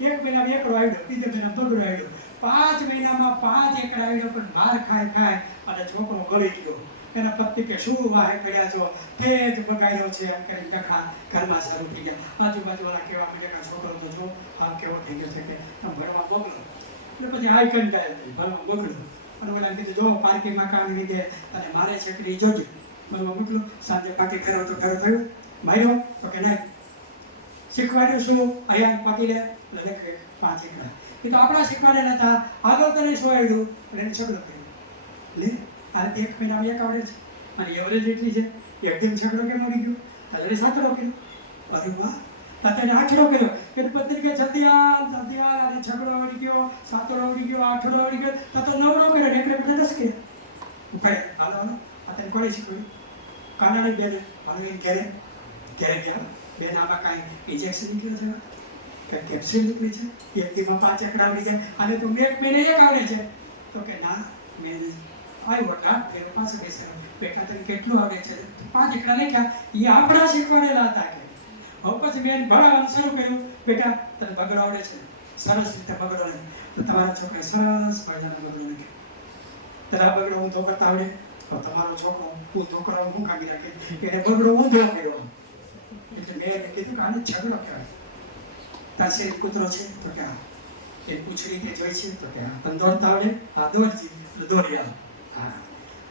1 મહિનામાં એકડો આવ્યો, બીજે મહિનામાં બગડો આવ્યો, 5 મહિનામાં 5 એકડ આવ્યો. પણ માર ખાય અને છોકરો ગળી ગયો. એના પતિ કે શું વાહે કર્યા છો, તેજ બગાડ્યો છે એમ કરીને ડખા ઘરમાં શરૂ થઈ ગયા. આજુબાજુવાળા કહેવા માંડે કે છોકરો તો જો હાલ કેવો થઈ ગયો છે કે ભણવા મોકલો. એટલે પછી હાઈ કરી ગયા ભણવા મોકલો. અને ઓલા કીધું જો પાર્કિંગમાં કામ લીધે અને મારે છેકડી જોજો ભણવા મોકલો. સાંજે પાર્ટી ફેરવ તો ફેરો થયું, માર્યો તો કે નહીં. શીખવાડ્યું શું? અહીંયા પાકી લે લખે 5 એકડા. એ તો આપણા શીખવાડે નતા. આગળ તને શું આવ્યું અને એને છગડો કર્યો લે. આ 1 મહિનામાં એક આવડે છે અને એવરેજ એટલી છે. એકદમ છગડો કેમ આવડી ગયો? એટલે 7 કર્યો. અરે વાહ, તાતે 8 કર્યો. કે પત્ની કે જલ્દી અને છગડો આવડી ગયો, 7 આવડી ગયો, 8 આવડી ગયો. તો 9 કર્યો ને એટલે 10 કર્યો. ઉપાડે હાલો આ તને કોણે શીખવ્યું? કાનાની બેને હાલો એને ઘેરે ગયા. બેન આમાં કાંઈ ઇન્જેક્શન નીકળ્યું છે કે કેપ્સ્યુલ નીકળી છે? એક દીમાં 5 એકડા આવડી જાય. અને તો 1 મહિને 1 આવડે છે. તો કે ના મેં આવ્યો ગાંઠ ફેરો પાછો બેસે બેટા તને કેટલું આવડે છે? 5 એકડા લખ્યા. એ આપણા શીખવાડેલા હતા. કે હવે પછી મેં ભણાવવાનું શરૂ કર્યું. બેટા તને બગડો આવડે છે? સરસ રીતે બગડો નહીં. તો તમારા છોકરા સરસ મજાનો બગડો નહીં. તારા બગડો ઊંધો કરતા આવડે તો તમારો છોકરો ઊંધો કરવા હું કાઢી રાખે એને બગડો ઊંધો કર્યો. એટલે મેં એને કીધું કે આને ઝઘડો કહેવાય. તાસે કૂતરો છે તો કે હા. એ પૂછડી કે જોઈ છે તો કે હા. તને દોડતા આવડે? હા દોડજી દોડી આવ. હા.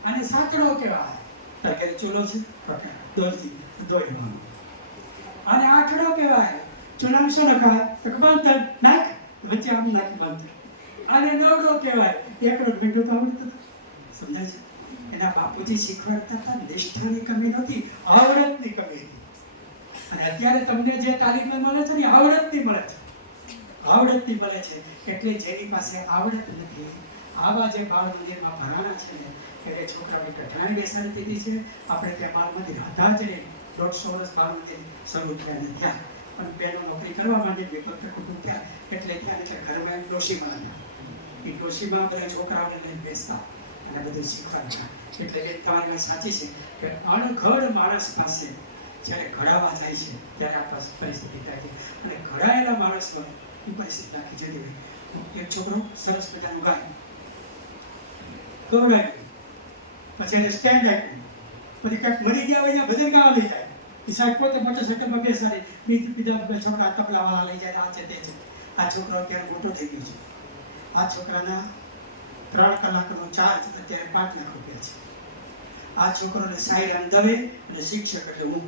અને સાંકડો કહેવાય. તારે ઘરે ચૂલો છે તો કે દોડજી દોડી આવ. અને આઠડો કહેવાય. ચૂલામાં શું નખાય તો કે બંધ નાખ વચ્ચે આમ નાખી બંધ. અને નવડો કહેવાય. એકડો બેઠો તો આવડતો સમજાય છે? એના બાપુજી શીખવાડતા હતા નિષ્ઠાની કમી નહોતી, આવડતની કમી હતી. અને અત્યારે તમને જે તાલીમ મળે છે ને આવડતની મળે છે. એટલે જેની પાસે આવડત નથી આવા જે બાળ મંદિરમાં ભરાણા છે ને એટલે છોકરાઓની કઠણાઈ બેસાડી દીધી છે. આપણે ત્યાં બાળ મંદિર હતા જ ને 150 વર્ષ બાળ મંદિર શરૂ થયા ને ત્યાં પણ પહેલો નોકરી કરવા માટે વિપક્ષ કુટુંબ થયા એટલે ઘરમાં એક ડોશી મળ્યા. એ ડોશીમાં બધા છોકરાઓને લઈને બેસતા અને બધું શીખવાડતા. એટલે એ તમારી વાત સાચી છે કે અણઘડ માણસ પાસે જ્યારે ઘડાવા જાય છે ત્યારે આ પરિસ્થિતિ થાય છે. અને ઘડાયેલા માણસમાં એ પરિસ્થિતિ રાખી જતી હોય. એક છોકરો સરસ મજાનું ગાય દોડાય, પછી એને સ્ટેન્ડ આપ્યું, પછી કંઈક મરી ગયા હોય ભજન ગાવા લઈ જાય, એ સાહેબ પોતે મોટરસાઇકલમાં બેસાડે, બીજા છોકરા તબલાવાળા લઈ જાય, આ છે તે છે. આ છોકરો અત્યારે મોટો થઈ ગયો છે. આ છોકરાના 3 કલાકનો ચાર્જ અત્યારે 5 લાખ રૂપિયા છે. આ છોકરોને સાયરામ દવે અને શિક્ષક એટલે હું,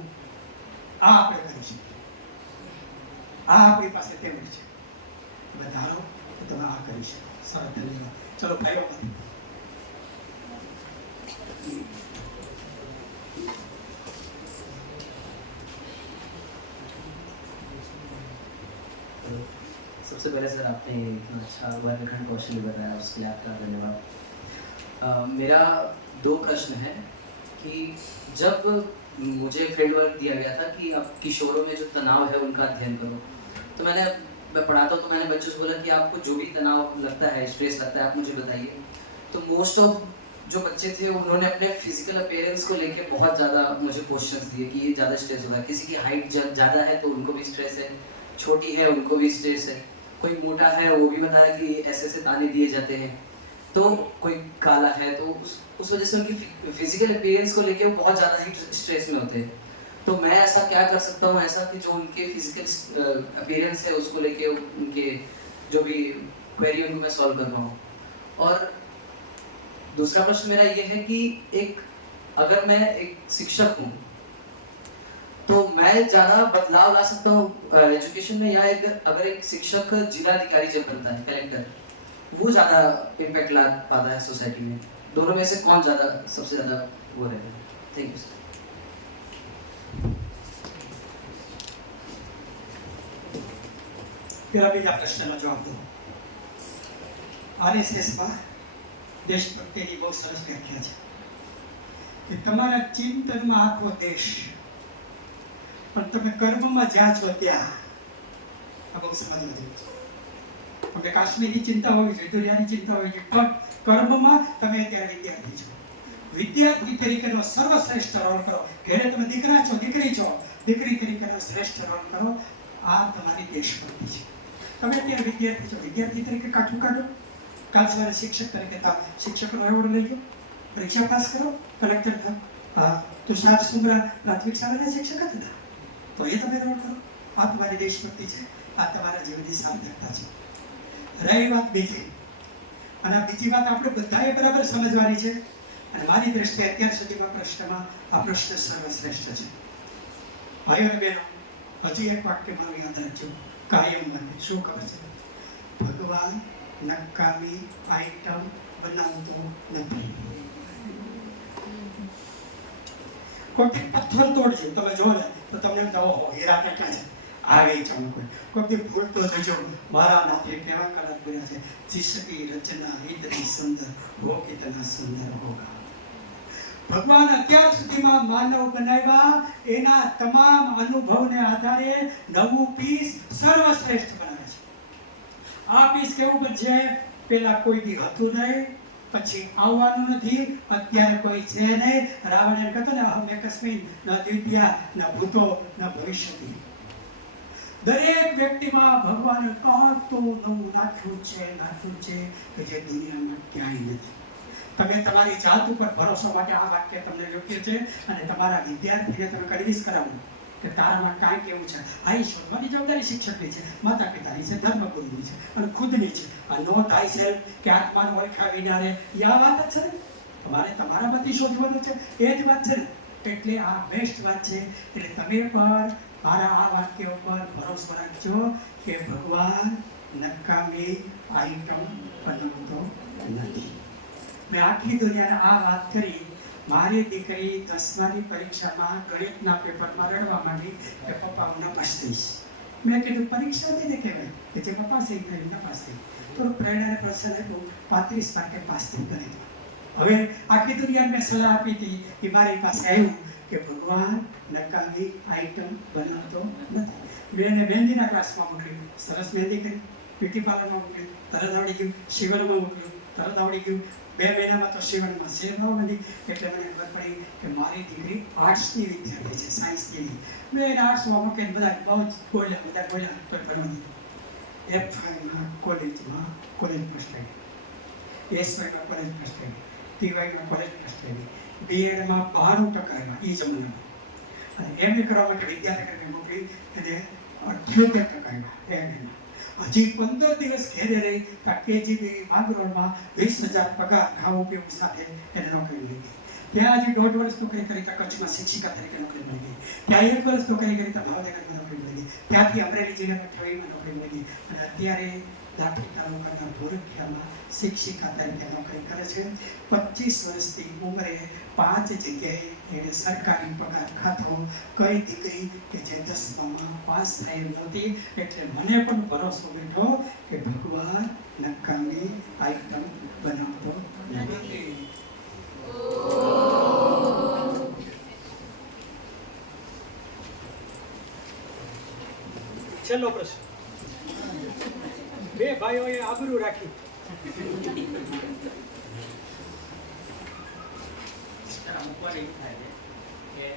આ આપણે કરીશું, આ આપણી પાસે પેમેન્ટ છે, વધારો તો તમે આ કરી શકો. સરસ, ધન્યવાદ. ચલો ભાઈઓ, सबसे पहले सर आपने इतना अच्छा वर्गखंड कौशल बताया, उसके लिए आपका धन्यवाद। मेरा 2 प्रश्न है कि जब मुझे फील्ड वर्क दिया गया था कि अब किशोरों में जो तनाव है उनका अध्ययन करो, तो मैं पढ़ाता हूँ तो मैंने बच्चों से बोला कि आपको जो भी तनाव लगता है, स्ट्रेस लगता है, आप मुझे बताइए। तो मोस्ट ऑफ जो बच्चे थे उन्होंने अपने फिजिकल अपीयरेंस को लेके बहुत ज़्यादा मुझे क्वेश्चंस दिए कि ये ज़्यादा स्ट्रेस होगा, किसी की हाइट ज़्यादा है तो उनको भी स्ट्रेस है, छोटी है उनको भी स्ट्रेस है, कोई मोटा है वो भी बता रहा है कि ऐसे ऐसे ताने दिए जाते हैं, तो कोई काला है तो उस वजह से उनकी फिजिकल अपीयरेंस को लेके वो बहुत ज़्यादा ही स्ट्रेस में होते हैं। तो मैं ऐसा क्या कर सकता हूँ ऐसा कि जो उनके फिजिकल अपीयरेंस है उसको लेके उनके जो भी क्वेरी उनको मैं सॉल्व कर रहा हूँ। और दूसरा प्रश्न मेरा ये है कि अगर मैं एक शिक्षक हूँ तो मैं ज़्यादा बदलाव ला सकता हूँ एजुकेशन में, या अगर एक शिक्षक जिलाधिकारी जब बनता है, कलेक्टर, वो ज़्यादा इम्पैक्ट ला पाता है सोसाइटी में, दोनों में से कौन सबसे ज़्यादा वो रहेगा? Thank you sir. પેલા બીજા પ્રશ્નનો જવાબ દો. આરએસએસમાં દેશભક્તિની બહુ સરસ વ્યાખ્યા છે કે તમારા ચિંતનમાં આખો દેશ, પણ તમે કર્મમાં જ્યાં છો ત્યાં. આ બહુ સમજવા જેવું છે. આપણે કાશ્મીરની ચિંતા હોવી જોઈએ, દુનિયાની ચિંતા હોવી જોઈએ, પણ કર્મમાં તમે અત્યારે વિદ્યાર્થી છો. વિદ્યાર્થી તરીકેનો સર્વશ્રેષ્ઠ રોલ કરો. ઘરે તમે દીકરા છો, દીકરી છો, દીકરી તરીકેનો શ્રેષ્ઠ રોલ કરો. આ તમારી દેશભક્તિ છે. તમે અત્યારે વિદ્યાર્થી છો, વિદ્યાર્થી તરીકે કાઠું કાઢો. કાલ સવારે શિક્ષક તરીકે શિક્ષકનો એવોર્ડ લઈ લો, પરીક્ષા પાસ કરો, કલેક્ટર થાવ. હા, તો સાત સુમરા પ્રાથમિક શાળાના શિક્ષક હતા, તો એ તમે રોલ કરો. આ તમારી દેશભક્તિ છે, આ તમારા જીવનની સાર્થકતા છે. રહી વાત બીજી, અને આ બીજી વાત આપણે બધાએ બરાબર સમજવાની છે. અને મારી દ્રષ્ટિએ અત્યાર સુધીમાં પ્રશ્નમાં આ પ્રશ્ન સર્વશ્રેષ્ઠ છે. ભાઈઓ અને બહેનો, હજી એક વાક્ય મારું યાદ રાખજો કાયમ માટે. શું કહે છે? ભગવાન નકામી આઈટમ બનાવતો નથી. કોઈ પથ્થર તોડજો, તમે જો ને તો તમને એમ થવો હીરા કેટલા છે, આવે ચાલો કોઈ ભૂલ તો થજો. મારા નાથે કેવા કળા બોલ્યા છે, શિષ્યકી રચના ઇતની સુંદર હો કિતના સુંદર હોગા. ભગવાન અત્યાર સુધીમાં માનવ બનાવ્યા એના તમામ અનુભવને આધારે નવું પીસ સર્વશ્રેષ્ઠ બનાવે છે. આ પીસ કેવું બનશે? પેલા કોઈ દી હતું નહીં, પછી આવવાનું નથી, અત્યારે કોઈ છે નહીં. રાવણ એમ કહેતો ને, અહમ એકસ્મિન ન દ્વિતીયા ન ભૂતો ન ભવિષ્યતિ. દરેક વ્યક્તિમાં ભગવાને તો નવું નાખ્યું છે કે જે દુનિયામાં ક્યાંય નથી. તમે તમારી જાત ઉપર ભરોસો માટે આ વાક્ય તમને યોગ્ય છે, અને તમારા વિદ્યાર્થીને તમે કન્વિન્સ કરાવો કે તારામાં કાંઈ કેવું છે. આ શોધવાની જવાબદારી શિક્ષકની છે, માતા પિતાની છે, ધર્મગુરુની છે, અને ખુદની છે. આ નો થાય સેલ્ફ કે આત્માને ઓળખા વિનારે, આ વાત જ છે ને. તમારે તમારામાંથી શોધવાનું છે, એ જ વાત છે ને. એટલે આ બેસ્ટ વાત છે. એટલે તમે પણ મારા આ વાક્ય ઉપર ભરોસો રાખજો કે ભગવાન નકામી આઈટમ બનાવતો નથી. મેં આખી દુનિયાને આ વાત કરી. મારી દીકરી 10માની પરીક્ષામાં ગણિતના પેપરમાં રડવા માંડી કે પપ્પા હું નપાસ થઈશ. મેં કીધું પરીક્ષા નથી કહેવાય કે જે પપ્પા થઈ ગઈ નપાસ થઈ. થોડું પ્રેરણાને પ્રોત્સાહન આપ્યું, 35 માર્કે પાસ થઈ ગણિત. હવે આખી દુનિયાને મેં સલાહ આપી હતી કે મારી પાસે આવ્યું કે ભગવાન નકામી આઈટમ બનાવતો નથી. મેં એને મહેંદીના ક્લાસમાં મોકલ્યું, સરસ મહેંદી કરી. બ્યુટી પાર્લરમાં મોકલ્યું, તરત આવડી ગયું. શિવરમાં મોકલ્યું, તરત આવડી ગયું. 2 મહિનામાં તો શિવનમાં શેરવા માંડી. એટલે મને ખબર પડી કે મારી દીકરી આર્ટ્સની વિદ્યાર્થી છે, સાયન્સની. મેં એને આર્ટ્સમાં મૂકીને બધા બહુ જ બોલ્યા તો ભણવા દીધું. એફવાયમાં કોલેજમાં કોલેજ ફર્સ્ટ આવી, એસવાયમાં કોલેજ ફર્સ્ટ આવી, ટીવાયમાં કોલેજ ફર્સ્ટ આવી, બીએડમાં 92% આવ્યા એ જમાનામાં, અને એમએ કરવા માટે વિદ્યાનગરની નોકરી એને 78% આવ્યા એમએમાં. હજી 15 દિવસ ઘેરે રહી ત્યાં કેજીબી માંગરોળમાં 20,000 પગાર ખાવું પીવું સાથે એને નોકરી મળી ગઈ. ત્યાં હજી 1.5 વર્ષ નોકરી કરી ત્યાં કચ્છમાં શિક્ષિકા તરીકે નોકરી મળી ગઈ. ત્યાં 1 વર્ષ નોકરી કરી ત્યાં ભાવનગરમાં નોકરી મળી ગઈ. ત્યાંથી અમરેલી જિલ્લામાં ઠોઈમાં નોકરી મળી ગઈ. અને અત્યારે લાઠી તાલુકાના ભોરઠિયામાં શિક્ષિકા તરીકે નોકરી કરે છે. 25 વર્ષથી ઉંમરે 5 જગ્યાએ એને સરકારી પગાર ખાતો, કઈ દીકરી કે જે 10માં પાસ થઈ નહોતી. એટલે મને પણ ભરોસો બેઠો કે ભગવાન નકામી આઈટમ બનાવતો નથી. છેલ્લો પ્રશ્ન. બે ભાઈઓએ આબરૂ રાખી. અમુક વાર એવું થાય છે કે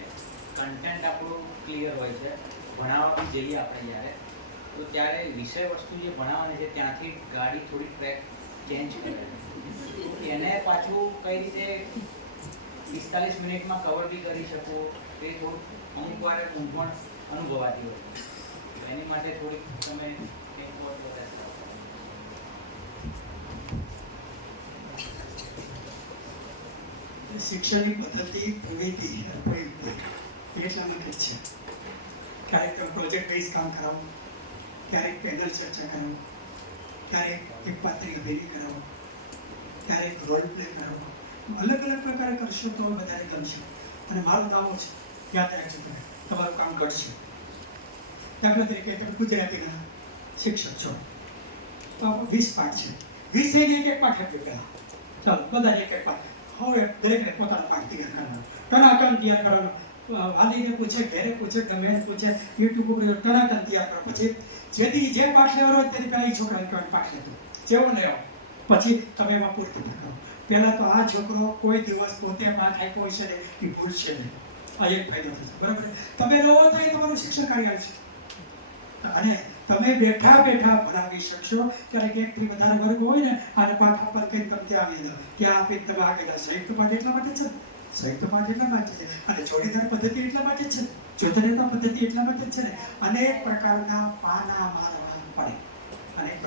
કન્ટેન્ટ આપણું ક્લિયર હોય છે, ભણાવવા બી જઈએ આપણે જ્યારે, તો ત્યારે વિષય વસ્તુ જે ભણાવવાની છે ત્યાંથી ગાડી થોડી ટ્રેક ચેન્જ કરે, એને પાછું કઈ રીતે 45 મિનિટમાં કવર બી કરી શકો તે થોડું અમુક વાર ઊંઘવણ અનુભવાતી હોય. એની માટે થોડીક તમે એક વાર શિક્ષણની પદ્ધતિ વિવિધ એટલા માટે છે. ક્યારેક તમે પ્રોજેક્ટ બેઝ કામ કરાવો, ક્યારેક પેનલ ચર્ચા કરાવો, ક્યારેક એક પાત્રી અભિનય કરાવો, ક્યારેક રોલ પ્લે કરાવો. અલગ અલગ પ્રકારે કરશો તો વધારે ગમશે. અને મારું નામ છે, યાદ રાખજો, તમારું કામ કરશે. દાખલા તરીકે તમે ગુજરાતીના શિક્ષક છો તો 20 પાઠ છે, 20 એક પાઠ આપ્યો પહેલા. ચાલો બધા એક પાઠ. હવે દરેકને પોતાનો પાઠ તૈયાર કરવાનો, ટનાટન તૈયાર કરવાનો. વાલીને પૂછે, ઘરે પૂછે, ગમે પૂછે, યુટ્યુબ ઉપર ટનાટન તૈયાર કરો. પછી જેથી જે પાઠ લેવાનો હોય તેની પહેલાં એ છોકરાને કહેવાનો પાઠ લેતો જેવો લેવો, પછી તમે એમાં પૂરતું કરો. પહેલાં તો આ છોકરો કોઈ દિવસ પોતે પાઠ આપ્યો હોય છે ને એ ભૂલશે નહીં. આ એક ફાયદો થશે. બરાબર, તમે રહો તો એ તમારું શિક્ષણ કાર્ય છે. અને તમે બેઠા બેઠા ભણાવી શકશો. ક્યારેક 1 થી વધારે વર્ગ હોય ને અને પાઠ આપવા કંઈ તમે ત્યાં આવી જાઓ, ત્યાં આપી તમે આગળ જાઓ. સંયુક્ત પાઠ એટલા માટે છે, સંયુક્ત પાઠ એટલા માટે છે, અને જોડીદાર પદ્ધતિ એટલા માટે છે, જોતરેતા પદ્ધતિ એટલા માટે છે ને. અનેક પ્રકારના પાના મારવા પડે. અનેક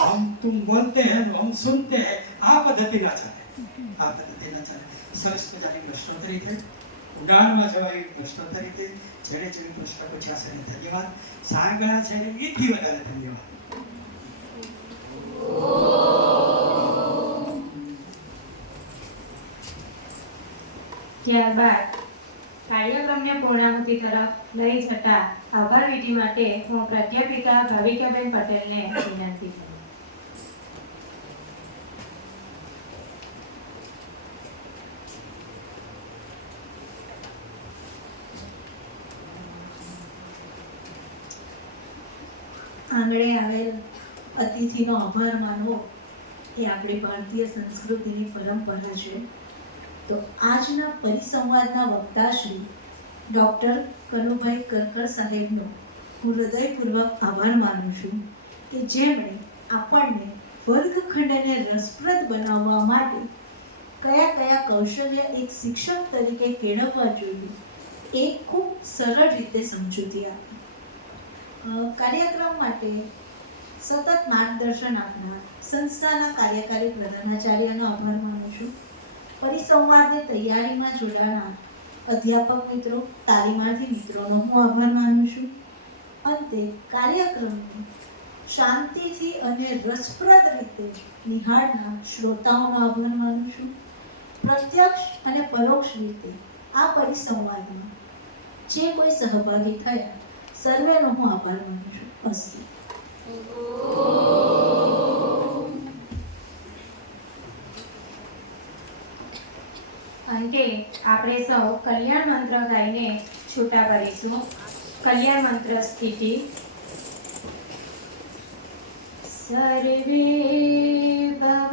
હમ તુમ બોલતે હૈ હમ સુનતે હૈ, આ પદ્ધતિ ના ચાલે, આ પદ્ધતિ ના ચાલે. સરસ મજાની પ્રશ્નોત્તરી થઈ, ઉડાનમાં જવાય પ્રશ્નોત્તરી થઈ. જેણે જેણે પ્રશ્ન પૂછ્યા છે એને ધન્યવાદ. સાંગળા છે એથી વધારે ધન્યવાદ. ત્યારબાદ કાર્યક્રમને પૂર્ણાહુતિ તરફ લઈ જતા આભાર વિધિ માટે હું પ્રાધ્યાપિકા ભાવિકાબેન પટેલને વિનંતી કરું. આંગણે આવેલ અતિથિનો આભાર માનવો એ આપણી ભારતીય સંસ્કૃતિની પરંપરા છે. તો આજના પરિસંવાદના વક્તા શ્રી ડૉક્ટર કનુભાઈ કરકર સાહેબનો હું હૃદયપૂર્વક આભાર માનું છું કે જેમણે આપણને વર્ગખંડને રસપ્રદ બનાવવા માટે કયા કયા કૌશલ્ય એક શિક્ષક તરીકે કેળવવા જોઈએ એ ખૂબ સરળ રીતે સમજૂતી આપી. કાર્યક્રમ માટે સતત માર્ગદર્શન આપનાર સંસ્થાના કાર્યકારી પ્રધાનાચાર્યનો આભાર માનું છું. પરિસંવાદની તૈયારીમાં જોડાનાર અધ્યાપક મિત્રો, તાલીમાર્થી મિત્રોનો હું આભાર માનું છું. અંતે કાર્યક્રમને શાંતિથી અને રસપ્રદ રીતે નિહાળનાર શ્રોતાઓનો આભાર માનું છું. પ્રત્યક્ષ અને પરોક્ષ રીતે આ પરિસંવાદમાં જે કોઈ સહભાગી થયા સર્વેનો હું આભાર માનું છું. અસ્તુ. અંતે આપણે સૌ કલ્યાણ મંત્ર ગાઈને છૂટા કરીશું. કલ્યાણ મંત્ર સ્થિતિ. સર્વે ભવ